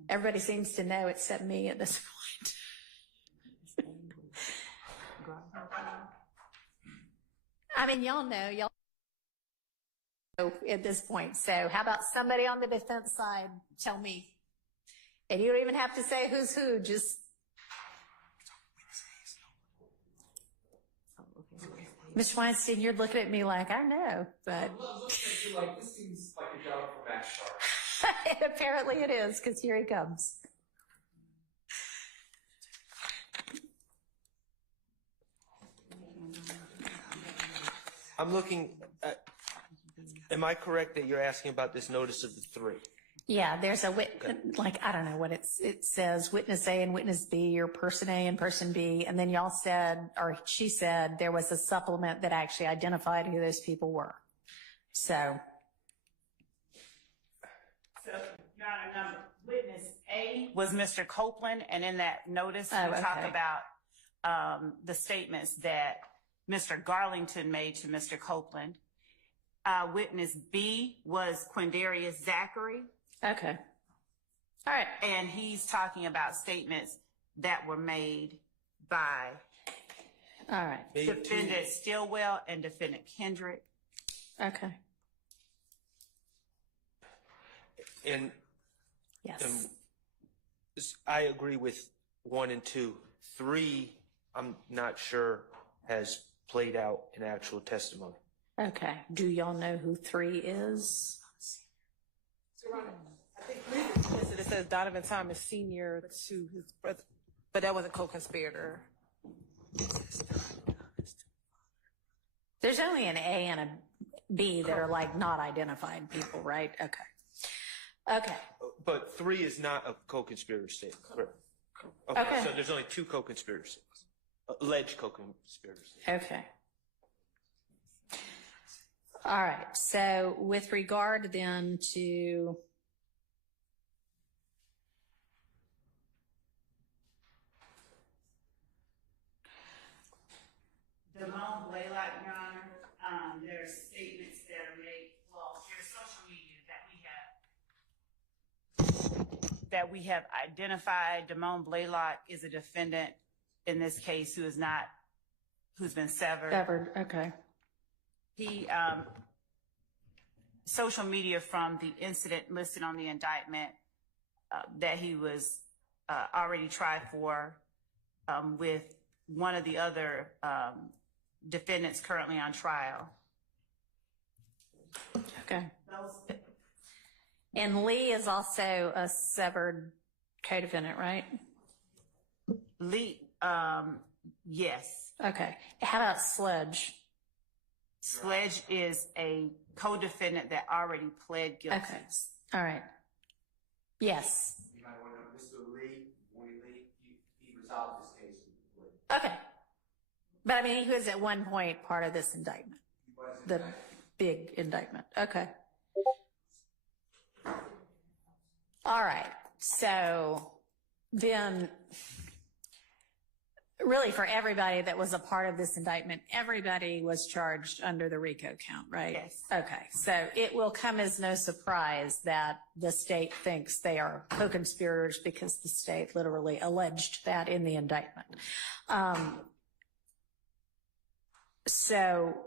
Everybody seems to know except me at this point. I mean, y'all know at this point. So how about somebody on the defense side tell me? And you don't even have to say who's who, just. Mr. Weinstein, you're looking at me like, I know, but. I'm looking at you like, this seems like a job for Max Sharp. Apparently it is, because here he comes. I'm looking at, am I correct that you're asking about this notice of the 3? Yeah, there's a I don't know what it says, witness A and witness B, or person A and person B, and then y'all said, or she said, there was a supplement that actually identified who those people were. So, Your Honor, witness A was Mr. Copeland, and in that notice, we talk about the statements that Mr. Garlington made to Mr. Copeland. Witness B was Quindarius Zachary. okay. All right. And he's talking about statements that were made by All right. Defendant Stillwell and Defendant Kendrick. Okay. And Yes. I agree with 1 and 2. 3, I'm not sure has played out in actual testimony. Okay. Do y'all know who 3 is? I think it says Donovan Thomas Sr. to his brother, but that wasn't co-conspirator. There's only an A and a B that are like not identified people, right? Okay. Okay. But 3 is not a co-conspirator statement, correct? Okay. So there's only 2 co-conspirator statements, alleged co-conspirator statements. Okay. All right. So with regard then to Damone Blaylock, Your Honor, there are statements that are made, well, there's social media that we have identified. Damone Blaylock is a defendant in this case who's been severed. Severed. Okay. He, social media from the incident listed on the indictment that he was already tried for with one of the other defendants currently on trial. Okay. And Lee is also a severed co-defendant, right? Lee, yes. Okay. How about Sludge? Sledge is a co-defendant that already pled guilty. Okay. All right. Yes. You might want to know Mr. Lee, he resolved this case. Okay. But I mean, he was at one point part of this indictment, the big indictment. Okay. All right. So then really for everybody that was a part of this indictment, everybody was charged under the RICO count, right? Yes. Okay. So it will come as no surprise that the state thinks they are co-conspirators because the state literally alleged that in the indictment. So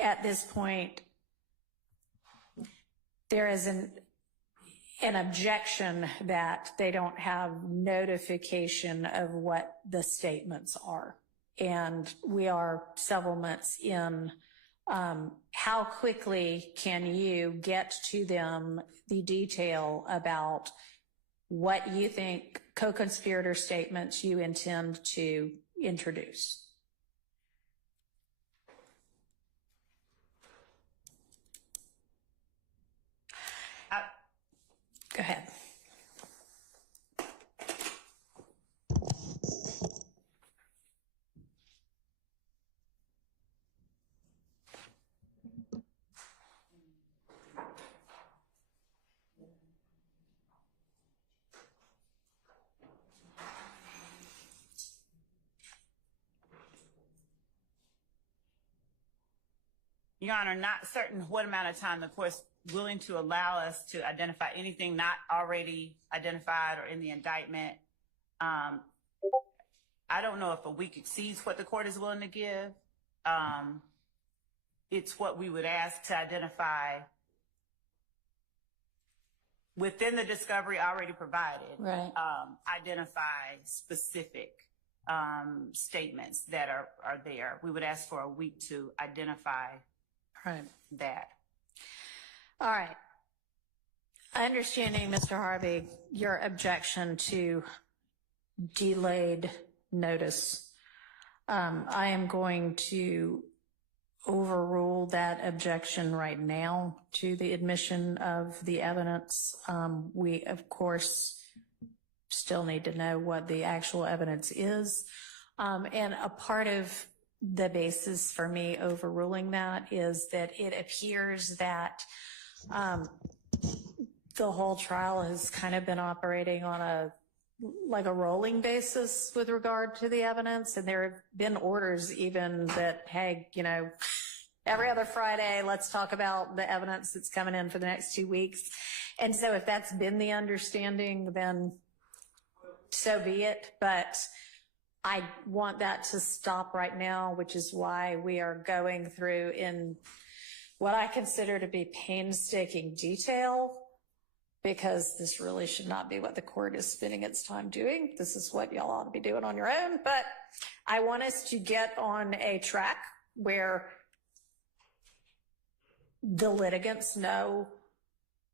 at this point, there is an objection that they don't have notification of what the statements are. And we are several months in. How quickly can you get to them the detail about what you think co-conspirator statements you intend to introduce? Go ahead. Your Honor, not certain what amount of time the court's willing to allow us to identify anything not already identified or in the indictment. I don't know if a week exceeds what the court is willing to give. It's what we would ask to identify within the discovery already provided. Right. Identify specific statements that are there. We would ask for a week to identify that. All right. Understanding, Mr. Harvey, your objection to delayed notice, I am going to overrule that objection right now to the admission of the evidence. We, of course, still need to know what the actual evidence is. And a part of the basis for me overruling that is that it appears that the whole trial has kind of been operating on a rolling basis with regard to the evidence. And there have been orders even that, hey, you know, every other Friday, let's talk about the evidence that's coming in for the next 2 weeks. And so if that's been the understanding, then so be it. But I want that to stop right now, which is why we are going through in what I consider to be painstaking detail, because this really should not be what the court is spending its time doing. This is what y'all ought to be doing on your own. But I want us to get on a track where the litigants know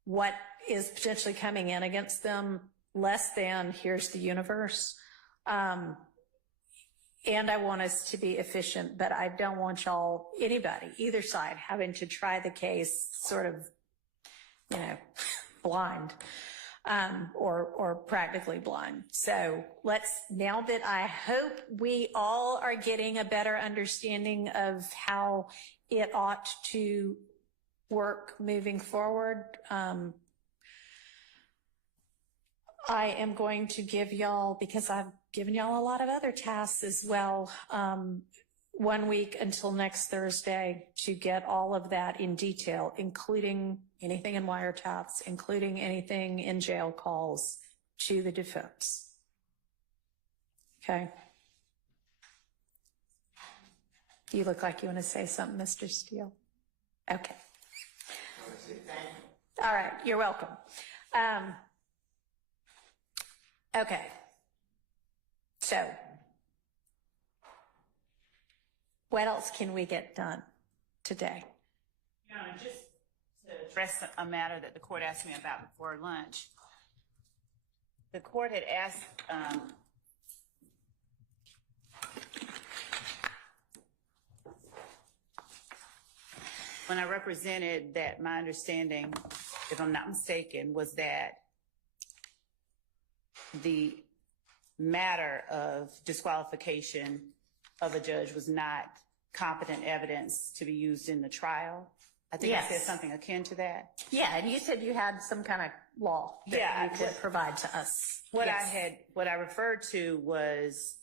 what is potentially coming in against them, less than here's the universe. And I want us to be efficient, but I don't want y'all, anybody, either side, having to try the case sort of, you know, blind, or practically blind. So let's, now that I hope we all are getting a better understanding of how it ought to work moving forward, I am going to give y'all, because I've given y'all a lot of other tasks as well, 1 week until next Thursday to get all of that in detail, including anything in wiretaps, including anything in jail calls to the defense. Okay. You look like you want to say something, Mr. Steele. Okay. All right. You're welcome. Okay. So, what else can we get done today? You know, just to address a matter that the court asked me about before lunch. The court had asked when I represented that, my understanding, if I'm not mistaken, was that the matter of disqualification of a judge was not competent evidence to be used in the trial. I think I said something akin to that. Yeah, and you said you had some kind of law that you could provide to us. What I referred to was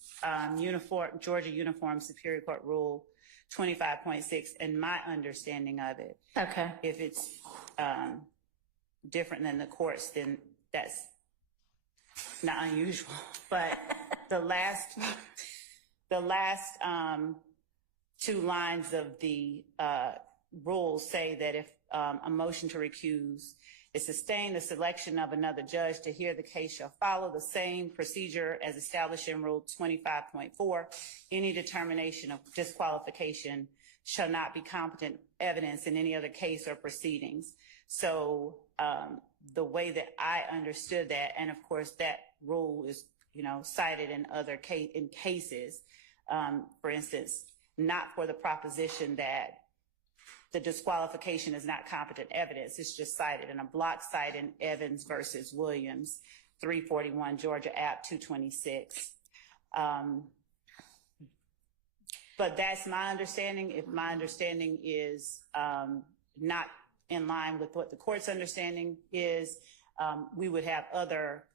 Georgia Uniform Superior Court Rule 25.6 and my understanding of it. Okay. If it's different than the courts, then that's not unusual. But the last two lines of the rules say that if a motion to recuse is sustained, the selection of another judge to hear the case shall follow the same procedure as established in Rule 25.4. Any determination of disqualification shall not be competent evidence in any other case or proceedings. So the way that I understood that, and of course that rule is, cited in other cases, for instance, not for the proposition that the disqualification is not competent evidence. It's just cited in a block cite in Evans versus Williams, 341 Georgia App 226. But that's my understanding. If my understanding is not in line with what the court's understanding is, we would have other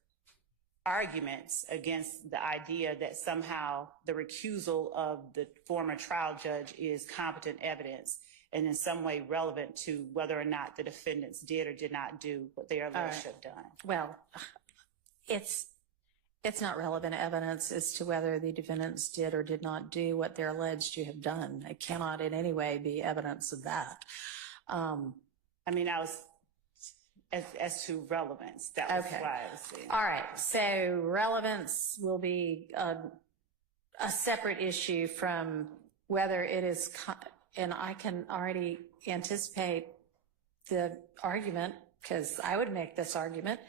arguments against the idea that somehow the recusal of the former trial judge is competent evidence and in some way relevant to whether or not the defendants did or did not do what they are alleged to have done. Well, it's not relevant evidence as to whether the defendants did or did not do what they're alleged to have done. It cannot in any way be evidence of that. I mean, I was as to relevance. That was why I was saying. All right. So relevance will be a separate issue from whether it is, and I can already anticipate the argument because I would make this argument.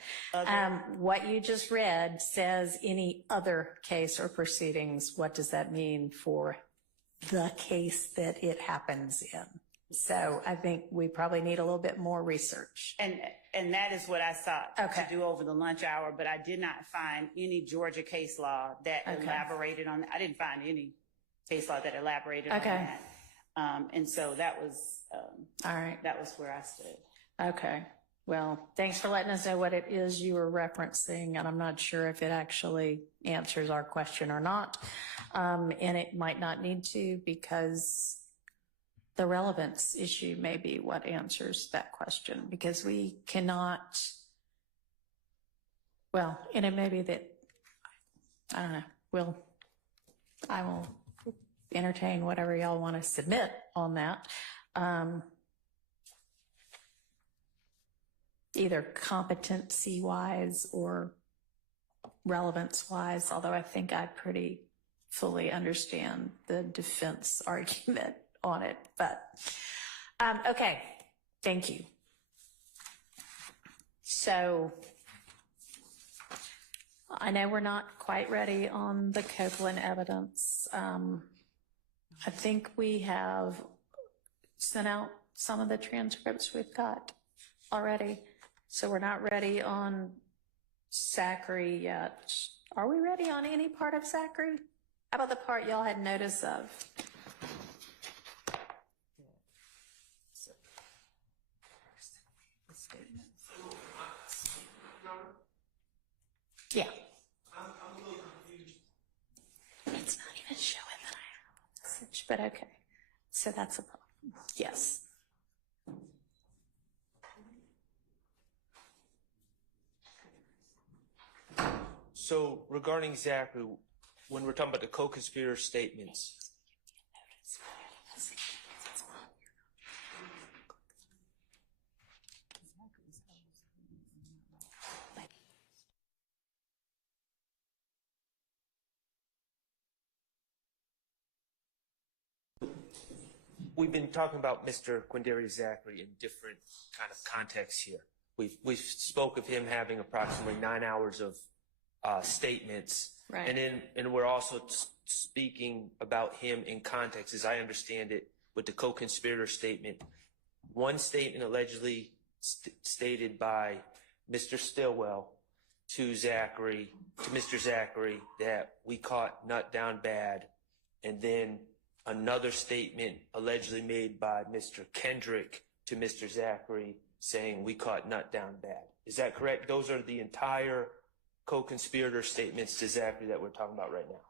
What you just read says any other case or proceedings. What does that mean for the case that it happens in? So I think we probably need a little bit more research. And that is what I sought to do over the lunch hour, but I did not find any Georgia case law that elaborated on that. I didn't find any case law that elaborated on that. And so that was, all right. That was where I stood. Okay. Well, thanks for letting us know what it is you were referencing, and I'm not sure if it actually answers our question or not. And it might not need to because the relevance issue may be what answers that question because we cannot, well, and it may be that, I don't know, I will entertain whatever y'all want to submit on that. Either competency-wise or relevance-wise, although I think I pretty fully understand the defense argument on it, but okay, thank you. So I know we're not quite ready on the Copeland evidence. I think we have sent out some of the transcripts we've got already, so we're not ready on Zachary yet. Are we ready on any part of Zachary? How about the part y'all had notice of? Yeah. I'm a little confused. It's not even showing that I have a message, but okay. So that's a problem. Yes. So regarding Zachary, when we're talking about the co-conspirator statements, we've been talking about Mr. Quindarius Zachary in different kind of contexts here. We've spoke of him having approximately 9 hours of statements, right. And we're also speaking about him in context, as I understand it, with the co-conspirator statement. one statement allegedly stated by Mr. Stillwell to Mr. Zachary, that we caught Nut down bad, and then another statement allegedly made by Mr. Kendrick to Mr. Zachary saying we caught Nut down bad. Is that correct? Those are the entire co-conspirator statements to Zachary that we're talking about right now.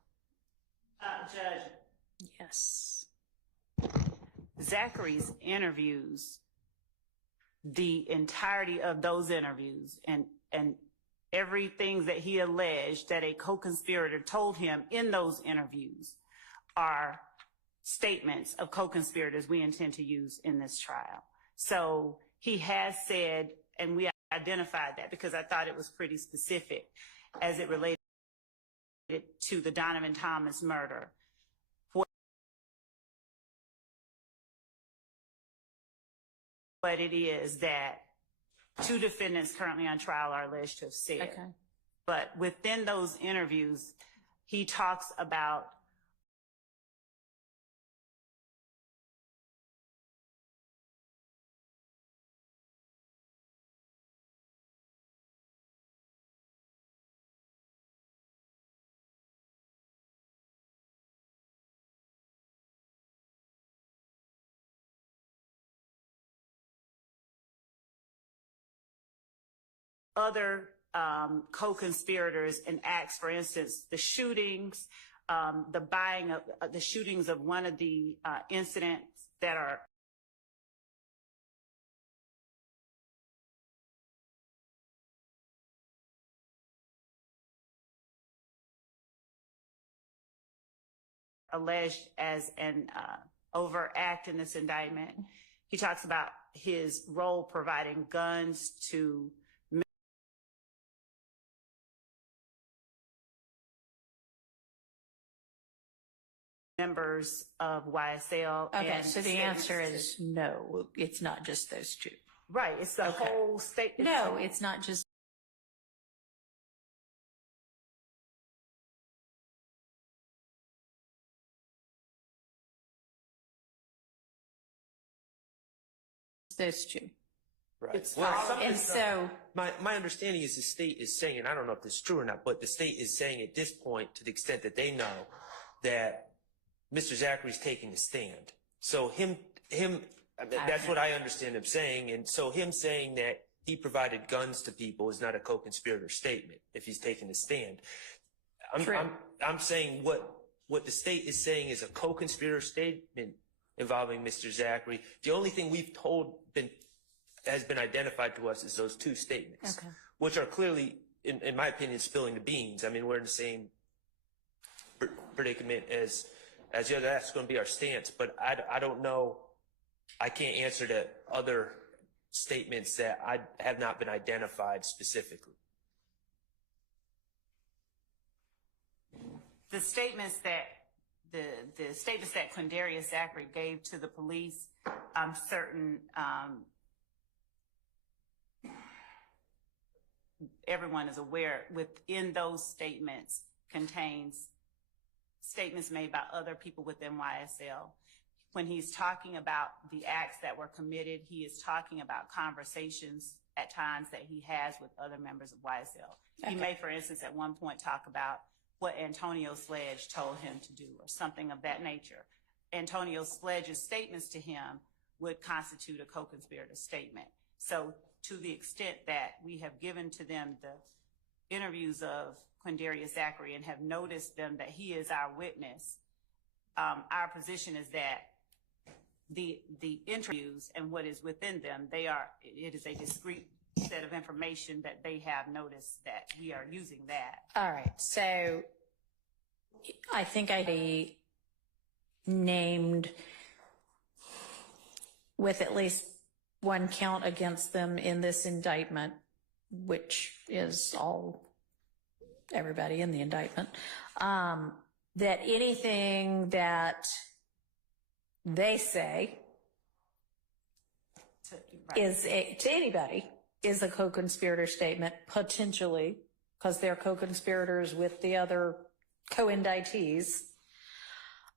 Judge. Yes. Zachary's interviews, the entirety of those interviews and everything that he alleged that a co-conspirator told him in those interviews are statements of co-conspirators we intend to use in this trial. So he has said, and we identified that because I thought it was pretty specific as it related to the Donovan Thomas murder. What it is that two defendants currently on trial are alleged to have said. Okay. But within those interviews, he talks about other co-conspirators and acts, for instance, the shootings, the buying of the shootings of one of the incidents that are alleged as an overt act in this indictment. He talks about his role providing guns to members of YSL. Okay, and so the answer is no, it's not just those two. right. It's the whole state. No, it's not just those two. Right. It's And so, my understanding is the state is saying, and I don't know if this is true or not, but the state is saying at this point, to the extent that they know, that Mr. Zachary's taking a stand. So that's what I understand him saying. And so him saying that he provided guns to people is not a co-conspirator statement if he's taking a stand. I'm saying what the state is saying is a co-conspirator statement involving Mr. Zachary. The only thing we've has been identified to us is those two statements, which are clearly, in my opinion, spilling the beans. I mean, we're in the same predicament as the other. That's going to be our stance, but I don't know. I can't answer to other statements that have not been identified specifically. The statements that the statements that Quindarius Zachary gave to the police, I'm certain everyone is aware within those statements contains statements made by other people within YSL. When he's talking about the acts that were committed, he is talking about conversations at times that he has with other members of YSL. He may, for instance, at one point talk about what Antonio Sledge told him to do or something of that nature. Antonio Sledge's statements to him would constitute a co-conspirator statement. So to the extent that we have given to them the interviews of Quindarius Zachary and have noticed them that he is our witness, our position is that the interviews and what is within them, it is a discrete set of information that they have noticed that we are using that. all right. So I think I named with at least one count against them in this indictment, which is everybody in the indictment, that anything that they say to anybody is a co-conspirator statement, potentially, because they're co-conspirators with the other co-indictees.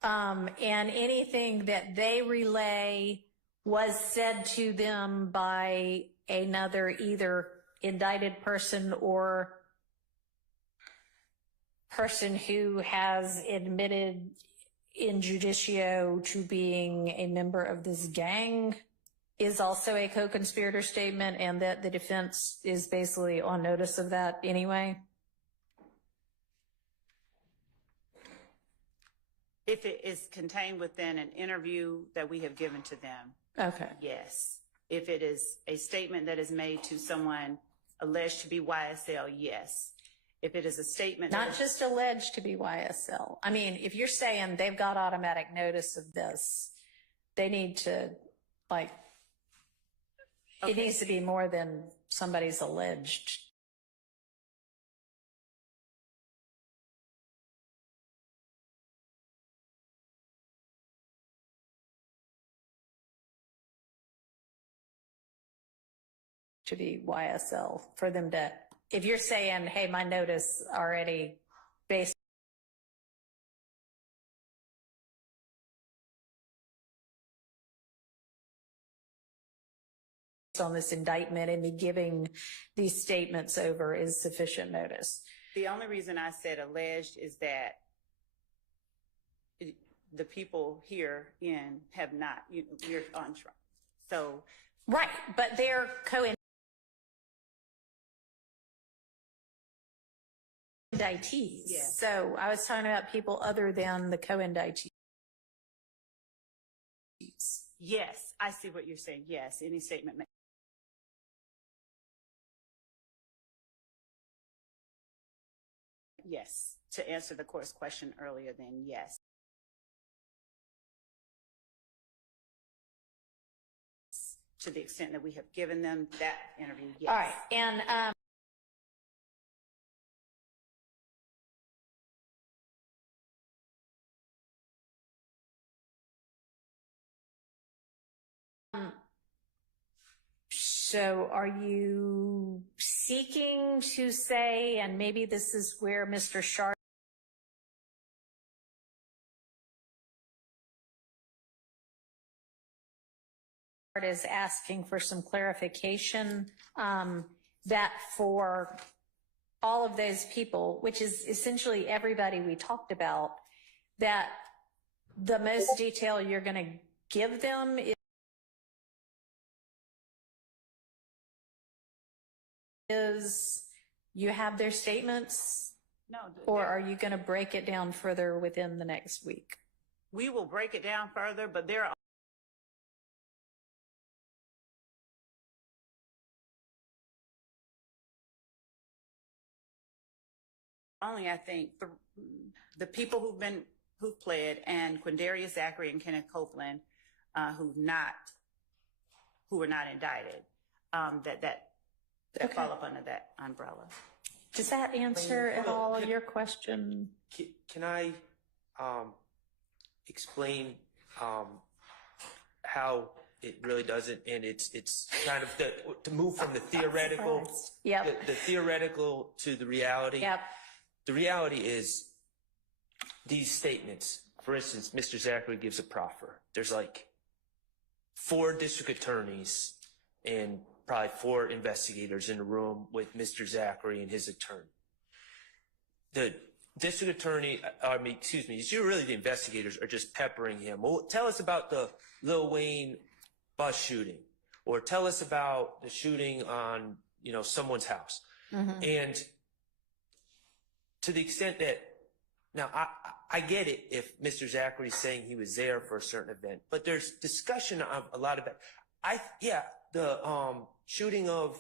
And anything that they relay was said to them by another either indicted person or person who has admitted in judicio to being a member of this gang is also a co-conspirator statement, and that the defense is basically on notice of that anyway? If it is contained within an interview that we have given to them, Okay. yes. If it is a statement that is made to someone alleged to be YSL, yes. If it is a statement Not just alleged to be YSL. I mean, if you're saying they've got automatic notice of this, they need to, like, it needs to be more than somebody's alleged. To be YSL for them to, if you're saying, hey, my notice already based on this indictment and me giving these statements over is sufficient notice. The only reason I said alleged is that the people here in have not, we're on trial. So. Right, but they're co-indictees. Yeah. So I was talking about people other than the co-indictees. Yes, I see what you're saying. Yes, any statement made. Yes, to answer the court's question earlier, then yes. To the extent that we have given them that interview, yes. All right, and so are you seeking to say, and maybe this is where Mr. Sharp is asking for some clarification, that for all of those people, which is essentially everybody we talked about, that the most detail you're going to give them is you have their statements? No. Or are you going to break it down further within the next week? We will break it down further, but there are only, I think, the people who've pled, and Quindarius Zachary and Kenneth Copeland, who were not indicted, that fall up under that umbrella. Does that answer at all your question? Can I explain how it really doesn't, and it's kind of to move from the theoretical, the theoretical to the reality. Yep. The reality is these statements, for instance, Mr. Zachary gives a proffer. There's like 4 district attorneys and probably 4 investigators in the room with Mr. Zachary and his attorney. The district attorney, you're really the investigators are just peppering him. Well, tell us about the Lil Wayne bus shooting, or tell us about the shooting on, someone's house. Mm-hmm. And to the extent that, now I get it if Mr. Zachary's saying he was there for a certain event, but there's discussion of a lot of that. The shooting of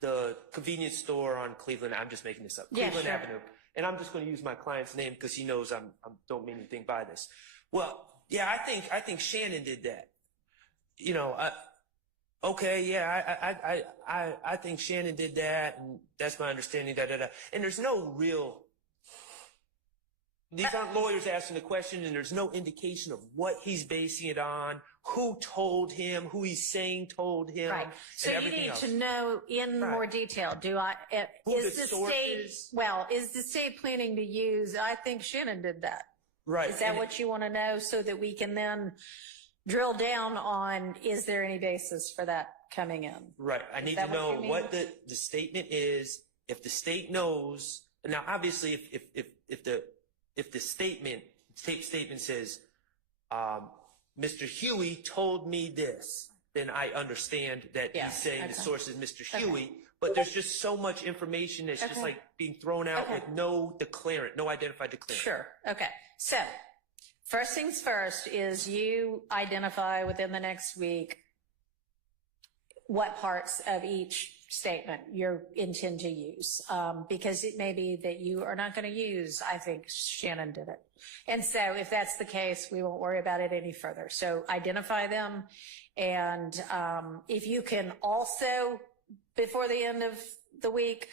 the convenience store on Cleveland, I'm just making this up, Cleveland Avenue. And I'm just going to use my client's name because he knows I don't mean anything by this. Well, yeah, I think Shannon did that. I think Shannon did that, and that's my understanding, And there's no real, these aren't lawyers asking the question, and there's no indication of what he's basing it on, who told him, who he's saying told him. Right. So you need to know in more detail. Is the state planning to use, I think Shannon did that. Right. Is that what you want to know, so that we can then drill down on, is there any basis for that coming in? Right. I need that to what know you mean? what the statement is. If the state knows, now obviously if the statement says, Mr. Huey told me this, then I understand that Yeah, he's saying the okay. source is Mr. Huey, but there's just so much information that's just Okay. like being thrown out Okay. with no declarant, no identified declarant. Sure. Okay. So first things first is you identify within the next week what parts of each statement you intend to use, because it may be that you are not going to use, I think Shannon did it. And so if that's the case, we won't worry about it any further. So identify them. And if you can also, before the end of the week,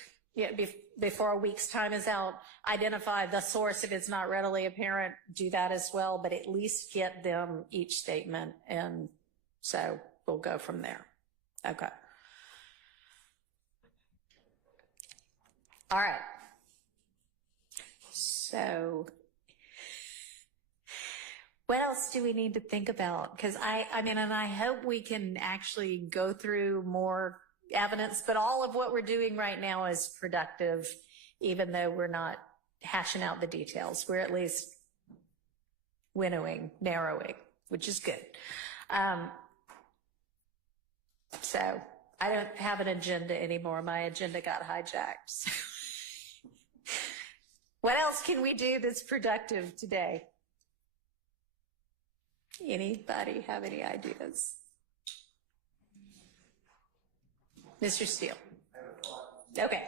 before a week's time is out, identify the source. If it's not readily apparent, do that as well, but at least get them each statement. And so we'll go from there. Okay. All right. So what else do we need to think about? Because I mean, and I hope we can actually go through more evidence, but all of what we're doing right now is productive, even though we're not hashing out the details. We're at least winnowing, narrowing, which is good. So I don't have an agenda anymore. My agenda got hijacked. What else can we do that's productive today? Anybody have any ideas? Mr. Steele. Okay.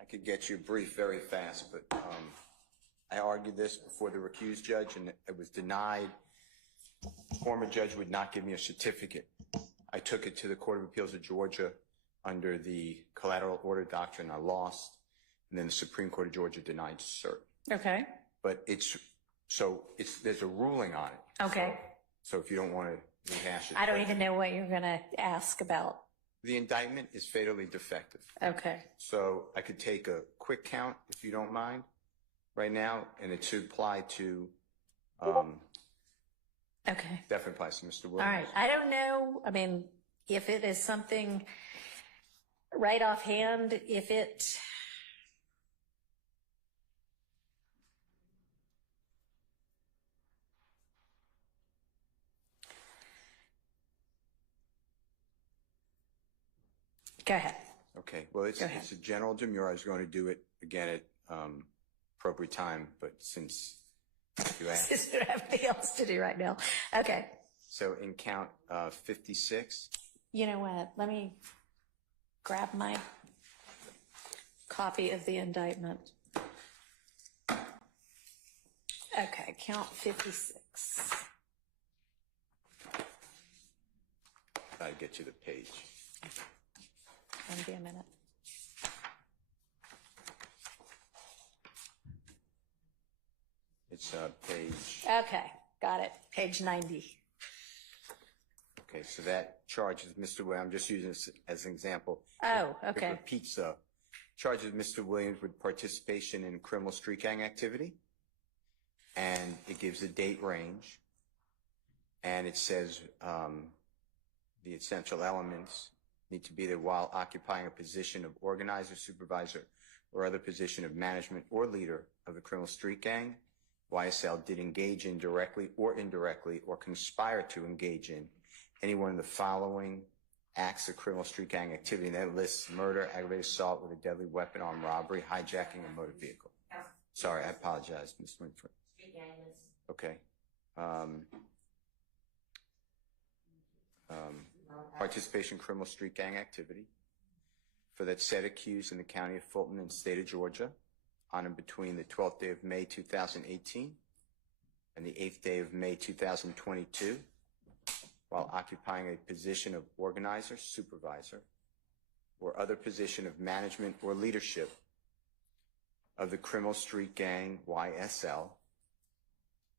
I could get you a brief very fast, but I argued this before the recused judge and it was denied. The former judge would not give me a certificate. I took it to the Court of Appeals of Georgia under the collateral order doctrine. I lost, and then the Supreme Court of Georgia denied cert. Okay. But there's a ruling on it. Okay. So if you don't want to rehash it. I don't even know what you're going to ask about. The indictment is fatally defective. Okay. So I could take a quick count, if you don't mind, right now, and it should apply to, Okay. definitely applies to Mr. Williams. All right. I don't know. I mean, if it is something right offhand, if it, go ahead. Okay, well, it's a general demur. I was going to do it again at appropriate time, but since you asked. Since we don't have anything else to do right now. Okay. So in count 56. You know what? Let me grab my copy of the indictment. Okay, count 56. I'll get you the page. Be a minute. It's page. Okay, got it. Page 90. Okay, so that charges Mr. Williams. I'm just using this as an example. Oh, It okay. repeats charges Mr. Williams with participation in criminal street gang activity, and it gives a date range, and it says the essential elements need to be there while occupying a position of organizer, supervisor, or other position of management or leader of the criminal street gang. YSL did engage in directly or indirectly or conspire to engage in any one of the following acts of criminal street gang activity. And that lists murder, aggravated assault with a deadly weapon, armed robbery, hijacking a motor vehicle. Sorry, I apologize, Ms. Winfrey. Okay. Participation in criminal street gang activity for that said accused in the county of Fulton and state of Georgia on and between the 12th day of May 2018 and the 8th day of May 2022 while occupying a position of organizer, supervisor, or other position of management or leadership of the criminal street gang YSL,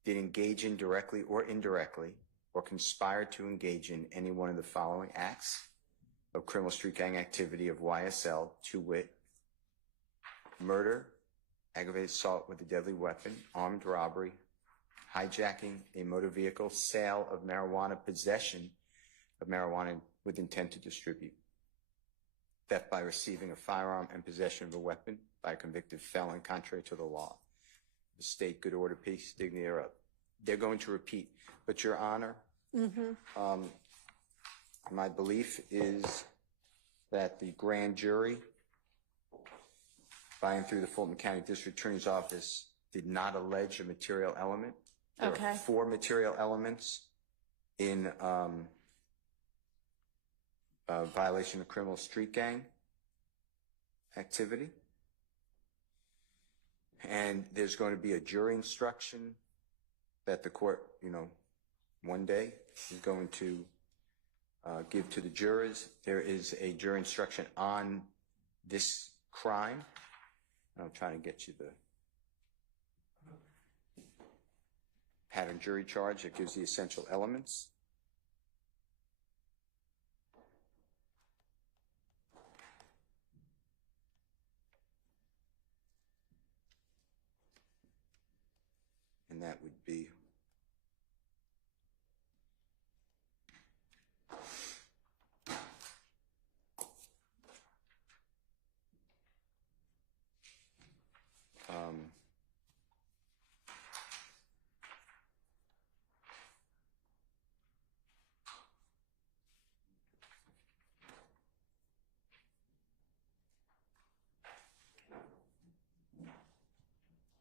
did engage in directly or indirectly or conspire to engage in any one of the following acts of criminal street gang activity of YSL, to wit, murder, aggravated assault with a deadly weapon, armed robbery, hijacking a motor vehicle, sale of marijuana, possession of marijuana with intent to distribute, theft by receiving a firearm, and possession of a weapon by a convicted felon contrary to the law. The state, good order, peace, dignity thereof. They're going to repeat. But, Your Honor, my belief is that the grand jury, by and through the Fulton County District Attorney's Office, did not allege a material element. There are 4 material elements in violation of criminal street gang activity. And there's going to be a jury instruction that the court, one day is going to give to the jurors. There is a jury instruction on this crime. I'm trying to get you the pattern jury charge that gives the essential elements. And that would be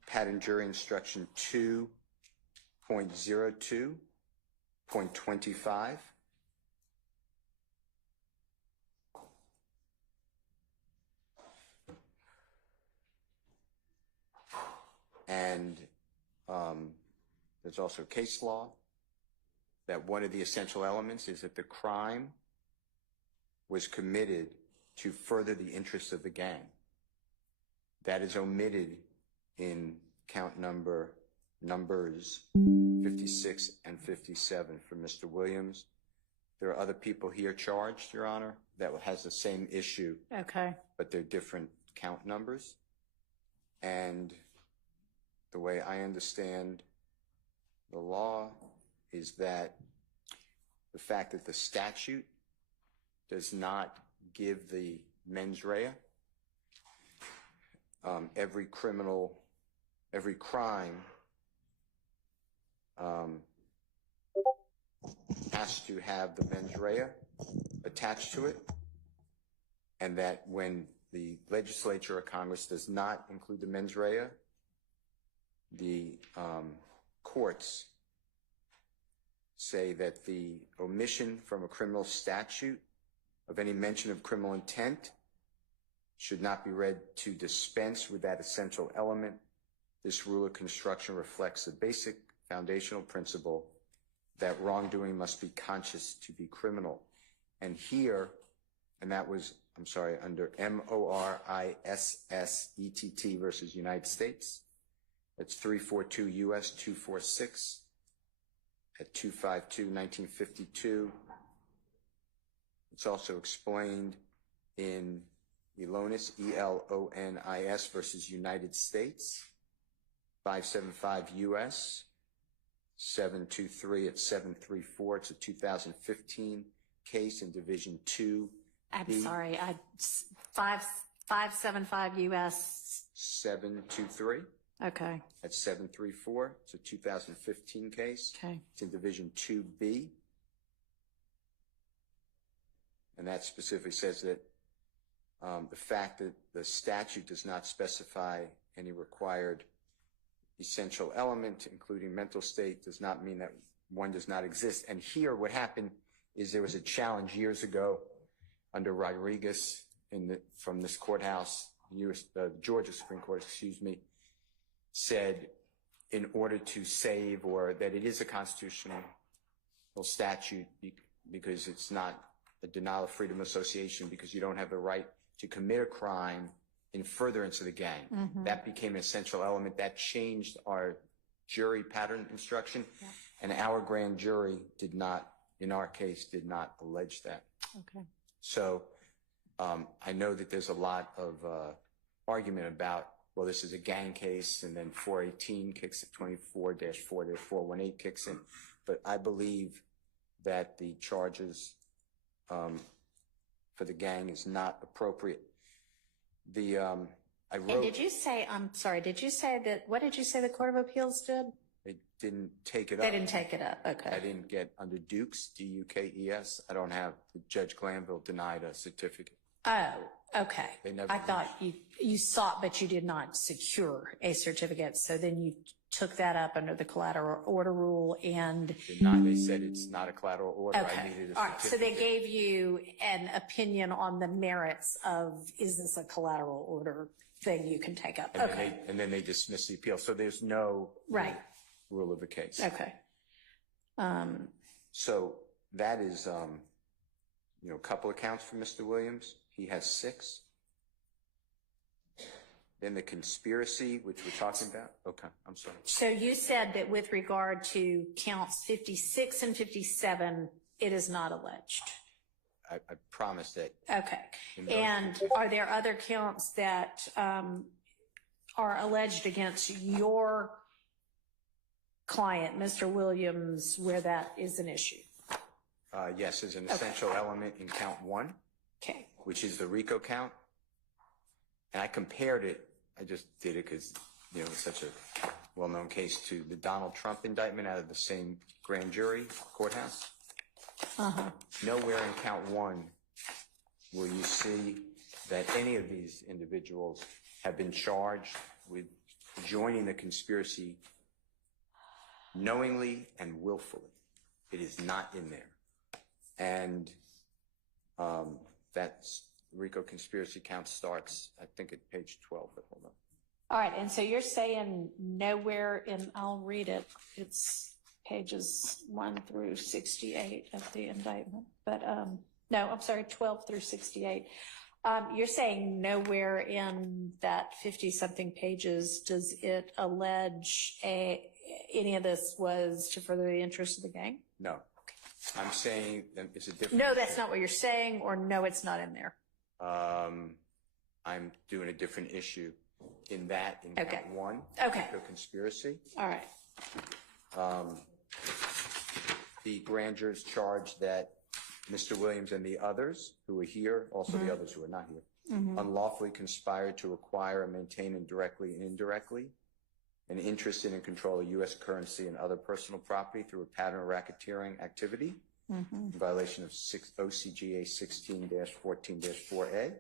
pattern jury instruction 2.02.25. And there's also case law that one of the essential elements is that the crime was committed to further the interests of the gang. That is omitted in count numbers 56 and 57 for Mr. Williams. There are other people here charged, Your Honor, that has the same issue. Okay. But they're different count numbers. And the way I understand the law is that the fact that the statute does not give the mens rea, every crime has to have the mens rea attached to it, and that when the legislature or Congress does not include the mens rea, the courts say that the omission from a criminal statute of any mention of criminal intent should not be read to dispense with that essential element. This rule of construction reflects the basic foundational principle that wrongdoing must be conscious to be criminal. And here, and that was, I'm sorry, under MORISSETT versus United States. That's 342 U.S. 246 at 252, 1952. It's also explained in Elonis, ELONIS versus United States, 575 U.S. 723 at 734. It's a 2015 case in Division 2. I'm sorry, 575 U.S. 723. Okay. At 734. It's a 2015 case. Okay. It's in Division 2B. And that specifically says that the fact that the statute does not specify any required essential element, including mental state, does not mean that one does not exist. And here what happened is there was a challenge years ago under Rodriguez from this courthouse, Georgia Supreme Court, said in order to save, or that it is a constitutional statute because it's not a denial of freedom of association, because you don't have the right to commit a crime in furtherance of the gang. That became an essential element. That changed our jury pattern instruction. And our grand jury did not, in our case, did not allege that. Okay. So I know that there's a lot of argument about, well, this is a gang case, and then 418 kicks in, 24-4-418 kicks in. But I believe that the charges for the gang is not appropriate. I wrote. And did you say, I'm sorry, did you say that, what did you say the Court of Appeals did? They didn't take it up. They didn't take it up, okay. I didn't get under Dukes, D-U-K-E-S. I don't have, Judge Glanville denied a certificate. Oh, okay. They never I thought you sought, but you did not secure a certificate. So then you took that up under the collateral order rule and. They said it's not a collateral order. Okay. I needed a certificate. All right. So they gave you an opinion on the merits of, is this a collateral order thing you can take up? And Okay. then they dismissed the appeal. So there's no Right. rule of the case. Okay. So that is, a couple of counts for Mr. Williams. He has 6. Then the conspiracy, which we're talking about. Okay, I'm sorry. So you said that with regard to counts 56 and 57, it is not alleged. I promise that. Okay. And are there other counts that are alleged against your client, Mr. Williams, where that is an issue? Yes, there's an essential element in count 1. Okay. Which is the RICO count. And I compared it, I just did it because, it's such a well-known case, to the Donald Trump indictment out of the same grand jury courthouse. Uh-huh. Nowhere in count 1 will you see that any of these individuals have been charged with joining the conspiracy knowingly and willfully. It is not in there. And that's RICO conspiracy count starts, I think, at page 12. But hold on. All right. And so you're saying nowhere in, I'll read it. It's pages 1 through 68 of the indictment. But no, I'm sorry, 12 through 68. You're saying nowhere in that 50-something pages does it allege any of this was to further the interest of the gang? No. I'm saying that it's a different. No, that's not what you're saying, or no, it's not in there. I'm doing a different issue in that, in Okay. count 1. Okay. RICO conspiracy. All right. The grand jurors charged that Mr. Williams and the others who were here, also the others who are not here, unlawfully conspired to acquire and maintain directly and indirectly an interest in and control of U.S. currency and other personal property through a pattern of racketeering activity in violation of OCGA 16-14-4A,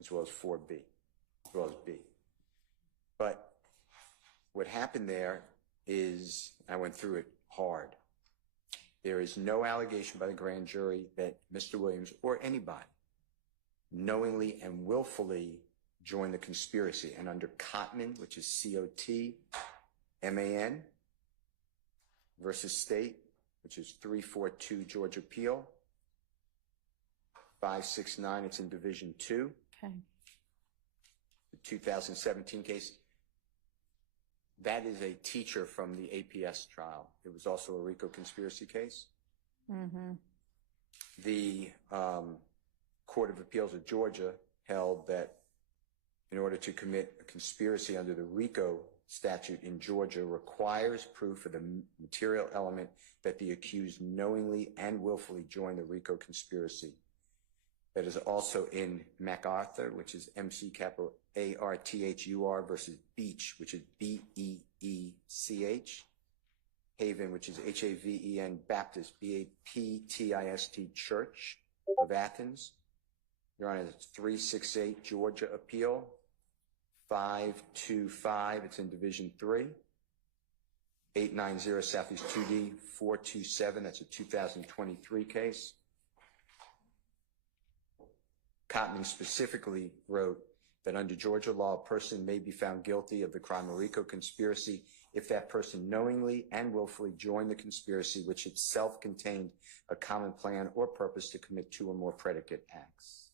as well as 4B, as well as B. But what happened there is, I went through it hard. There is no allegation by the grand jury that Mr. Williams or anybody knowingly and willfully joined the conspiracy. And under Cotman, which is C-O-T-M-A-N, versus State, which is 342 Georgia Appeal, 569, it's in Division 2. Okay. The 2017 case. That is a teacher from the APS trial. It was also a RICO conspiracy case. The Court of Appeals of Georgia held that in order to commit a conspiracy under the RICO statute in Georgia requires proof of the material element that the accused knowingly and willfully joined the RICO conspiracy. That is also in MacArthur, which is M-C-A-R-T-H-U-R versus Beach, which is B-E-E-C-H. Haven, which is H-A-V-E-N Baptist, B-A-P-T-I-S-T Church of Athens. Your Honor, it's 368 Georgia Appeal, 525, it's in Division 3. 890 Southeast 2D 427, that's a 2023 case. Cotman specifically wrote that under Georgia law, a person may be found guilty of the crime of RICO conspiracy if that person knowingly and willfully joined the conspiracy, which itself contained a common plan or purpose to commit 2 or more predicate acts.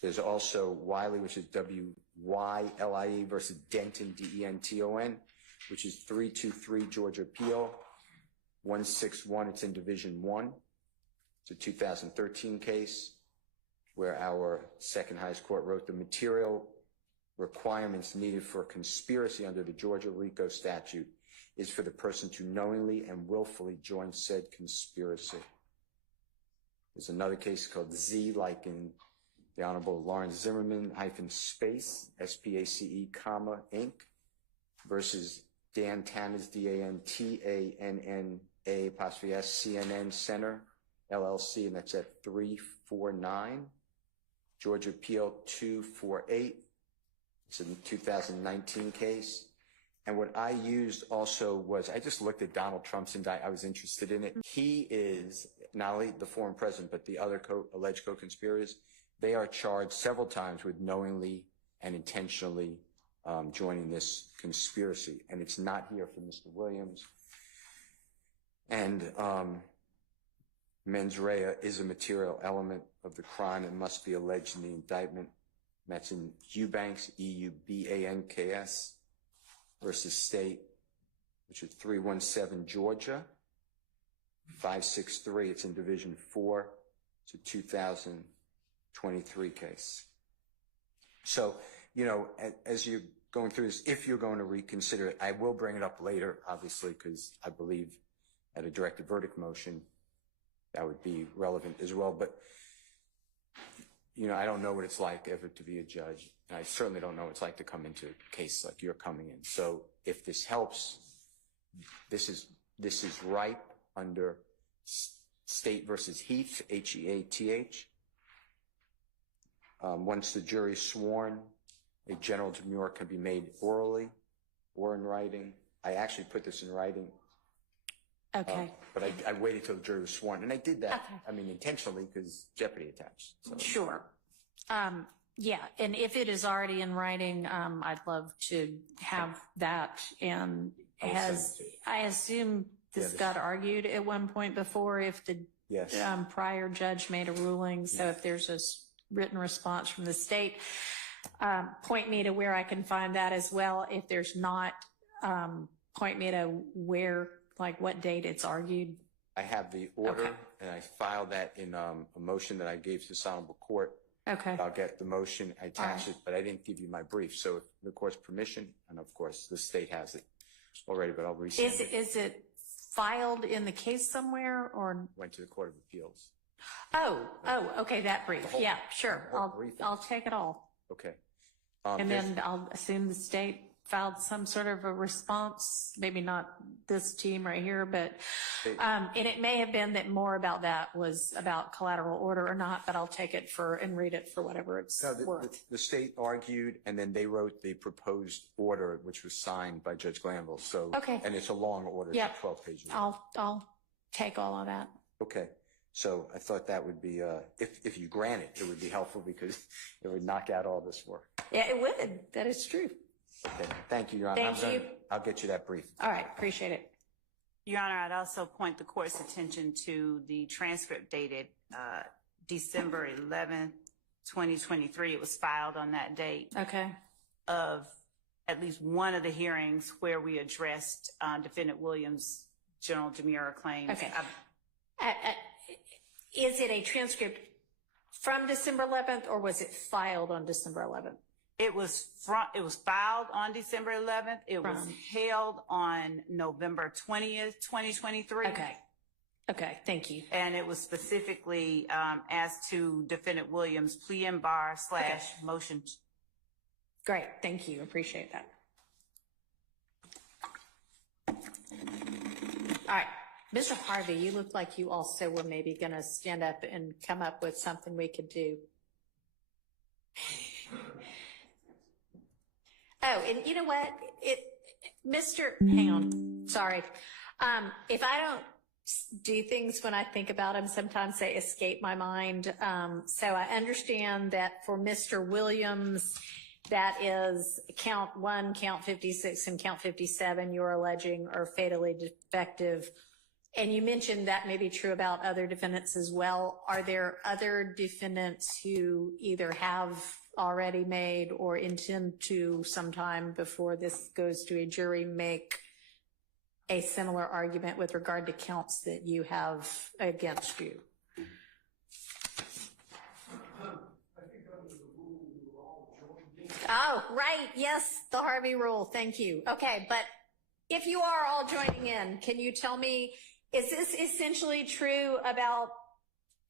There's also Wiley, which is W-Y-L-I-E versus Denton, D-E-N-T-O-N, which is 323 Georgia Appeal 161. It's in Division 1. It's a 2013 case where our second highest court wrote the material requirements needed for a conspiracy under the Georgia RICO statute is for the person to knowingly and willfully join said conspiracy. There's another case called Z, like in the Honorable Lawrence Zimmerman -space, SPACE, comma, Inc. versus Dan Tanners, DANTANNA apostrophe S, CNN Center, LLC, and that's at 349. Georgia Appeal 248. It's a 2019 case. And what I used also was, I just looked at Donald Trump's indictment. I was interested in it. He is not only the former president, but the other alleged co-conspirators. They are charged several times with knowingly and intentionally joining this conspiracy. And it's not here for Mr. Williams. And mens rea is a material element of the crime and must be alleged in the indictment. That's in Eubanks, EUBANKS, versus State, which is 317 Georgia, 563. It's in Division 4. It's a 2023 case. So, you know, as you're going through this, if you're going to reconsider it, I will bring it up later, obviously, because I believe at a directed verdict motion, that would be relevant as well. But, you know, I don't know what it's like ever to be a judge. And I certainly don't know what it's like to come into a case like you're coming in. So if this helps, this is ripe under State versus Heath, Heath. Once the jury is sworn, a general demurrer can be made orally or in writing. I actually put this in writing. Okay. But I waited till the jury was sworn, and I did that. Okay. I mean, intentionally, because jeopardy attached. So. Sure. Yeah, and if it is already in writing, I'd love to have that. And I assume this got argued at one point before if the prior judge made a ruling. So if there's a written response from the state, point me to where I can find that as well. If there's not, point me to where, like what date it's argued. I have the order, and I filed that in a motion that I gave to this honorable court. Okay. I'll get the motion, I attach it, but I didn't give you my brief. So with the court's permission, and of course the state has it already, but I'll resend it. Is it filed in the case somewhere or? Went to the Court of Appeals. Oh, okay, that brief. Yeah, sure. I'll take it all. Okay. And then I'll assume the state filed some sort of a response, maybe not this team right here, but, and it may have been that more about that was about collateral order or not, but I'll take it and read it for whatever it's worth. The state argued, and then they wrote the proposed order, which was signed by Judge Glanville. So, and it's a long order, it's 12 pages. I'll take all of that. Okay. So I thought that would be, if you grant it, it would be helpful because it would knock out all this work. Yeah, it would. That is true. Okay. Thank you, Your Honor. Thank you. I'll get you that brief. All right. Appreciate it. Your Honor, I'd also point the court's attention to the transcript dated December 11th, 2023. It was filed on that date. Okay. Of at least one of the hearings where we addressed Defendant Williams' general demurrer claims. Okay. Is it a transcript from December 11th or was it filed on December 11th? It was filed on December 11th. It was held on November 20th, 2023. Okay. Thank you. And it was specifically as to Defendant Williams' plea and bar / motion. Great. Thank you. Appreciate that. All right. Mr. Harvey, you look like you also were maybe going to stand up and come up with something we could do. Oh, and you know what? Hang on. Sorry. If I don't do things when I think about them, sometimes they escape my mind. So I understand that for Mr. Williams, that is count 1, count 56, and count 57 you're alleging are fatally defective And you mentioned that may be true about other defendants as well. Are there other defendants who either have already made or intend to sometime before this goes to a jury make a similar argument with regard to counts that you have against you? Oh, right. Yes, the Harvey rule. Thank you. Okay, but if you are all joining in, can you tell me, is this essentially true about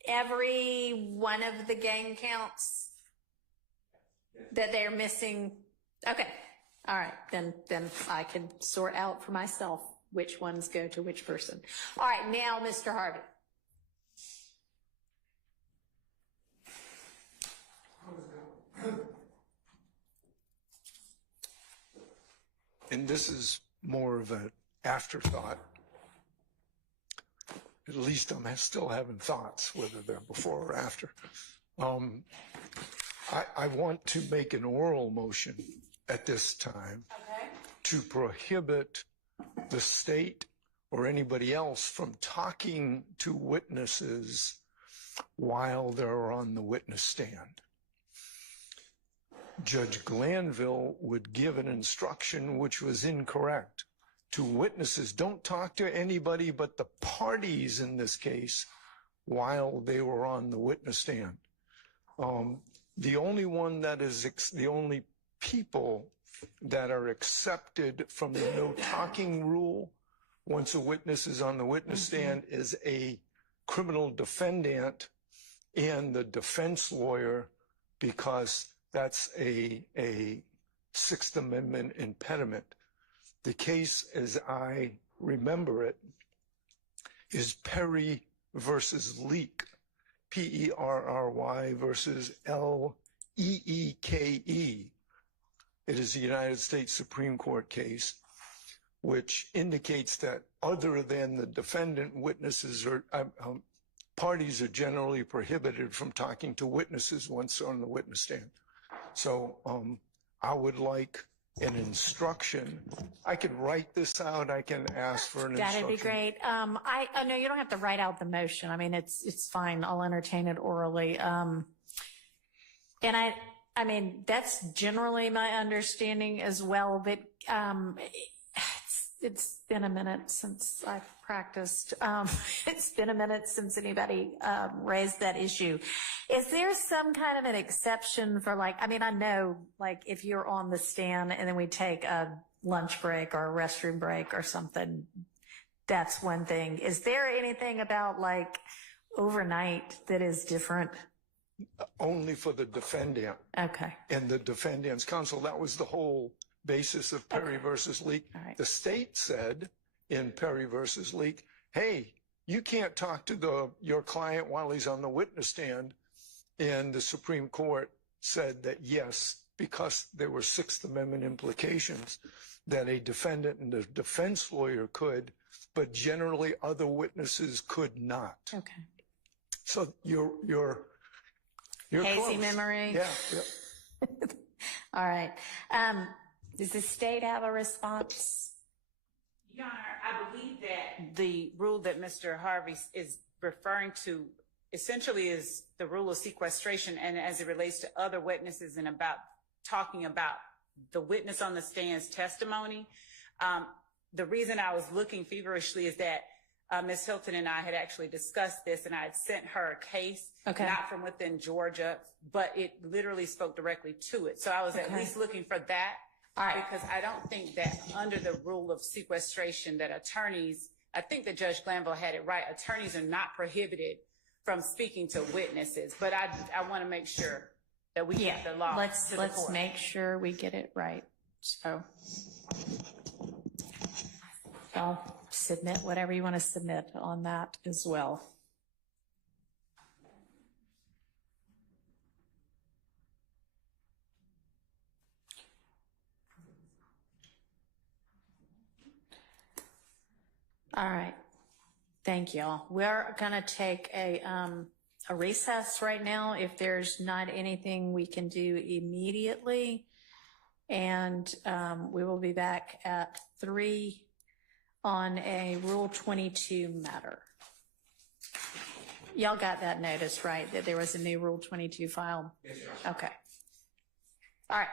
every one of the gang counts that they're missing? Okay. All right. Then I can sort out for myself which ones go to which person. All right. Now, Mr. Harvey. And this is more of an afterthought. At least I'm still having thoughts, whether they're before or after. I want to make an oral motion at this time to prohibit the state or anybody else from talking to witnesses while they're on the witness stand. Judge Glanville would give an instruction which was incorrect to witnesses. Don't talk to anybody but the parties in this case while they were on the witness stand. The only one that is, the only people that are accepted from the no talking rule once a witness is on the witness stand is a criminal defendant and the defense lawyer, because that's a Sixth Amendment impediment. The case, as I remember it, is Perry versus Leake, Perry versus Leeke. It is a United States Supreme Court case, which indicates that other than the defendant, witnesses or parties are generally prohibited from talking to witnesses once they're on the witness stand. So I would like an instruction. I could write this out. I can ask for an instruction. That'd be great. No, you don't have to write out the motion. I mean, it's fine. I'll entertain it orally. And I mean, that's generally my understanding as well, but it's been a minute since I've practiced. It's been a minute since anybody raised that issue. Is there some kind of an exception for, like, I mean, I know, like, if you're on the stand and then we take a lunch break or a restroom break or something, that's one thing. Is there anything about, like, overnight that is different? Only for the defendant. Okay. And the defendant's counsel. That was the whole basis of Perry versus Leake. Right. The state said in Perry versus Leake, hey, you can't talk to your client while he's on the witness stand. And the Supreme Court said that yes, because there were Sixth Amendment implications, that a defendant and a defense lawyer could, but generally other witnesses could not. Okay. So you're hazy close. Memory. Yeah. All right. Does the state have a response? Your Honor, I believe that the rule that Mr. Harvey is referring to essentially is the rule of sequestration, and as it relates to other witnesses and about talking about the witness on the stand's testimony. The reason I was looking feverishly is that Ms. Hilton and I had actually discussed this, and I had sent her a case, not from within Georgia, but it literally spoke directly to it. So I was at least looking for that. All right. Because I don't think that under the rule of sequestration that attorneys, I think that Judge Glanville had it right, attorneys are not prohibited from speaking to witnesses. But I want to make sure that we get the law. Let's make sure we get it right. So I'll submit whatever you want to submit on that as well. All right. Thank y'all. We're going to take a recess right now if there's not anything we can do immediately. And we will be back at 3. on a Rule 22 matter. Y'all got that notice, right, that there was a new Rule 22 filed? Yes, sir. Okay. All right.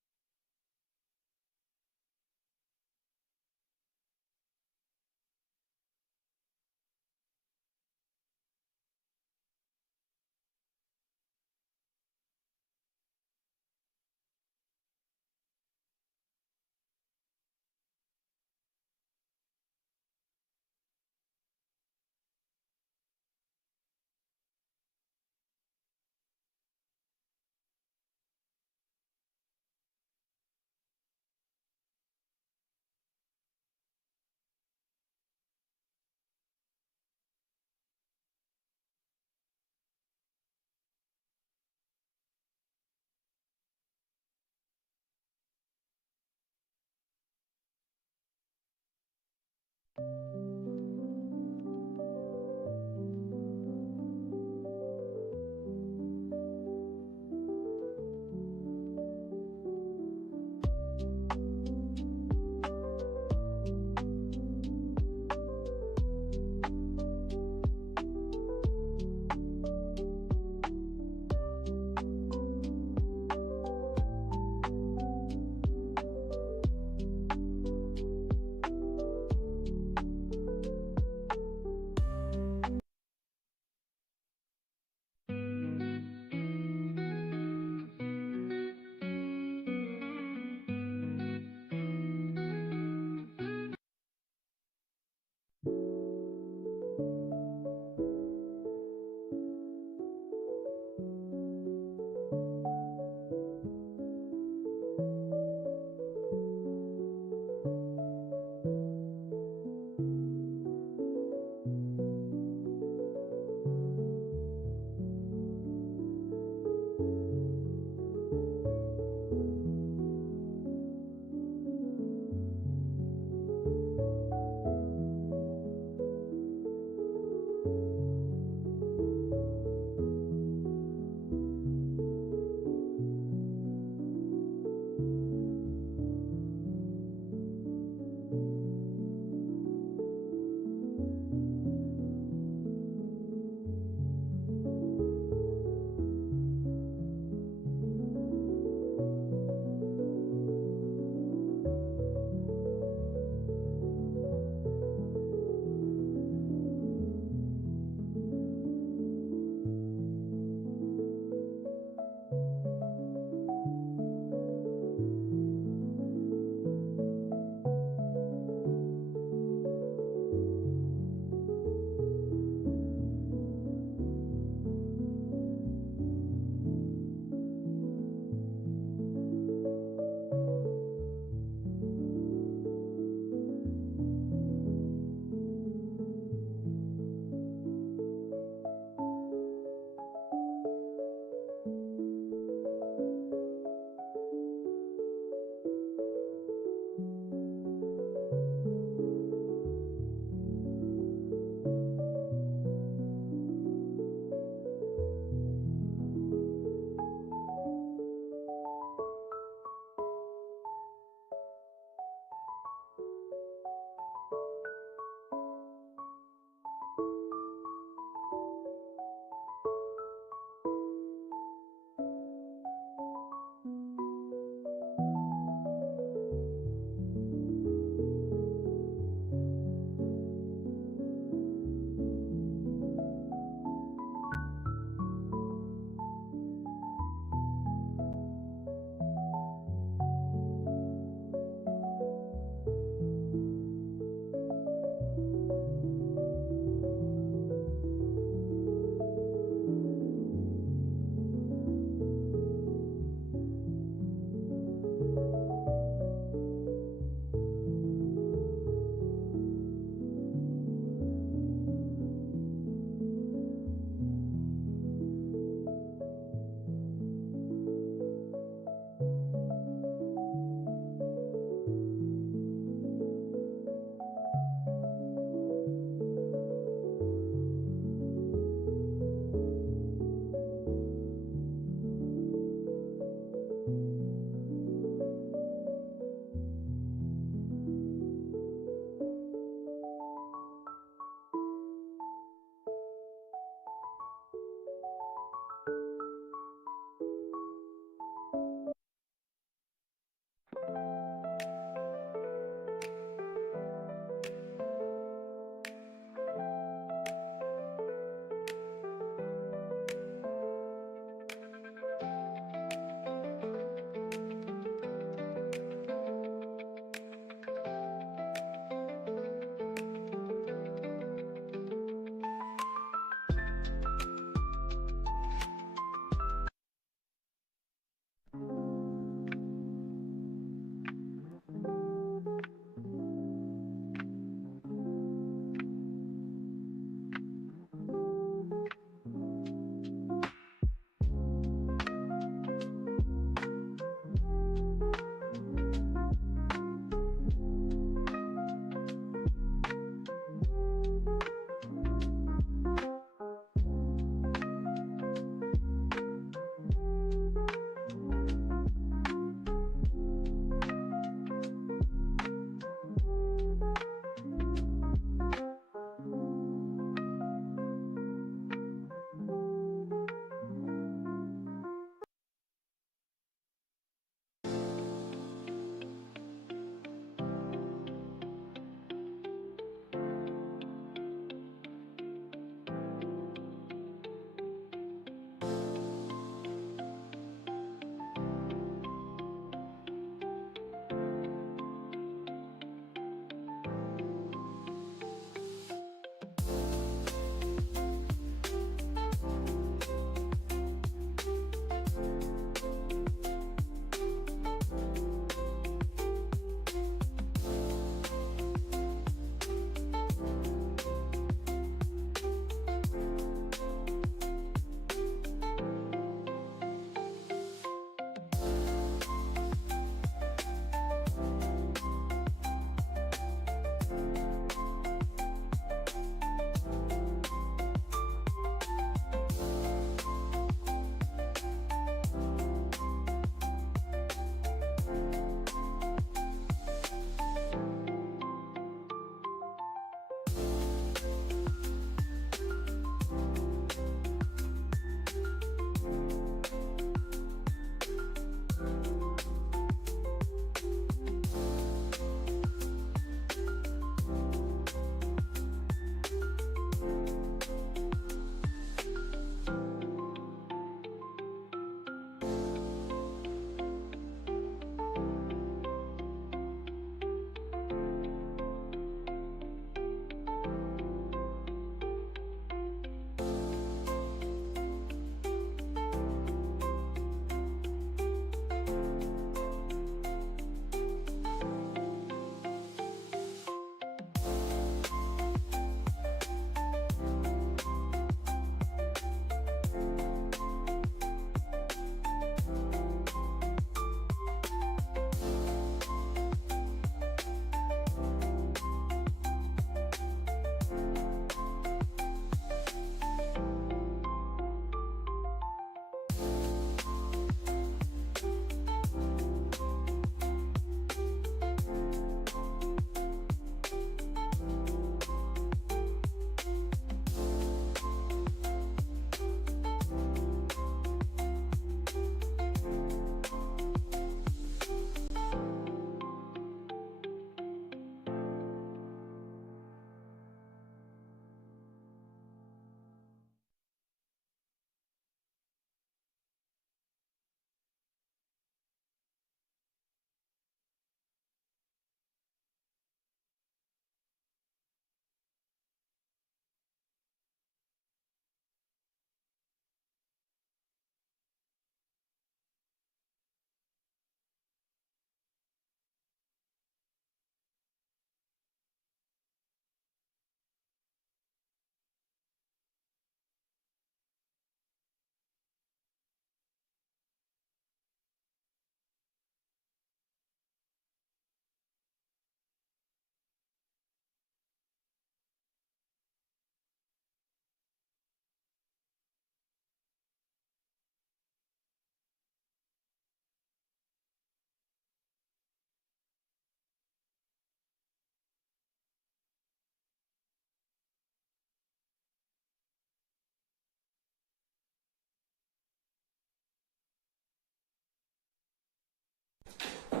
All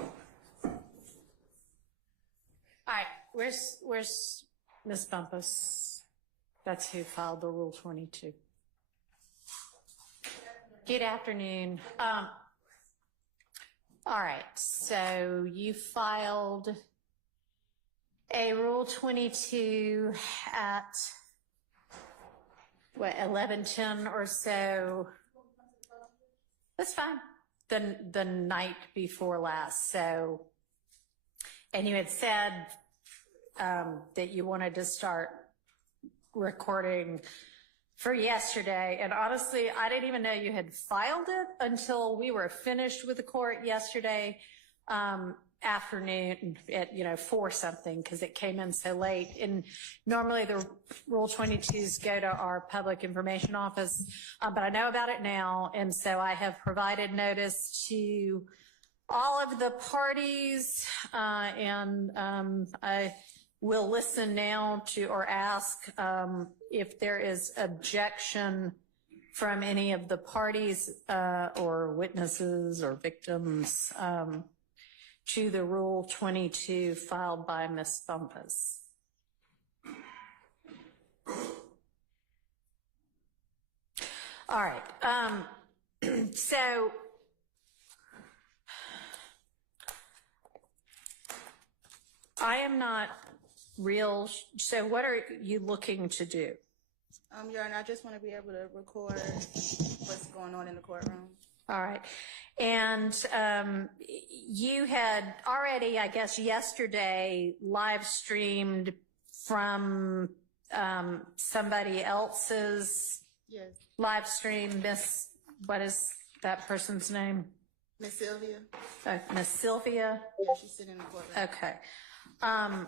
right, where's Ms. Bumpus? That's who filed the Rule 22. Good afternoon. All right, so you filed a Rule 22 at, what, 11:10 or so? That's fine. The night before last, so, and you had said that you wanted to start recording for yesterday, and honestly, I didn't even know you had filed it until we were finished with the court yesterday afternoon at 4 something, because it came in so late. And normally the Rule 22s go to our public information office, but I know about it now, and so I have provided notice to all of the parties, and I will listen now to, or ask if there is objection from any of the parties or witnesses or victims to the Rule 22 filed by Ms. Bumpus. All right. So I am not real. So what are you looking to do? Your Honor, I just want to be able to record what's going on in the courtroom. All right. And you had already, I guess, yesterday live streamed from somebody else's live stream. Miss, what is that person's name? Miss Sylvia. Miss Sylvia? Yeah, she's sitting in the courtroom. Okay. All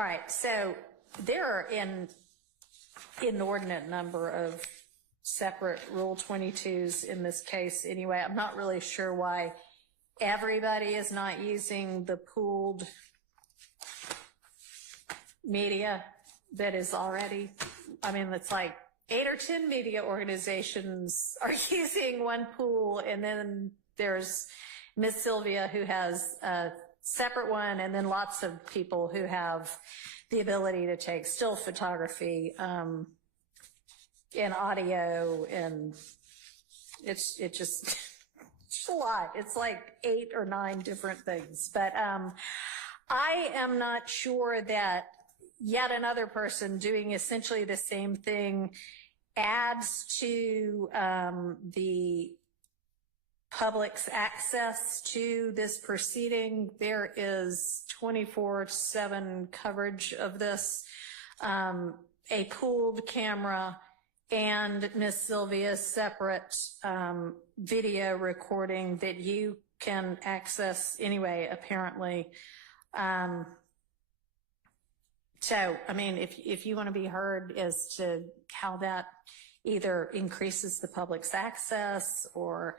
right. So there are an inordinate number of separate Rule 22s in this case anyway. I'm not really sure why everybody is not using the pooled media that is already, I mean, it's like 8 or 10 media organizations are using one pool, and then there's Miss Sylvia who has a separate one, and then lots of people who have the ability to take still photography and audio, and it's just a lot. It's like 8 or 9 different things. But I am not sure that yet another person doing essentially the same thing adds to the public's access to this proceeding. There is 24/7 coverage of this, a pooled camera, and Miss Sylvia's separate video recording that you can access anyway, apparently. So, I mean, if you want to be heard as to how that either increases the public's access or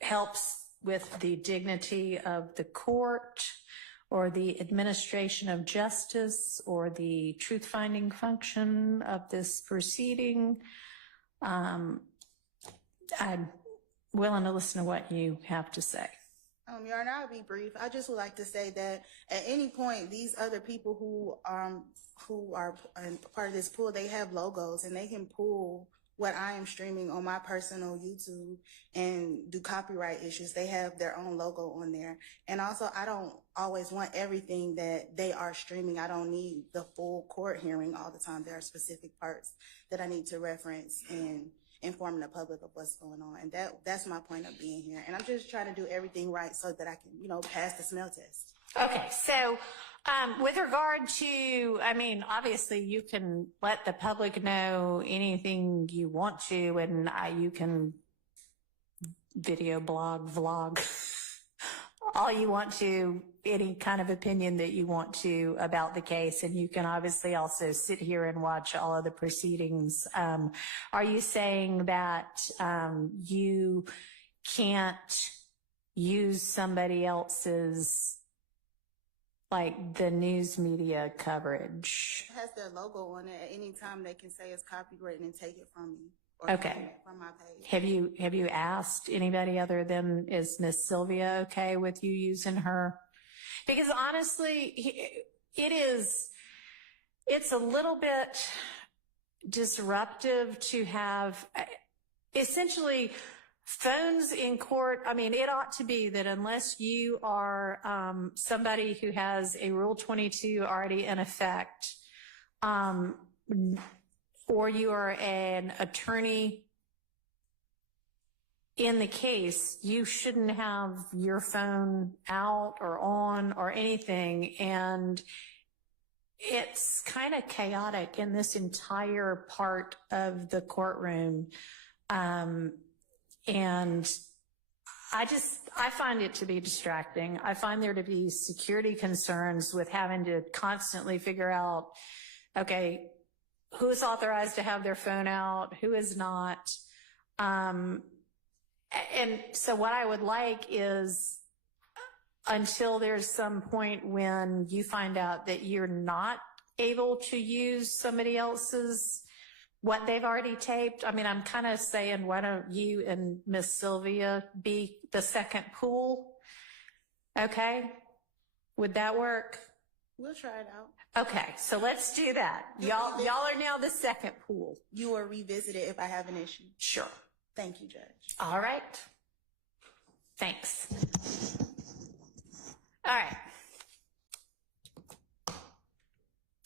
helps with the dignity of the court or the administration of justice or the truth-finding function of this proceeding, I'm willing to listen to what you have to say. Your Honor, I'll be brief. I just would like to say that at any point, these other people who are part of this pool, they have logos, and they can pull what I am streaming on my personal YouTube and do copyright issues. They have their own logo on there. And also, I don't always want everything that they are streaming. I don't need the full court hearing all the time. There are specific parts that I need to reference and informing the public of what's going on. And that's my point of being here. And I'm just trying to do everything right so that I can, pass the smell test. Okay, so with regard to, I mean, obviously you can let the public know anything you want to, and you can video blog, vlog, all you want to, any kind of opinion that you want to about the case. And you can obviously also sit here and watch all of the proceedings. Are you saying that you can't use somebody else's, like the news media coverage? It has their logo on it. At any time they can say it's copyrighted and take it from me. or Okay. from my page. Have you asked anybody other than, is Miss Sylvia okay with you using her? Because honestly, it's a little bit disruptive to have essentially phones in court. I mean, it ought to be that unless you are somebody who has a Rule 22 already in effect, or you are an attorney in the case, you shouldn't have your phone out or on or anything. And it's kind of chaotic in this entire part of the courtroom. And I find it to be distracting. I find there to be security concerns with having to constantly figure out, okay, who's authorized to have their phone out, who is not. And so what I would like is, until there's some point when you find out that you're not able to use somebody else's, what they've already taped. I mean, I'm kind of saying, why don't you and Miss Sylvia be the second pool? Okay. Would that work? We'll try it out. Okay. So let's do that. Y'all are now the second pool. You will revisit it if I have an issue. Sure. Thank you, Judge. All right. Thanks. All right.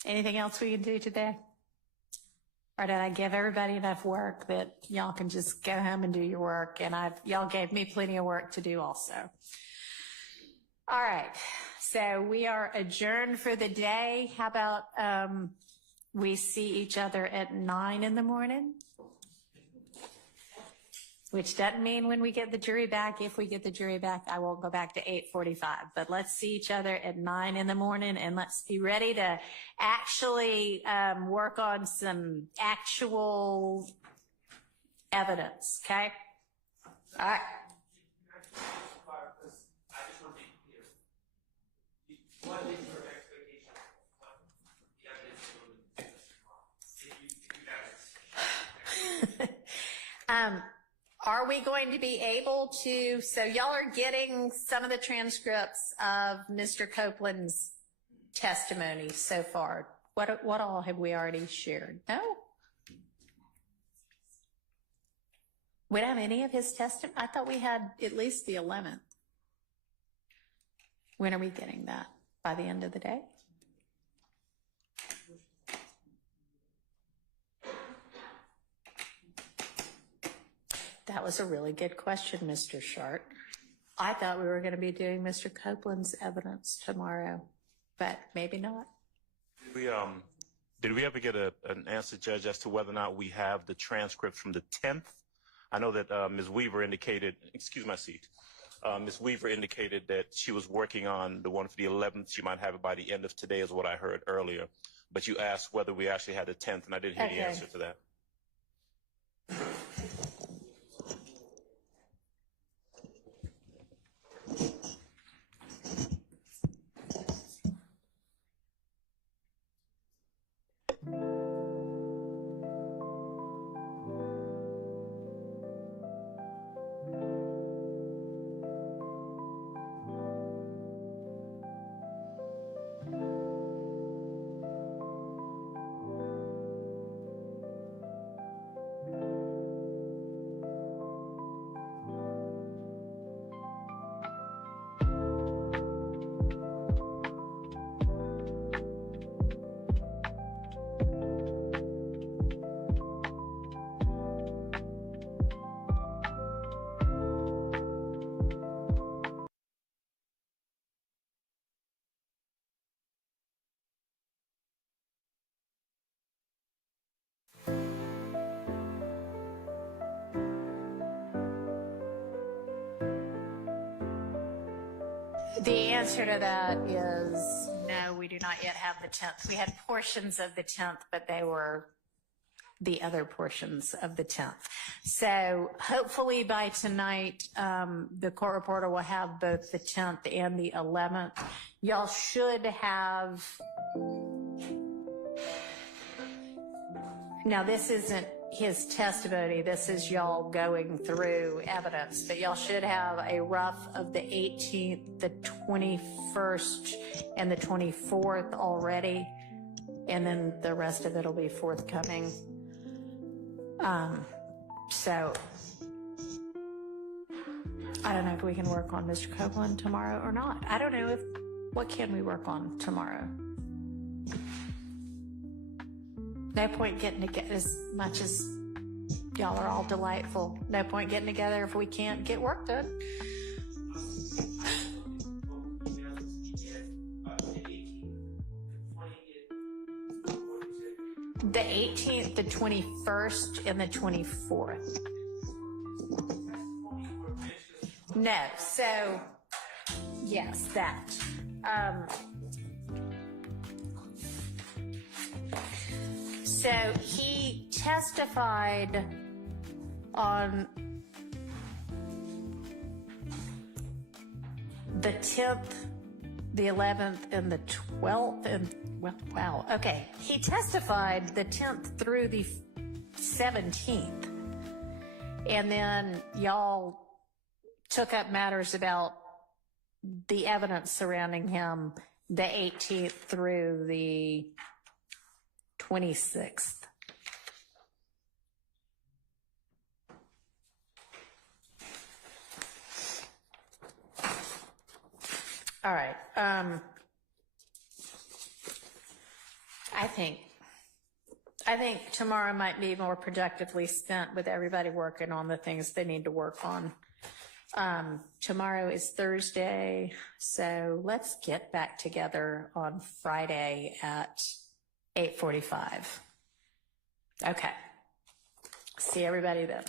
Anything else we can do today? Or did I give everybody enough work that y'all can just go home and do your work? And y'all gave me plenty of work to do also. All right. So we are adjourned for the day. How about we see each other at 9 in the morning? Which doesn't mean when we get the jury back. If we get the jury back, I won't go back to 8:45. But let's see each other at 9 in the morning, and let's be ready to actually work on some actual evidence, okay? All right. Are we going to be able to, so y'all are getting some of the transcripts of Mr. Copeland's testimony so far. What all have we already shared? No? We don't have any of his testimony? I thought we had at least the 11th. When are we getting that? By the end of the day? That was a really good question, Mr. Sharp. I thought we were going to be doing Mr. Copeland's evidence tomorrow, but maybe not. Did we ever get an answer, Judge, as to whether or not we have the transcript from the 10th? I know that Ms. Weaver indicated, excuse my seat, Ms. Weaver indicated that she was working on the one for the 11th. She might have it by the end of today is what I heard earlier. But you asked whether we actually had the 10th, and I didn't hear the answer to that. The answer to that is no, we do not yet have the 10th. We had portions of the 10th, but they were the other portions of the 10th. So hopefully by tonight, the court reporter will have both the 10th and the 11th. Y'all should have, now this isn't his testimony. This is y'all going through evidence, but y'all should have a rough of the 18th, the 21st, and the 24th already, and then the rest of it will be forthcoming. So I don't know if we can work on Mr. Copeland tomorrow or not. I don't know what can we work on tomorrow? No point getting together, as much as y'all are all delightful. No point getting together if we can't get work done. The 18th, the 21st, and the 24th. No, so, yes, that. So he testified on the 10th, the 11th, and the 12th, and wow, okay. He testified the 10th through the 17th, and then y'all took up matters about the evidence surrounding him the 18th through the 26th. All right. I think tomorrow might be more productively spent with everybody working on the things they need to work on. Tomorrow is Thursday, so let's get back together on Friday at 8:45. Okay. See everybody then.